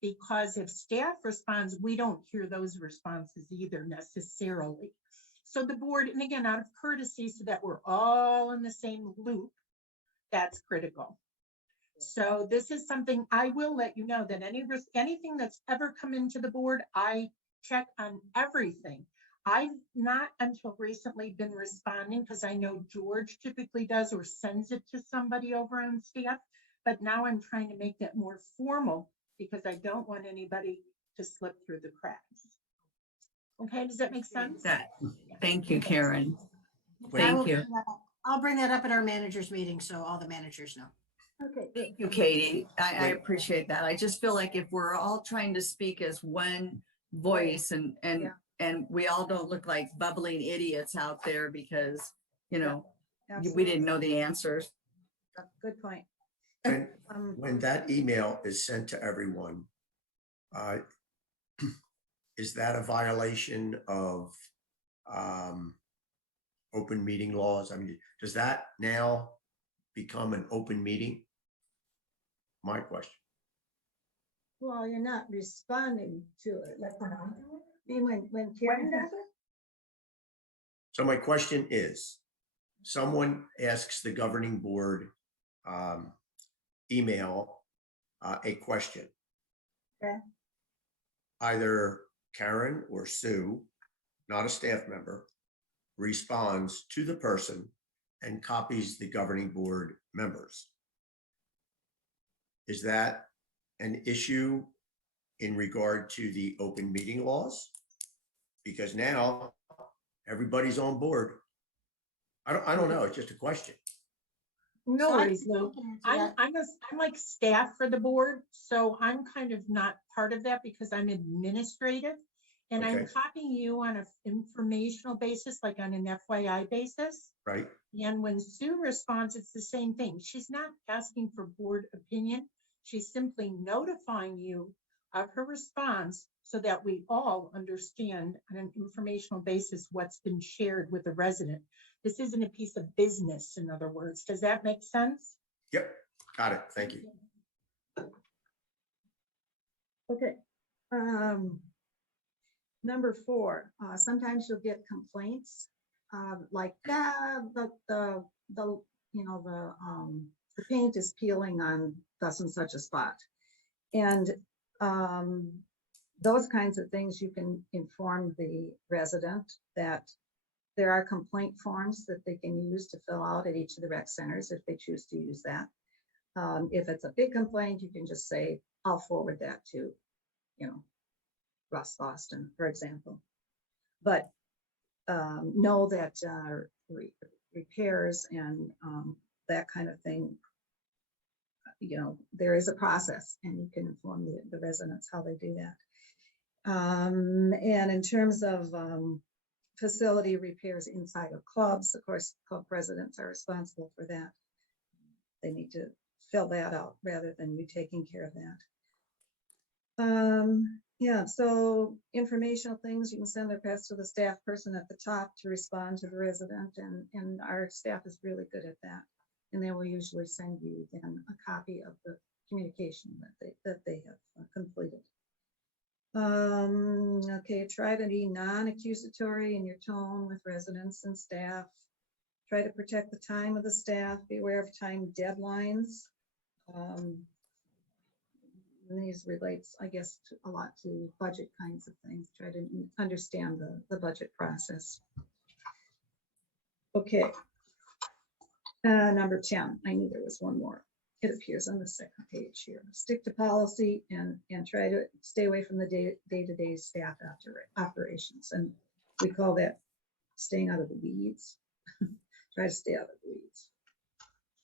Because if staff responds, we don't hear those responses either necessarily. So the board, and again, out of courtesy, so that we're all in the same loop, that's critical. So this is something I will let you know that anything that's ever come into the board, I check on everything. I've not until recently been responding because I know George typically does or sends it to somebody over on staff. But now I'm trying to make that more formal because I don't want anybody to slip through the cracks. Okay, does that make sense? Thank you, Karen. Wait. Thank you. I'll bring that up at our managers meeting, so all the managers know. Okay. Thank you, Katie. I Wait. appreciate that. I just feel like if we're all trying to speak as one voice and we all don't look like bubbling idiots out there because, we Absolutely. didn't know the answers. Good point. When, Um, when that email is sent to everyone, is that a violation of open meeting laws? I mean, does that now become an open meeting? My question. Well, you're not responding to it. Like when I do it? I mean, when Karen does it? So my question is, someone asks the governing board email a question. Okay. Either Karen or Sue, not a staff member, responds to the person and copies the governing board members. Is that an issue in regard to the open meeting laws? Because now everybody's on board. I don't know. It's just a question. No So I worries, can Lou. look into that. I'm like staff for the board, so I'm kind of not part of that because I'm administrative. And I'm Okay. copying you on an informational basis, like on an FYI basis. Right? And when Sue responds, it's the same thing. She's not asking for board opinion. She's simply notifying you of her response so that we all understand on an informational basis what's been shared with the resident. This isn't a piece of business, in other words. Does that make sense? Yep. Got it. Thank you. Okay. Number 4, sometimes you'll get complaints like the paint is peeling on thus and such a spot. And those kinds of things, you can inform the resident that there are complaint forms that they can use to fill out at each of the rec centers if they choose to use that. If it's a big complaint, you can just say, I'll forward that to, Russ Boston, for example. But know that repairs and that kind of thing, there is a process and you can inform the residents how they do that. And in terms of facility repairs inside of clubs, of course, club presidents are responsible for that. They need to fill that out rather than you taking care of that. Yeah, so informational things, you can send the request to the staff person at the top to respond to the resident, and our staff is really good at that. And they will usually send you then a copy of the communication that they have completed. Okay, try to be non-accusatory in your tone with residents and staff. Try to protect the time of the staff, be aware of time deadlines. And these relates, I guess, a lot to budget kinds of things. Try to understand the budget process. Okay. Number 10, I knew there was one more. It appears on the second page here. Stick to policy and try to stay away from the day-to-day staff operations. And we call that staying out of the weeds. Try to stay out of the weeds.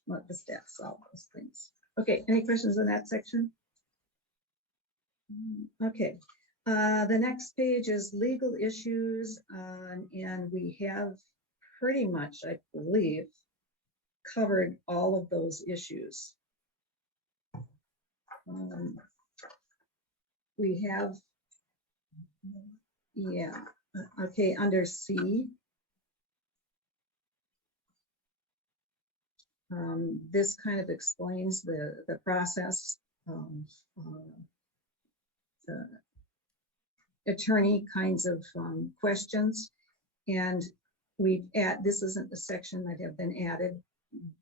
Let the staff solve those things. Okay, any questions in that section? Okay, the next page is legal issues, and we have pretty much, I believe, covered all of those issues. We have, yeah, okay, under C. This kind of explains the process. The attorney kinds of questions, and this isn't the section that have been added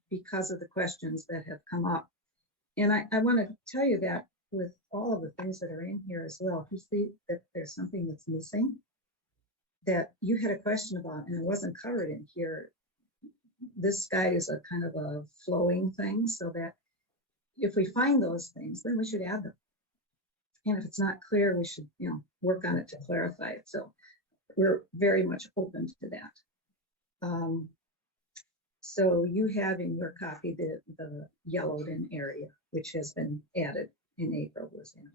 because of the questions that have come up. And I want to tell you that with all of the things that are in here as well, if you see that there's something that's missing that you had a question about and it wasn't covered in here, this guide is a kind of a flowing thing, so that if we find those things, then we should add them. And if it's not clear, we should, work on it to clarify it. So we're very much open to that. So you have in your copy the yellowed in area, which has been added in April. Was added.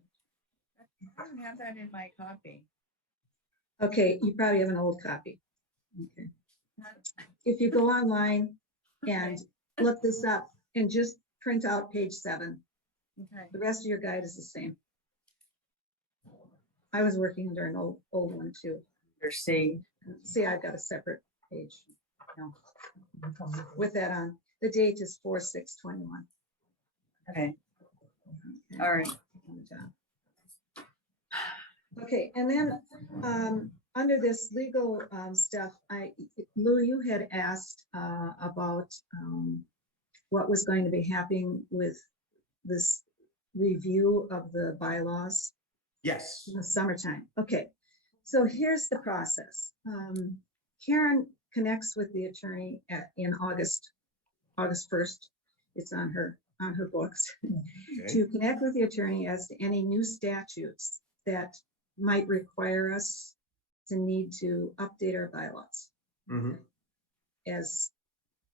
I don't have that in my copy. Okay, you probably have an old copy. Okay. If you go online and look this up and just print out page 7, Okay. the rest of your guide is the same. I was working under an old one too. See. See, I've got a separate page with that on. The date is 4/6/21. Okay. All right. Okay, and then under this legal stuff, Lou, you had asked about what was going to be happening with this review of the bylaws. Yes. In the summertime. Okay, so here's the process. Karen connects with the attorney in August 1st. It's on her books. Okay. To connect with the attorney as to any new statutes that might require us to need to update our bylaws Mhm. as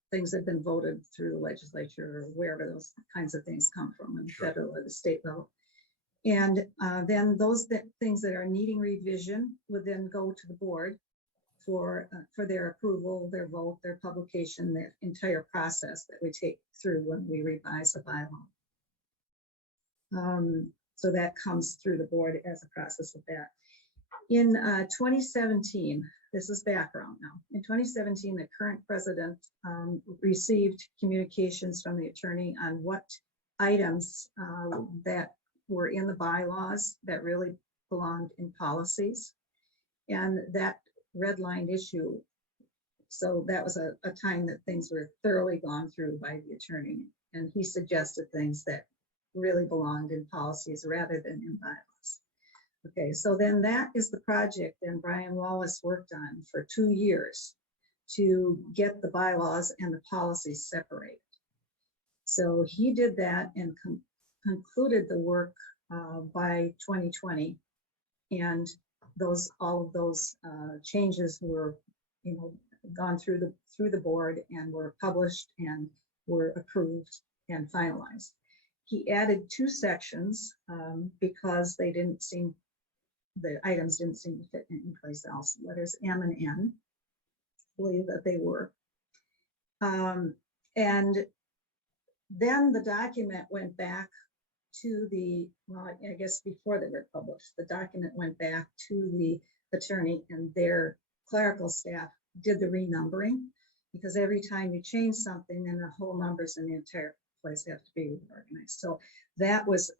things have been voted through the legislature or wherever those kinds of things come from, in the Sure. federal or the state level. And then those things that are needing revision would then go to the board for their approval, their vote, their publication, the entire process that we take through when we revise the bylaw. So that comes through the board as a process of that. In 2017, this is background now. In 2017, the current president received communications from the attorney on what items that were in the bylaws that really belonged in policies. And that redlined issue, so that was a time that things were thoroughly gone through by the attorney. And he suggested things that really belonged in policies rather than in bylaws. Okay, so then that is the project that Brian Wallace worked on for 2 years to get the bylaws and the policies separated. So he did that and concluded the work by 2020, and all of those changes were, gone through the board and were published and were approved and finalized. He added 2 sections because they didn't seem the items didn't seem to fit anyplace else. Letters M and N, believe that they were. And then the document went back to the, well, I guess before they were published, the document went back to the attorney, and their clerical staff did the renumbering, because every time you change something, then the whole numbers in the entire place have to be reorganized. So that was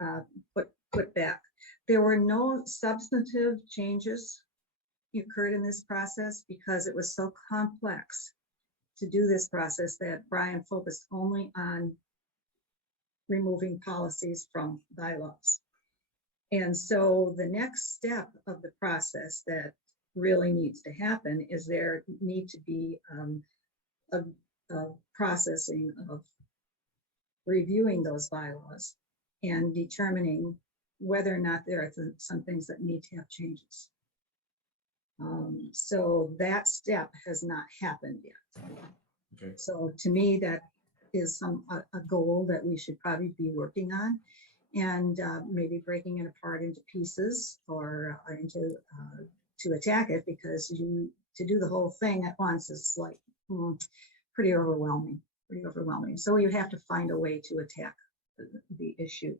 put back. There were no substantive changes occurred in this process because it was so complex to do this process that Brian focused only on removing policies from bylaws. And so the next step of the process that really needs to happen is there need to be a processing of reviewing those bylaws and determining whether or not there are some things that need to have changes. So that step has not happened yet. Okay. So to me, that is a goal that we should probably be working on, and maybe breaking it apart into pieces or to attack it, because to do the whole thing at once is like pretty overwhelming. So you have to find a way to attack the issue,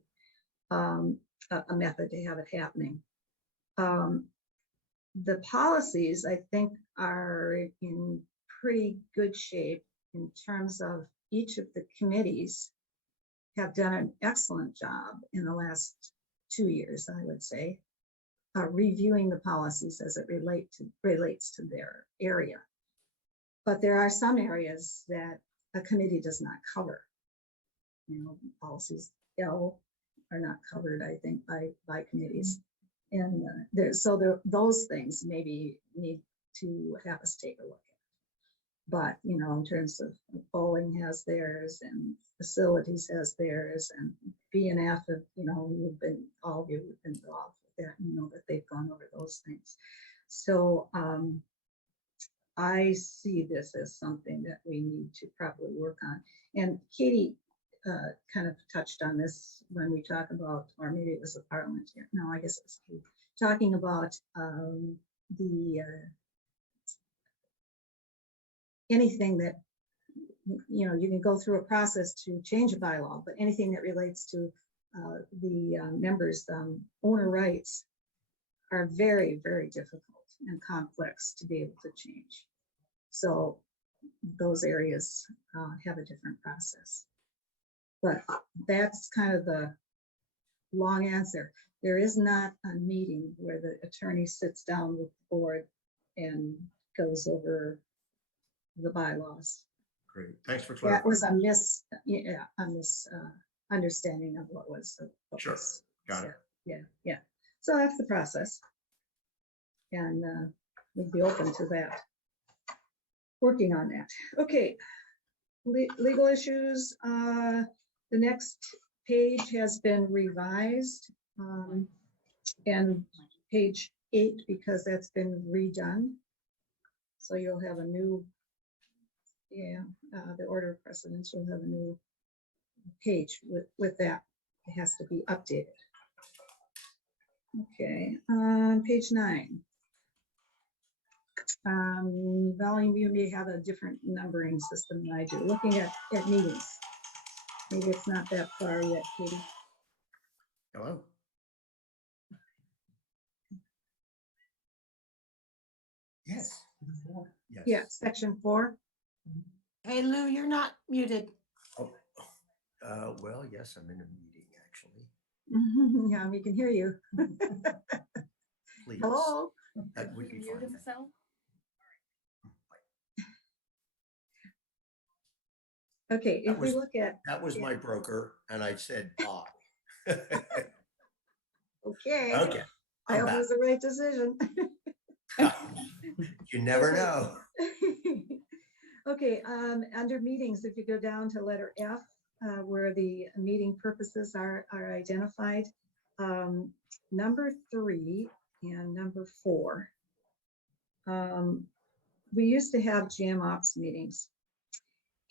a method to have it happening. The policies, I think, are in pretty good shape in terms of each of the committees have done an excellent job in the last 2 years, I would say, reviewing the policies as it relates to their area. But there are some areas that a committee does not cover. You know, policies L are not covered, I think, by committees. And those things maybe need to have us take a look at. But, you know, in terms of bowling has theirs and facilities has theirs, and BNF, you know, all of you have been involved with that, you know, that they've gone over those things. So I see this as something that we need to probably work on. And Katie kind of touched on this when we talk about, or maybe it was a parliamentarian, no, I guess it was Katie, talking about anything that, you know, you can go through a process to change a bylaw, but anything that relates to the members' owner rights are very, very difficult and complex to be able to change. So those areas have a different process. But that's kind of the long answer. There is not a meeting where the attorney sits down with the board and goes over the bylaws. Great. Thanks for That clarifying. was a misunderstanding of what was. Sure. Got it. Yeah. So that's the process. And we'd be open to that. Working on that. Okay. Legal issues. The next page has been revised, and page 8, because that's been redone. So you'll have a new, the order of precedence, you'll have a new page with that. It has to be updated. Okay, page 9. Volume, you may have a different numbering system than I do. Looking at meetings. Maybe it's not that far yet, Katie. Hello? Yes. Yes. Yeah, section 4. Hey, Lou, you're not muted. Oh, well, yes, I'm in a meeting, actually. Yeah, we can hear you. Please. Hello? That would be fine. Okay, That if we was- look at, That was my broker, and I said bye. okay, Okay. I I'm hope it back. was the right decision. You never know. Okay, under meetings, if you go down to letter F, where the meeting purposes are identified, number 3 and number 4. We used to have jam ops meetings,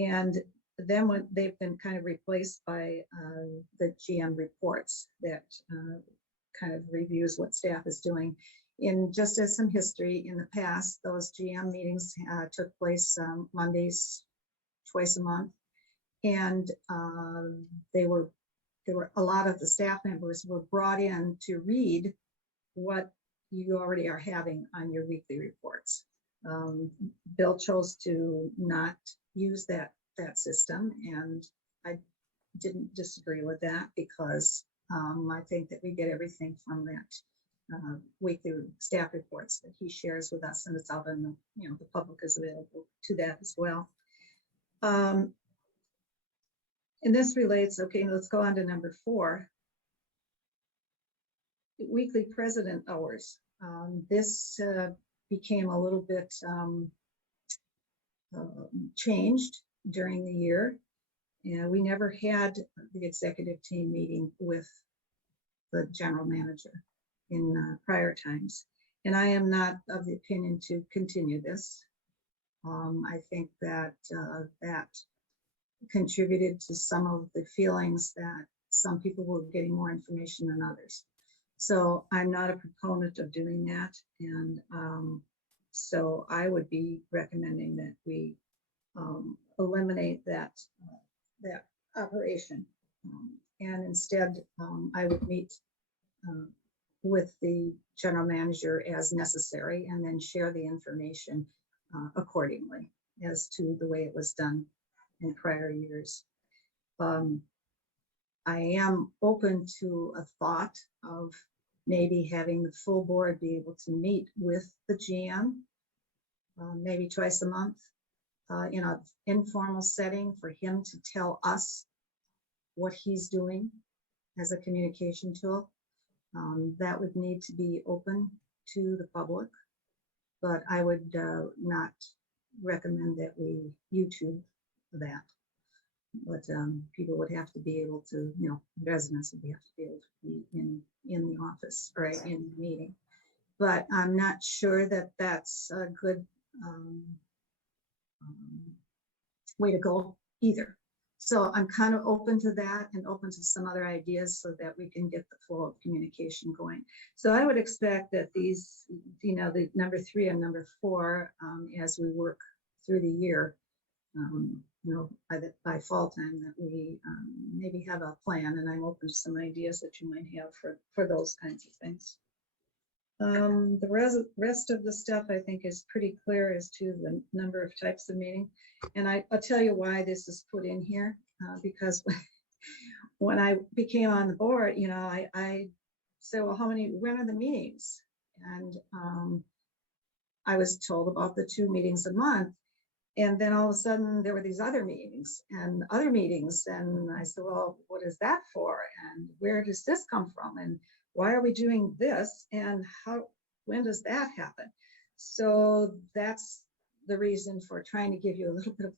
and then when they've been kind of replaced by the GM reports that kind of reviews what staff is doing. In just as some history, in the past, those GM meetings took place Mondays, twice a month. And there were a lot of the staff members were brought in to read what you already are having on your weekly reports. Bill chose to not use that system, and I didn't disagree with that because I think that we get everything from that weekly staff reports that he shares with us, and it's out in the public is available to that as well. And this relates, okay, let's go on to number 4. Weekly president hours. This became a little bit changed during the year. And we never had the executive team meeting with the general manager in prior times. And I am not of the opinion to continue this. I think that that contributed to some of the feelings that some people were getting more information than others. So I'm not a proponent of doing that. And so I would be recommending that we eliminate that operation. And instead, I would meet with the general manager as necessary and then share the information accordingly as to the way it was done in prior years. I am open to a thought of maybe having the full board be able to meet with the GM, maybe twice a month, in an informal setting for him to tell us what he's doing as a communication tool. That would need to be open to the public, but I would not recommend that we YouTube that. But people would have to be able to, residents would have to be able to be in the office or in the meeting. But I'm not sure that that's a good way to go either. So I'm kind of open to that and open to some other ideas so that we can get the flow of communication going. So I would expect that these, the number 3 and number 4, as we work through the year, by fall time, that we maybe have a plan, and I'm open to some ideas that you might have for those kinds of things. The rest of the stuff I think is pretty clear as to the number of types of meeting. And I'll tell you why this is put in here, because when I became on the board, I said, well, when are the meetings? And I was told about the 2 meetings a month. And then all of a sudden there were these other meetings. And I said, well, what is that for? And where does this come from? And why are we doing this? And when does that happen? So that's the reason for trying to give you a little bit of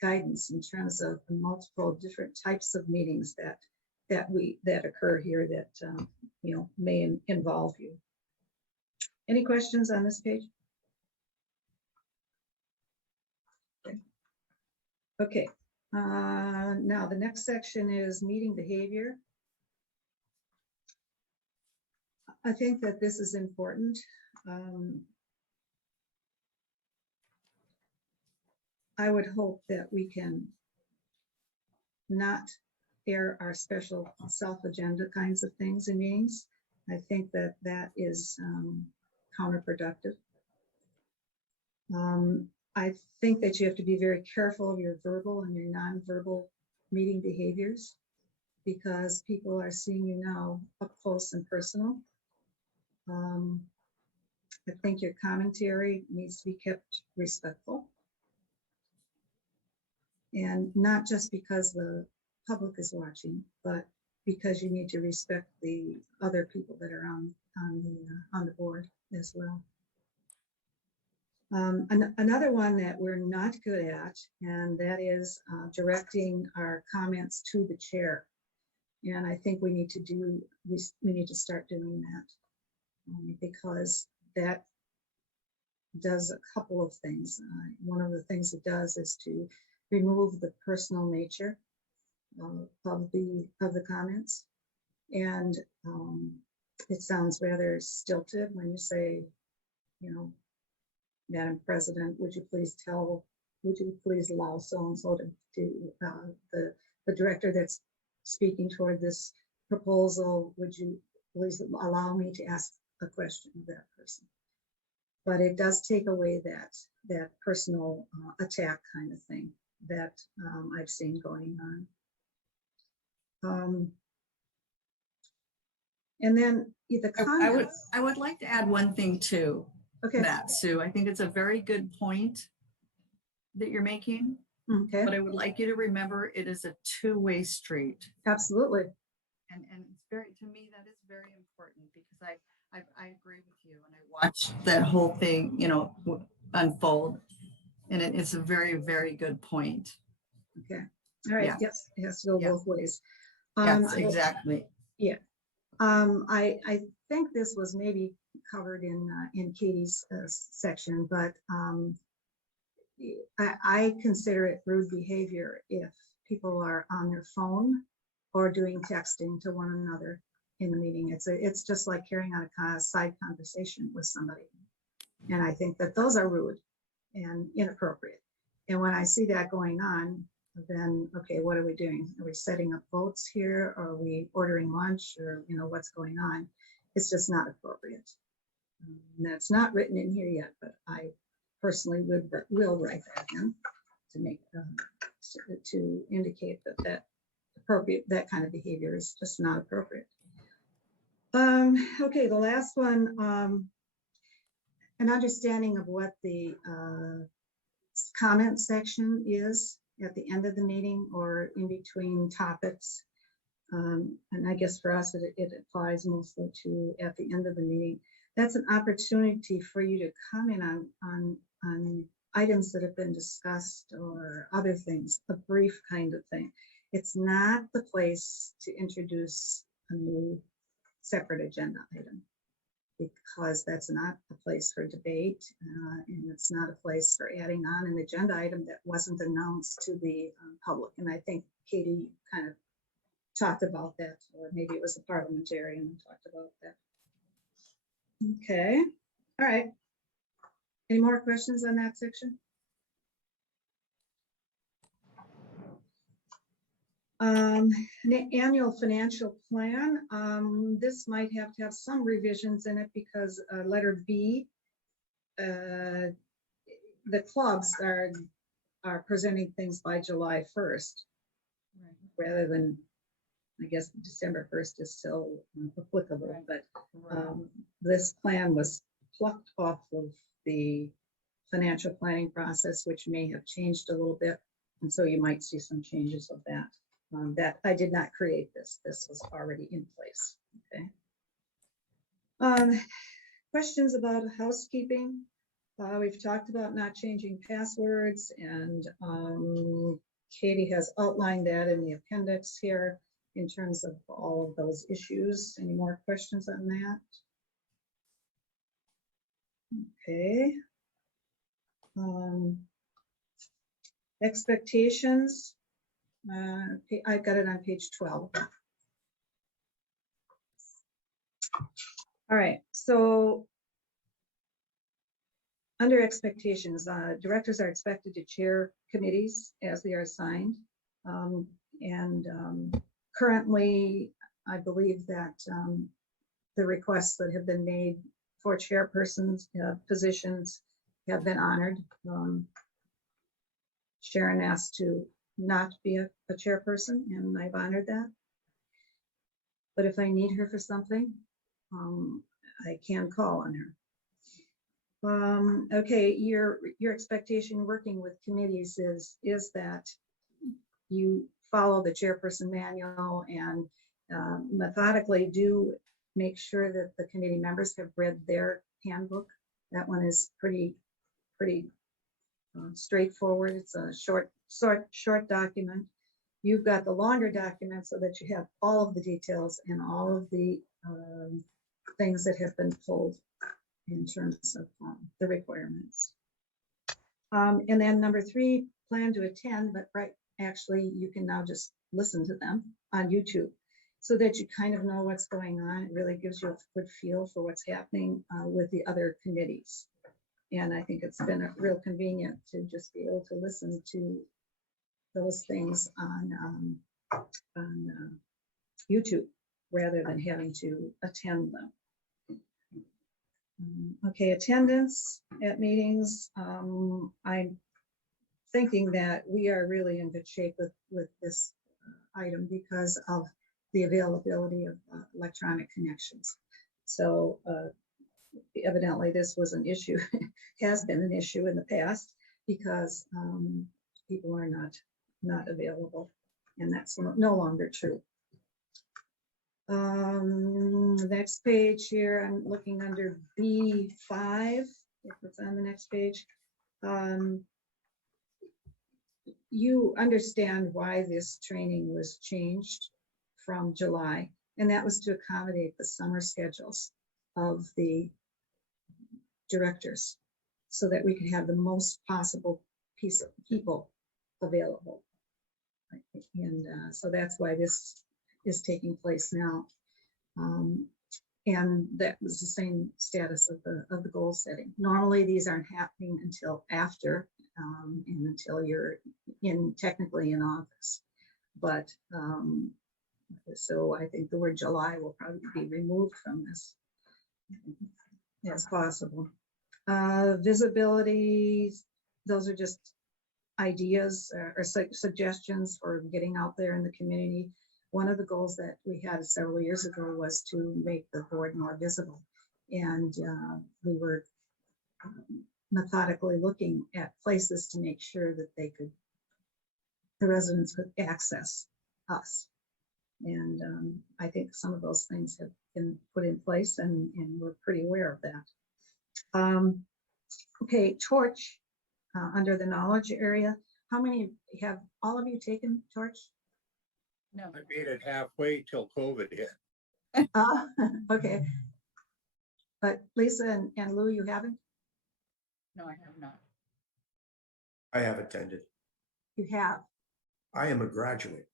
guidance in terms of the multiple different types of meetings that occur here that may involve you. Any questions on this page? Okay, now the next section is meeting behavior. I think that this is important. I would hope that we can not air our special self-agenda kinds of things in meetings. I think that that is counterproductive. I think that you have to be very careful of your verbal and your nonverbal meeting behaviors, because people are seeing you now up close and personal. I think your commentary needs to be kept respectful. And not just because the public is watching, but because you need to respect the other people that are on the board as well. Another one that we're not good at, and that is directing our comments to the chair. And I think we need to start doing that, because that does a couple of things. One of the things it does is to remove the personal nature of the comments, and it sounds rather stilted when you say, you know, Madam President, would you please allow so-and-so the director that's speaking toward this proposal, would you please allow me to ask a question of that person? But it does take away that personal attack kind of thing that I've seen going on. And then the comments. I would like to add one thing too, Okay. that Sue, I think it's a very good point that you're making, Okay. but I would like you to remember it is a two-way street. Absolutely. And it's very, to me, that is very important because I agree with you and I watched that whole thing, you know, unfold. And it's a very, very good point. Okay. All right. Yeah. Yes, it has to go Yeah. both ways. Yes, exactly. Yeah. I think this was maybe covered in Katie's section, but I consider it rude behavior if people are on their phone or doing texting to one another in the meeting. It's just like carrying on a side conversation with somebody. And I think that those are rude and inappropriate. And when I see that going on, then, okay, what are we doing? Are we setting up votes here? Or are we ordering lunch, or, you know, what's going on? It's just not appropriate. And that's not written in here yet, but I personally will write that in to make, to indicate that kind of behavior is just not appropriate. Okay, the last one, an understanding of what the comment section is at the end of the meeting or in between topics. And I guess for us, it applies mostly to at the end of the meeting. That's an opportunity for you to comment on items that have been discussed or other things, a brief kind of thing. It's not the place to introduce a new separate agenda item, because that's not a place for debate, and it's not a place for adding on an agenda item that wasn't announced to the public. And I think Katie kind of talked about that, or maybe it was a parliamentarian who talked about that. Okay, all right. Any more questions on that section? An annual financial plan. This might have to have some revisions in it because letter B, the clubs are presenting things by July 1st, rather than, I guess, December 1st is still applicable, but this plan was plucked off of the financial planning process, which may have changed a little bit. And so you might see some changes of that. That I did not create this. This was already in place. Okay. Questions about housekeeping? We've talked about not changing passwords, and Katie has outlined that in the appendix here in terms of all of those issues. Any more questions on that? Okay. Expectations. I've got it on page 12. All right, so under expectations, directors are expected to chair committees as they are assigned. Currently, I believe that the requests that have been made for chairpersons positions have been honored. Sharon asked to not be a chairperson, and I've honored that. But if I need her for something, I can call on her. Okay, your expectation working with committees is that you follow the chairperson manual and methodically do make sure that the committee members have read their handbook. That one is pretty straightforward. It's a short document. You've got the longer document so that you have all of the details and all of the things that have been pulled in terms of the requirements. And then number 3, plan to attend, but actually you can now just listen to them on YouTube. so that you kind of know what's going on. It really gives you a good feel for what's happening with the other committees. And I think it's been real convenient to just be able to listen to those things on YouTube rather than having to attend them. Okay, attendance at meetings. I'm thinking that we are really in good shape with this item because of the availability of electronic connections. So evidently this was an issue, has been an issue in the past because people are not available, and that's no longer true. Next page here, I'm looking under B5, if it's on the next page. You understand why this training was changed from July, and that was to accommodate the summer schedules of the directors so that we could have the most possible piece of people available. And so that's why this is taking place now. And that was the same status of the goal setting. Normally these aren't happening until after and until you're technically in office. But so I think the word July will probably be removed from this as possible. Visibility, those are just ideas or suggestions for getting out there in the community. One of the goals that we had several years ago was to make the board more visible. And we were methodically looking at places to make sure that the residents could access us. And I think some of those things have been put in place, and we're pretty aware of that. Okay, Torch under the knowledge area. How many have all of you taken Torch? No, I made it halfway till COVID hit. Okay. But Lisa and Lou, you haven't? no, I have not. I have attended. You have. I am a graduate.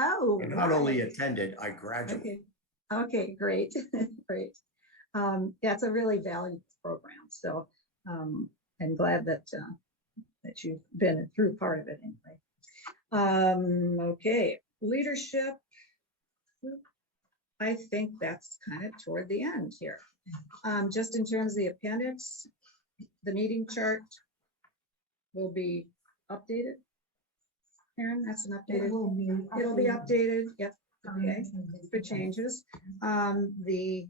Oh, And not only right. attended, I graduated. Okay, great, great. That's a really valuable program. So I'm glad that you've been through part of it anyway. Okay, leadership. I think that's kind of toward the end here. Just in terms of the appendix, the meeting chart will be updated. Aaron, that's an updated. It'll be updated. Yep. Okay. For changes. The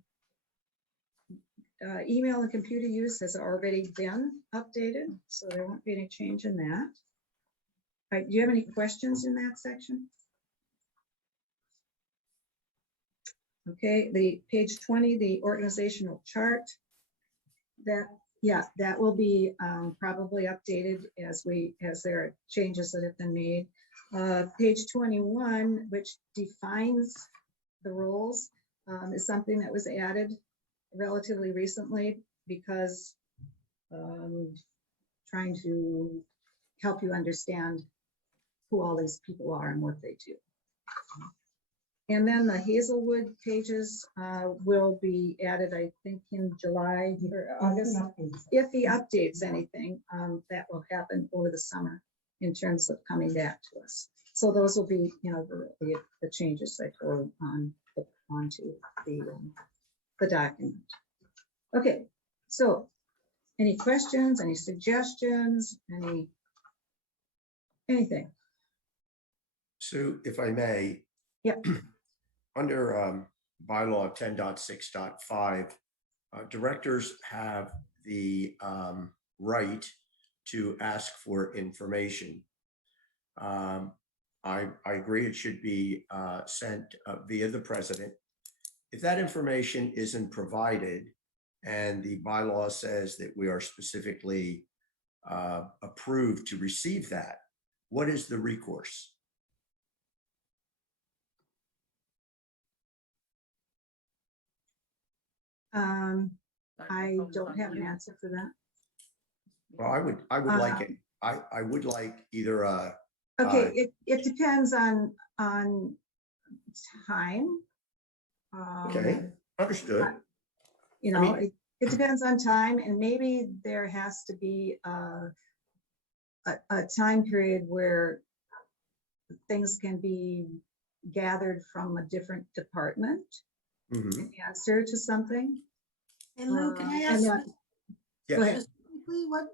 email and computer use has already been updated, so there won't be any change in that. All right, do you have any questions in that section? Okay, the page 20, the organizational chart. That will be probably updated as there are changes that have been made. Page 21, which defines the roles, is something that was added relatively recently because trying to help you understand who all these people are and what they do. And then the Hazelwood pages will be added, I think, in July or August. If he updates anything, that will happen over the summer in terms of coming back to us. So those will be, the changes that go onto the document. Okay, so any questions, any suggestions, anything? So if I may. Yep. Under bylaw 10.6.5, directors have the right to ask for information. I agree it should be sent via the president. If that information isn't provided and the bylaw says that we are specifically approved to receive that, what is the recourse? I don't have an answer for that. Well, I would like it. I would like either Okay, it depends on time Okay, understood. You I know, mean- it depends on time, and maybe there has to be a time period where things can be gathered from a different department, Mhm. answer to something. And Lou, can I And ask then- Yes. Go ahead. specifically what?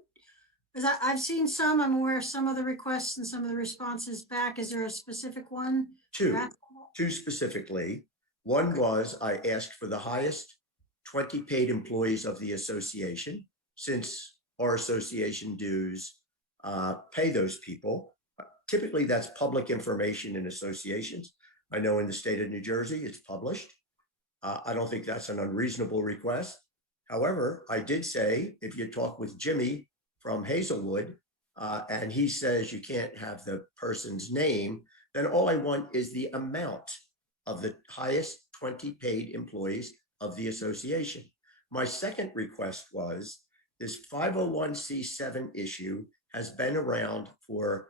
Because I've seen some, I'm aware of some of the requests and some of the responses back. Is there a specific one? you're Two, asking about? two specifically. One was I asked for the highest 20 paid employees of the association, since our association dues pay those people. Typically, that's public information in associations. I know in the state of New Jersey, it's published. I don't think that's an unreasonable request. However, I did say, if you talk with Jimmy from Hazelwood, and he says you can't have the person's name, then all I want is the amount of the highest 20 paid employees of the association. My second request was this 501c7 issue has been around for,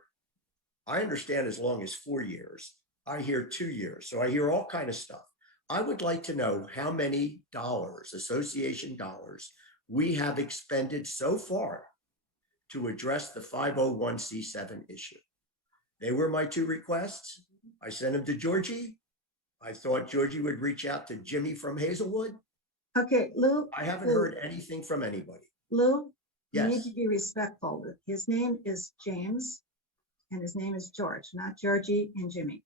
I understand, as long as 4 years. I hear 2 years. So I hear all kind of stuff. I would like to know how many dollars, association dollars, we have expended so far to address the 501c7 issue. They were my two requests. I sent them to Georgie. I thought Georgie would reach out to Jimmy from Hazelwood. Okay, Lou. I haven't heard anything from anybody. Lou, you need Yes. to be respectful. His name is James and his name is George, not Georgie and Jimmy.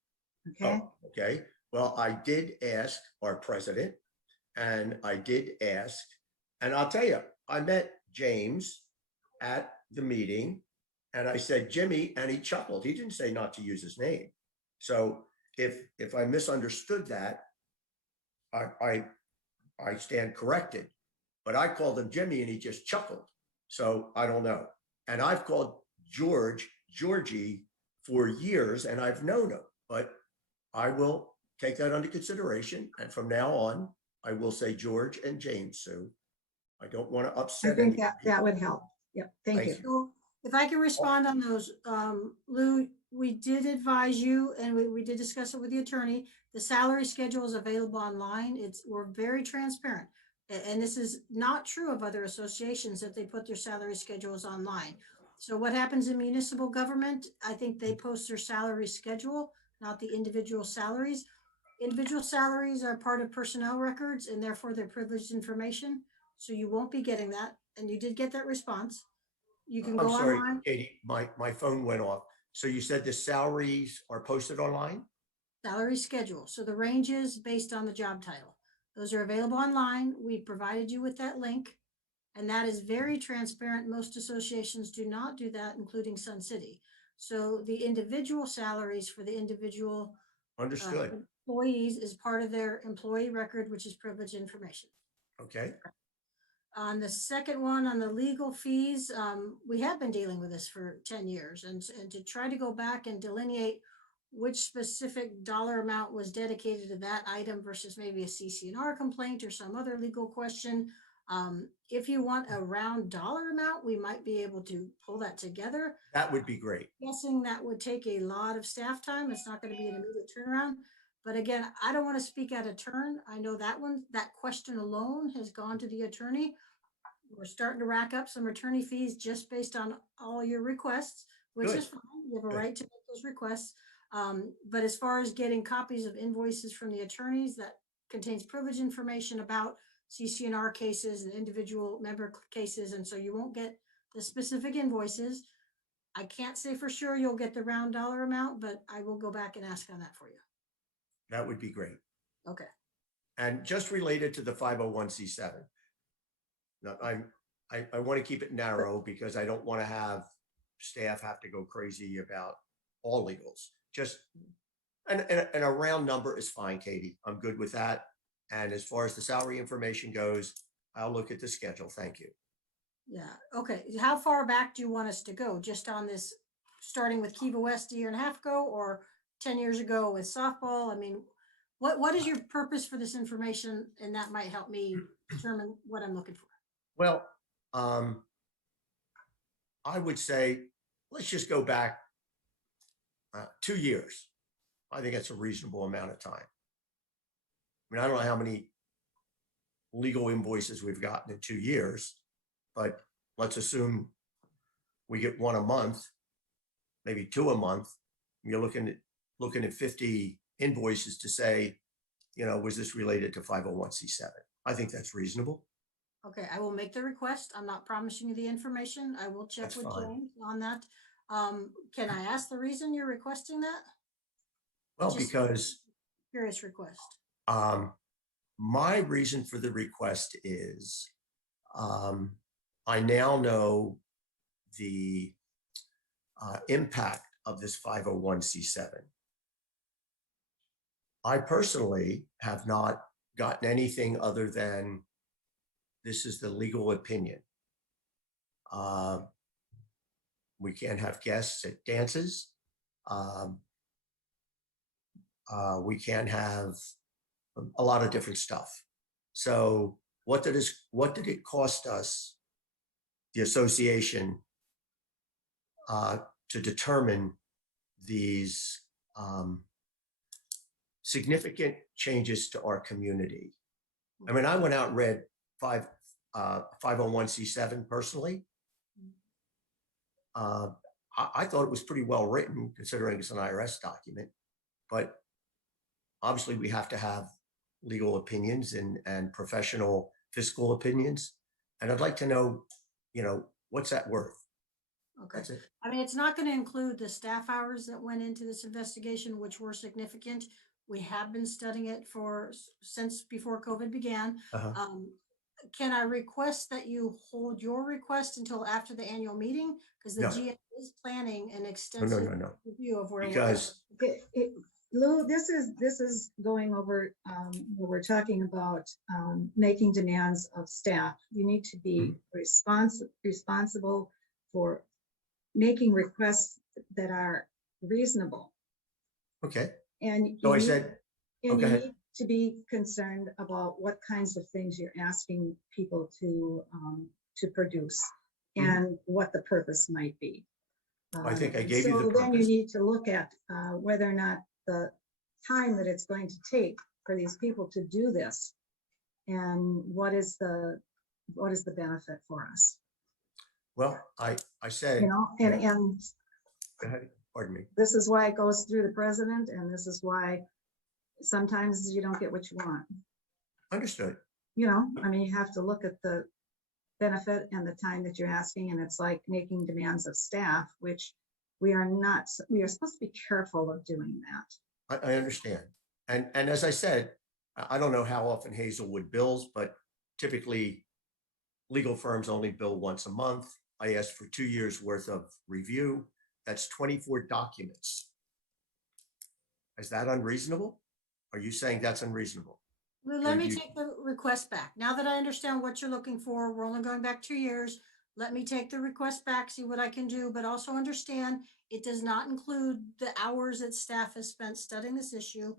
Okay? Oh, okay. Well, I did ask our president, and I did ask, and I'll tell you, I met James at the meeting, and I said, Jimmy, and he chuckled. He didn't say not to use his name. So if I misunderstood that, I stand corrected. But I called him Jimmy, and he just chuckled. So I don't know. And I've called Georgie for years, and I've known him, but I will take that under consideration. And from now on, I will say George and James, Sue. I don't want to I upset think anybody. that would help. Yep, thank Thank you. you. So if I can respond on those, Lou, we did advise you and we did discuss it with the attorney. The salary schedule is available online. We're very transparent. And this is not true of other associations that they put their salary schedules online. So what happens in municipal government, I think they post their salary schedule, not the individual salaries. Individual salaries are part of personnel records and therefore they're privileged information. So you won't be getting that. And you did get that response. You can I'm go sorry, online. Katie, my phone went off. So you said the salaries are posted online? Salary schedule. So the ranges based on the job title. Those are available online. We provided you with that link. And that is very transparent. Most associations do not do that, including Sun City. So the individual salaries for the individual Understood. employees is part of their employee record, which is privileged information. Okay, On the second one, on the legal fees, we have been dealing with this for 10 years. And to try to go back and delineate which specific dollar amount was dedicated to that item versus maybe a CC&R complaint or some other legal question. If you want a round dollar amount, we might be able to pull that together. that would be great. Guessing that would take a lot of staff time. It's not going to be an immediate turnaround. But again, I don't want to speak out of turn. I know that question alone has gone to the attorney. We're starting to rack up some attorney fees just based on all your requests, which Good. is fine. You have a Good. right to make those requests. But as far as getting copies of invoices from the attorneys, that contains privileged information about CC&R cases and individual member cases. And so you won't get the specific invoices. I can't say for sure you'll get the round dollar amount, but I will go back and ask on that for you. That would be great. Okay. And just related to the 501c7. Now, I want to keep it narrow because I don't want to have staff have to go crazy about all legals. Just and a round number is fine, Katie. I'm good with that. And as far as the salary information goes, I'll look at the schedule. Thank you. Yeah. Okay. How far back do you want us to go? Just on this, starting with Kiva West a year and a half ago, or 10 years ago with softball? I mean, what is your purpose for this information? And that might help me determine what I'm looking for. Well, I would say let's just go back 2 years. I think that's a reasonable amount of time. mean, I don't know how many legal invoices we've gotten in 2 years, but let's assume we get one a month, maybe two a month. You're looking at 50 invoices to say, was this related to 501c7? I think that's reasonable. Okay, I will make the request. I'm not promising you the information. I will check That's with fine. James on that. Can I ask the reason you're requesting that? Well, Just- because Curious request. my reason for the request is I now know the impact of this 501c7. I personally have not gotten anything other than this is the legal opinion. We can't have guests at dances. We can't have a lot of different stuff. So what did it cost us, the association, to determine these significant changes to our community? I mean, I went out and read 501c7 personally. I thought it was pretty well written considering it's an IRS document, but obviously we have to have legal opinions and professional fiscal opinions. And I'd like to know, what's that worth? Okay. That's it. I mean, it's not going to include the staff hours that went into this investigation, which were significant. We have been studying it since before COVID began. Uh-huh. Can I request that you hold your request until after the annual meeting? Because the No. GM is planning an extensive No. review of where we're at. Because Lou, this is going over, where we're talking about making demands of staff. You need to be responsible for making requests that are reasonable. okay. And So you I need- said, and go you ahead. need to be concerned about what kinds of things you're asking people to produce Mhm. and what the purpose might be. I think I gave you the So then you purpose. need to look at whether or not the time that it's going to take for these people to do this and what is the benefit for us, Well, I said, and go ahead. Pardon me. this is why it goes through the president, and this is why sometimes you don't get what you want. Understood. I mean, you have to look at the benefit and the time that you're asking, and it's like making demands of staff, which we are supposed to be careful of doing that. I understand. And as I said, I don't know how often Hazelwood bills, but typically legal firms only bill once a month. I asked for 2 years worth of review. That's 24 documents. Is that unreasonable? Are you saying that's unreasonable? Lou, let me Review. take the request back. Now that I understand what you're looking for, we're only going back 2 years. Let me take the request back, see what I can do, but also understand it does not include the hours that staff has spent studying this issue.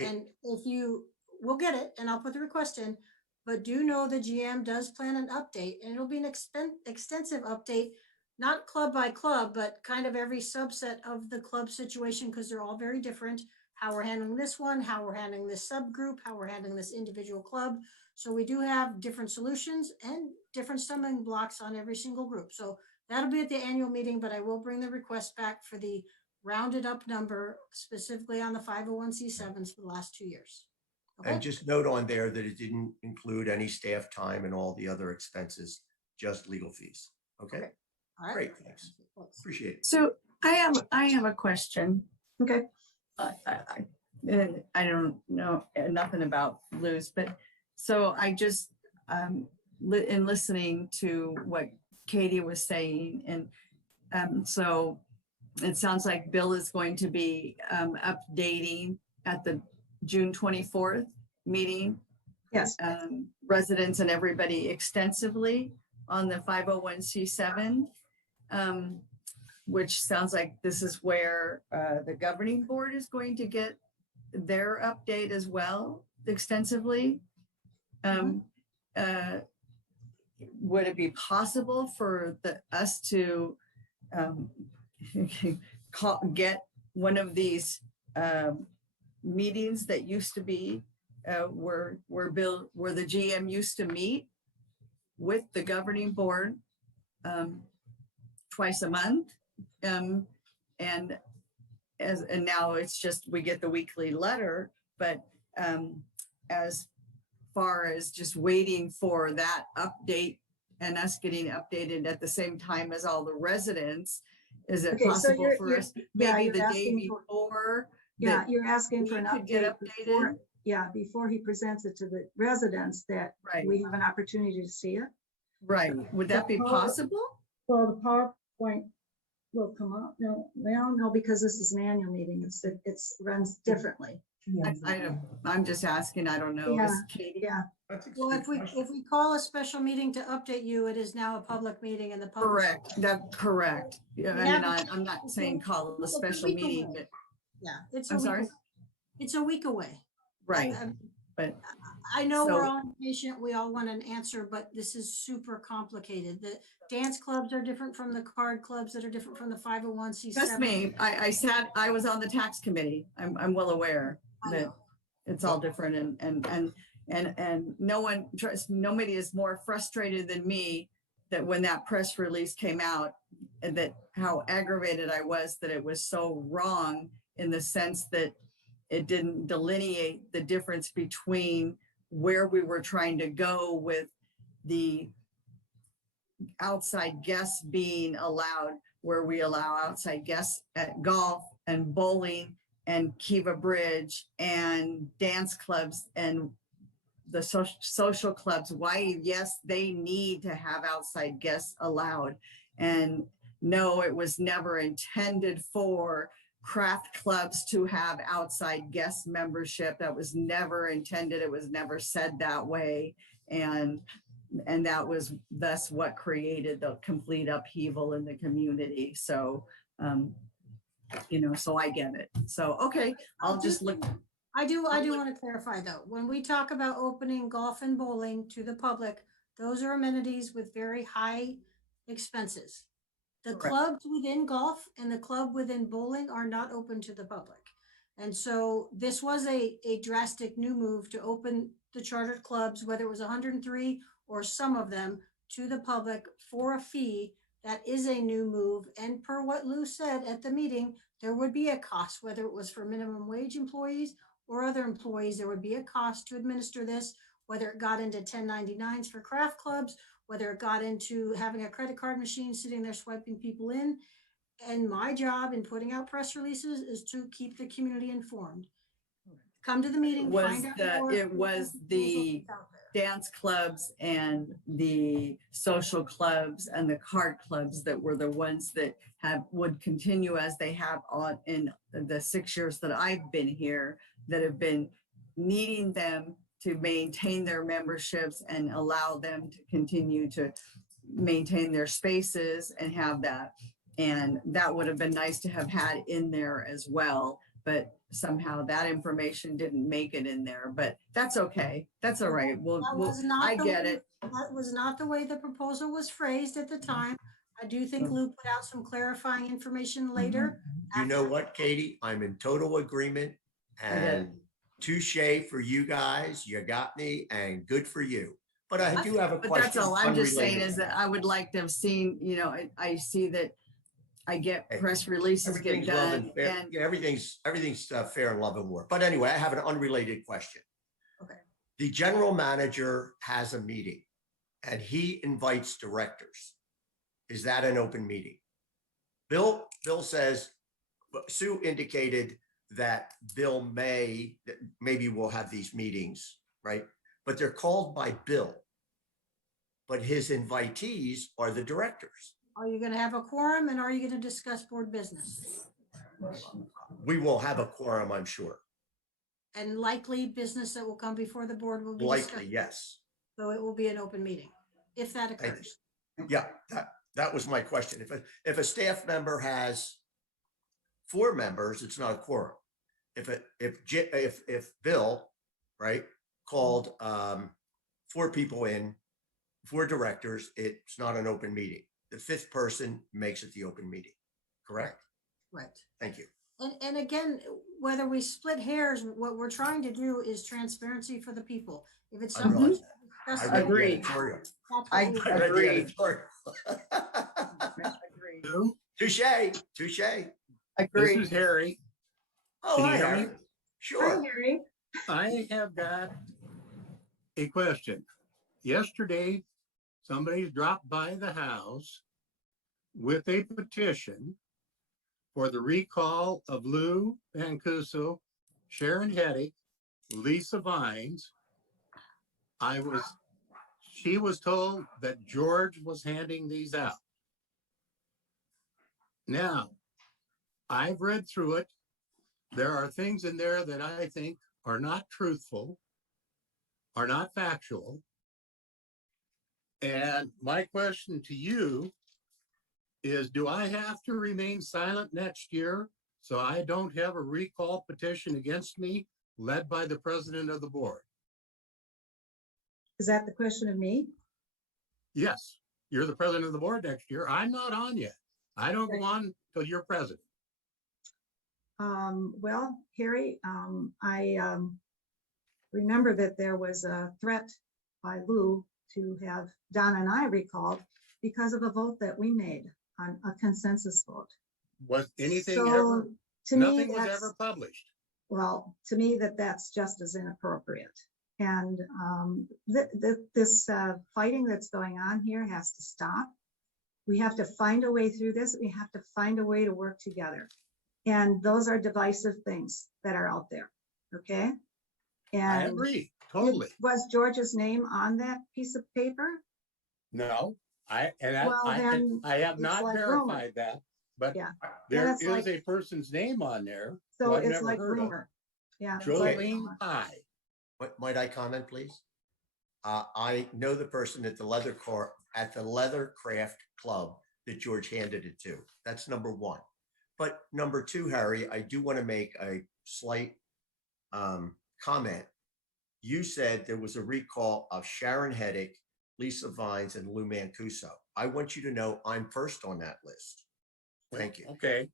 Okay. And we'll get it and I'll put the request in, but do know the GM does plan an update, and it'll be an extensive update, not club by club, but kind of every subset of the club situation, because they're all very different. How we're handling this one, how we're handling this subgroup, how we're handling this individual club. So we do have different solutions and different stumbling blocks on every single group. So that'll be at the annual meeting, but I will bring the request back for the rounded up number specifically on the 501c7s for the last 2 years. Okay. And just note on there that it didn't include any staff time and all the other expenses, just legal fees. Okay, Okay. All right. great, thanks. Appreciate it. So I have a question. Okay. And I don't know nothing about Lou's, but so I just, in listening to what Katie was saying, and so it sounds like Bill is going to be updating at the June 24th meeting, Yes. residents and everybody extensively on the 501c7, which sounds like this is where the governing board is going to get their update as well extensively. Would it be possible for us to get one of these meetings that used to be where the GM used to meet with the governing board twice a month. And now it's just, we get the weekly letter, but as far as just waiting for that update and us getting updated at the same time as all the residents, is it Okay, so possible you're- for you're- us, yeah, maybe you're the day asking for- before? Yeah, that you're asking for we an could get update before, updated? yeah, before he presents it to the residents, that Right, we have an opportunity to see it. right. Would that be The possible? Well, the PowerPoint will come up. No, well, no, because this is an annual meeting. It's runs differently. I don't, I'm just asking, I don't know. Is Katie? Yeah, Well, if we call a special meeting to update you, it is now a public meeting and the public. Correct, that's correct. Yeah, I Yeah, mean, I'm not saying call it a special we can- meeting, but, Yeah, it's a I'm week. sorry? away. It's a week away. right, Um, but I know we're So- all impatient, we all want an answer, but this is super complicated. The dance clubs are different from the card clubs that are different from the 501c7. trust me, I was on the tax committee. I'm well aware I that know. it's all different and no one, nobody is more frustrated than me that when that press release came out, and that how aggravated I was that it was so wrong in the sense that it didn't delineate the difference between where we were trying to go with the outside guests being allowed, where we allow outside guests at golf and bowling and Kiva Bridge and dance clubs and the social clubs. Why, yes, they need to have outside guests allowed. And no, it was never intended for craft clubs to have outside guest membership. That was never intended. It was never said that way. And that was thus what created the complete upheaval in the community. So, so I get it. So, okay, I'll just look. I do want to clarify though, when we talk about opening golf and bowling to the public, those are amenities with very high expenses. The Correct. clubs within golf and the club within bowling are not open to the public. And so this was a drastic new move to open the chartered clubs, whether it was 103 or some of them, to the public for a fee. That is a new move. And per what Lou said at the meeting, there would be a cost, whether it was for minimum wage employees or other employees, there would be a cost to administer this, whether it got into 1099s for craft clubs, whether it got into having a credit card machine sitting there swiping people in. And my job in putting out press releases is to keep the community informed. Come to the meeting, find out more. It was the dance clubs and the social clubs and the card clubs that were the ones that would continue as they have on in the 6 years that I've been here, that have been needing them to maintain their memberships and allow them to continue to maintain their spaces and have that. And that would have been nice to have had in there as well, but somehow that information didn't make it in there, but that's okay. That's all right. I get it. That was not the way the proposal was phrased at the time. I do think Mm-hmm. Lou put out some clarifying information later. You know what, Katie? I'm in total agreement and touche for you guys. You got me and good for you. But I do have a But question. that's all I'm just saying unrelated. is that I would like to have seen, I see that I get Hey, press releases get Everything's love done and fair. and Yeah, everything's fair and love and war. But anyway, I have an unrelated question. Okay. The general manager has a meeting and he invites directors. Is that an open meeting? Bill says, Sue indicated that Bill maybe we'll have these meetings, right? But they're called by Bill. But his invitees are the directors. Are you going to have a quorum and are you going to discuss board business? We will have a quorum, I'm sure. And likely business that will come before the board will be discussed. Likely, yes. So it will be an open meeting, if that occurs. Yeah, that was my question. If a staff member has 4 members, it's not a quorum. If Bill, right, called 4 people in, 4 directors, it's not an open meeting. The 5th person makes it the open meeting, correct? Right. Thank you. And again, whether we split hairs, what we're trying to do is transparency for the people. If it's I something. realize that. that's I what read the we- Agreed. editorial. that's what I we- I read the Agreed. editorial. Agreed. Lou, Touche, touche. this Agreed. is Harry. Oh, Can you hi, hear me? Harry. Sure. Harry. I have got a question. Yesterday, somebody dropped by the house with a petition for the recall of Lou Mancuso, Sharon Heddick, Lisa Vines. She was told that George was handing these out. Now, I've read through it. There are things in there that I think are not truthful, are not factual. And my question to you is, do I have to remain silent next year so I don't have a recall petition against me led by the president of the board? Is that the question of me? Yes, you're the president of the board next year. I'm not on yet. I don't go Right. on till you're president. Well, Harry, I remember that there was a threat by Lou to have Donna and I recalled because of a vote that we made on a consensus vote. Was anything So, ever, to me, nothing was that's- ever published. Well, to me, that's just as inappropriate. And this fighting that's going on here has to stop. We have to find a way through this. We have to find a way to work together. And those are divisive things that are out there, okay? I And agree, totally. was George's name on that piece of paper? No, I Well, then I have it's not like rumoured that, but Yeah. there that's is like- a person's name on there. So who I've it's never like heard of. rumor. Yeah. it's like Jolene rumor. Pye. Might I comment, please? I know the person at the Leathercraft Club that George handed it to. That's number one. But number two, Harry, I do want to make a slight comment. You said there was a recall of Sharon Heddick, Lisa Vines, and Lou Mancuso. I want you to know I'm first on that list. Thank you. Okay,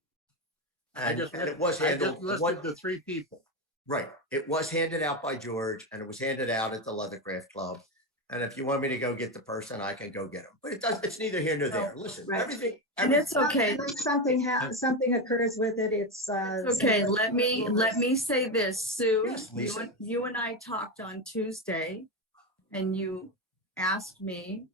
And it was I handled. just listed what- the three people. Right. It was handed out by George and it was handed out at the Leathercraft Club. And if you want me to go get the person, I can go get him. But it's neither here nor there. Listen, Right. everything. And it's okay. And if something occurs with it, it's. Okay, let me say this, Sue, Yes, Lisa. you and I talked on Tuesday and you asked me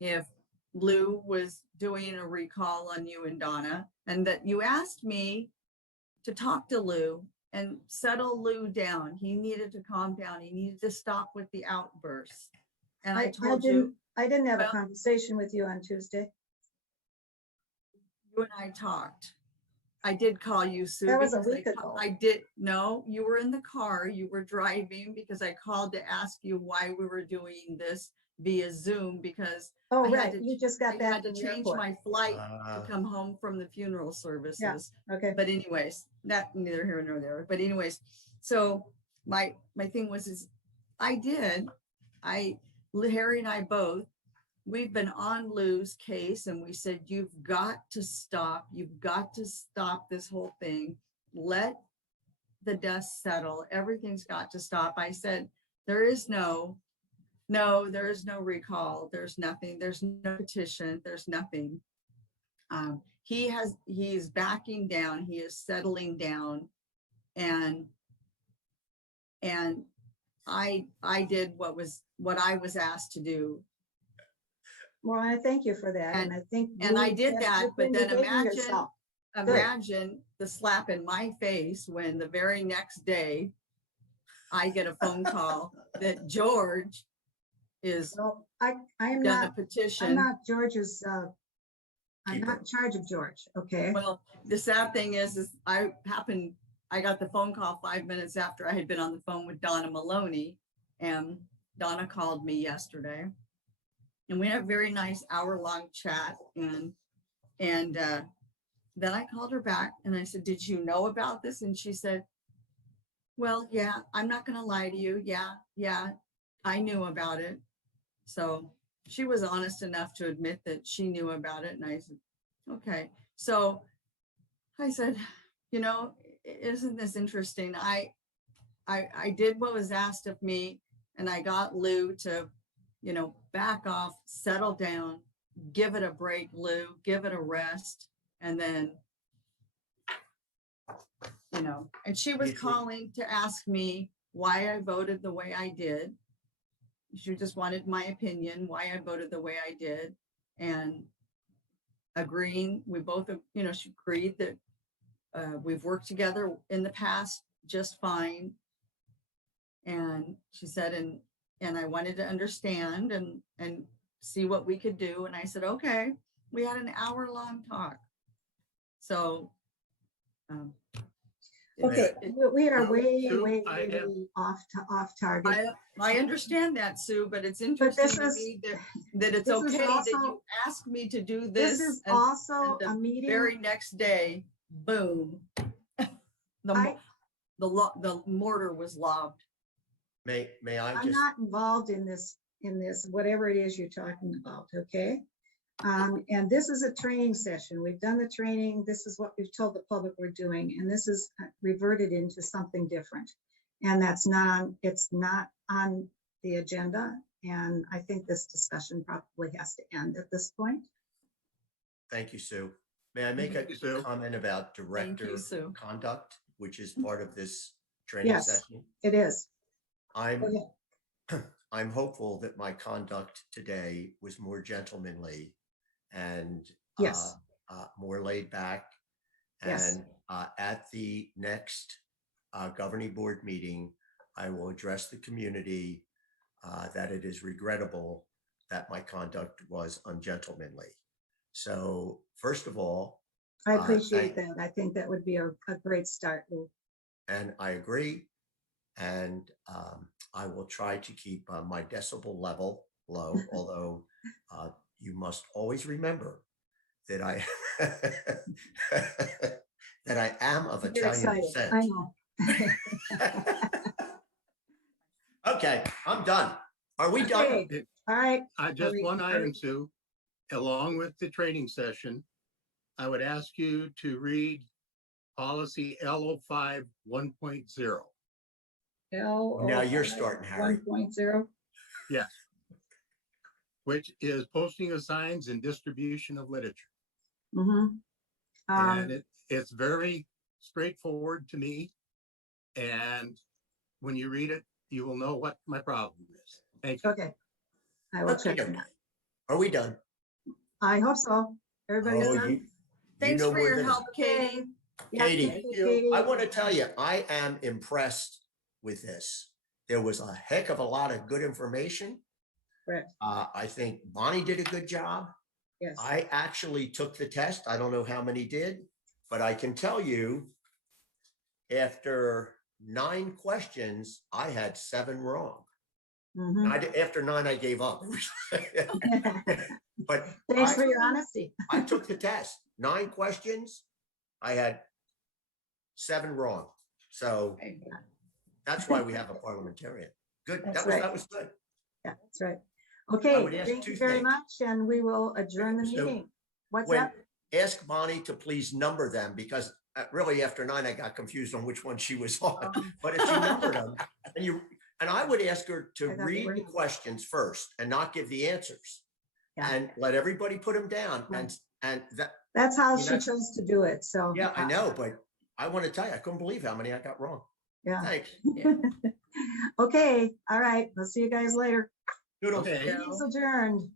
if Lou was doing a recall on you and Donna, and that you asked me to talk to Lou and settle Lou down. He needed to calm down. He needed to stop with the outbursts. And I told you, I didn't have a well- conversation with you on Tuesday. you and I talked. I did call you, Sue. That was a because week ago. I did, no, you were in the car, you were driving because I called to ask you why we were doing this via Zoom because Oh, I had right, to- you just I got back had to from the change airport. my flight to come home from the funeral services. Okay, But anyways, that neither here nor there. But anyways, so my thing was Harry and I both, we've been on Lou's case and we said, you've got to stop this whole thing. Let the dust settle. Everything's got to stop. I said, there is no recall. There's nothing. There's no petition. There's nothing. He is backing down. He is settling down. And I did what I was asked to do. well, I thank you for that, and I think. And I you- did yes, that, you've but then vindicating imagine, yourself. imagine the slap in my face when the very next day I get a phone call that George is Well, I am done a not, petition. I'm not George's, I'm Keeper. not in charge of George, okay? Well, the sad thing is I got the phone call 5 minutes after I had been on the phone with Donna Maloney, and Donna called me yesterday. And we had a very nice hour-long chat, and then I called her back and I said, did you know about this? And she said, well, yeah, I'm not gonna lie to you. Yeah, I knew about it. So she was honest enough to admit that she knew about it. And I said, okay. So I said, you know, isn't this interesting? I did what was asked of me, and I got Lou to, you know, back off, settle down, give it a break, Lou, give it a rest. And then, you know, and she was Usually- calling to ask me why I voted the way I did. She just wanted my opinion, why I voted the way I did. And agreeing, we both, you know, she agreed that we've worked together in the past just fine. And she said, and I wanted to understand and see what we could do. And I said, okay. We had an hour-long talk. So. Okay, we are Well, way, Sue, way, I way have- off target. I understand that, Sue, but it's interesting this to is- me that it's this is okay that also- you asked me to do This this. is and also the a meeting. very next day, boom. I- The mortar was lobbed. May I I'm just, not involved in this, whatever it is you're talking about, okay? And this is a training session. We've done the training. This is what we've told the public we're doing, and this is reverted into something different. And it's not on the agenda. And I think this discussion probably has to end at this point. thank you, Sue. May I make Thank you, Sue. a comment about director Sue. conduct, which is part of this training Yes. session? It is. I'm, Go ahead. I'm hopeful that my conduct today was more gentlemanly and Yes. more laid back. Yes. And at the next governing board meeting, I will address the community that it is regrettable that my conduct was ungentlemanly. So first of all, I appreciate that. I think that would be a great start, Lou. and I agree, and I will try to keep my decibel level low, although you must always remember that I that I am of You're Italian excited. I descent. know. Okay, I'm done. Are we done? Okay, all right. Just we- one are item, we- Sue, along with the training session, I would ask you to read policy LO5 1.0. Now you're starting, Harry. 1.0. Yes. Which is posting of signs and distribution of literature. Mm-hmm. And it's very straightforward to me. And when you read it, you will know what my problem is. Thank you. Okay. I will check Okay. on that. Are we done? I hope so. Everybody's Oh, done? you Thanks know for more your than- help, Katie. Yeah, Katie, thank you, Katie. I want to tell you, I am impressed with this. There was a heck of a lot of good information. Correct. I think Bonnie did a good job. Yes. I actually took the test. I don't know how many did, but I can tell you after 9 questions, I had 7 wrong. Mhm. After 9, I gave up. But Thanks I- for your honesty. I took the test. 9 questions. I had 7 wrong. So that's why we have a parliamentarian. Good. That's That was good. Yeah, that's right. Okay, would ask thank 2 you very things. much, and we will adjourn the So meeting. What's When, that? ask Bonnie to please number them because really after 9, I got confused on which one she was on. But if you numbered them and I would ask her to I thought they read were- the questions first and not give the answers Yeah. and let everybody put them down. Right. And that, That's how you she know- chose to do it, so. yeah, I know, but I want to tell you, I couldn't believe how many I got wrong. Yeah. Thanks. Okay, all right. I'll see you guys later. Doodles. Okay. Meeting's adjourned.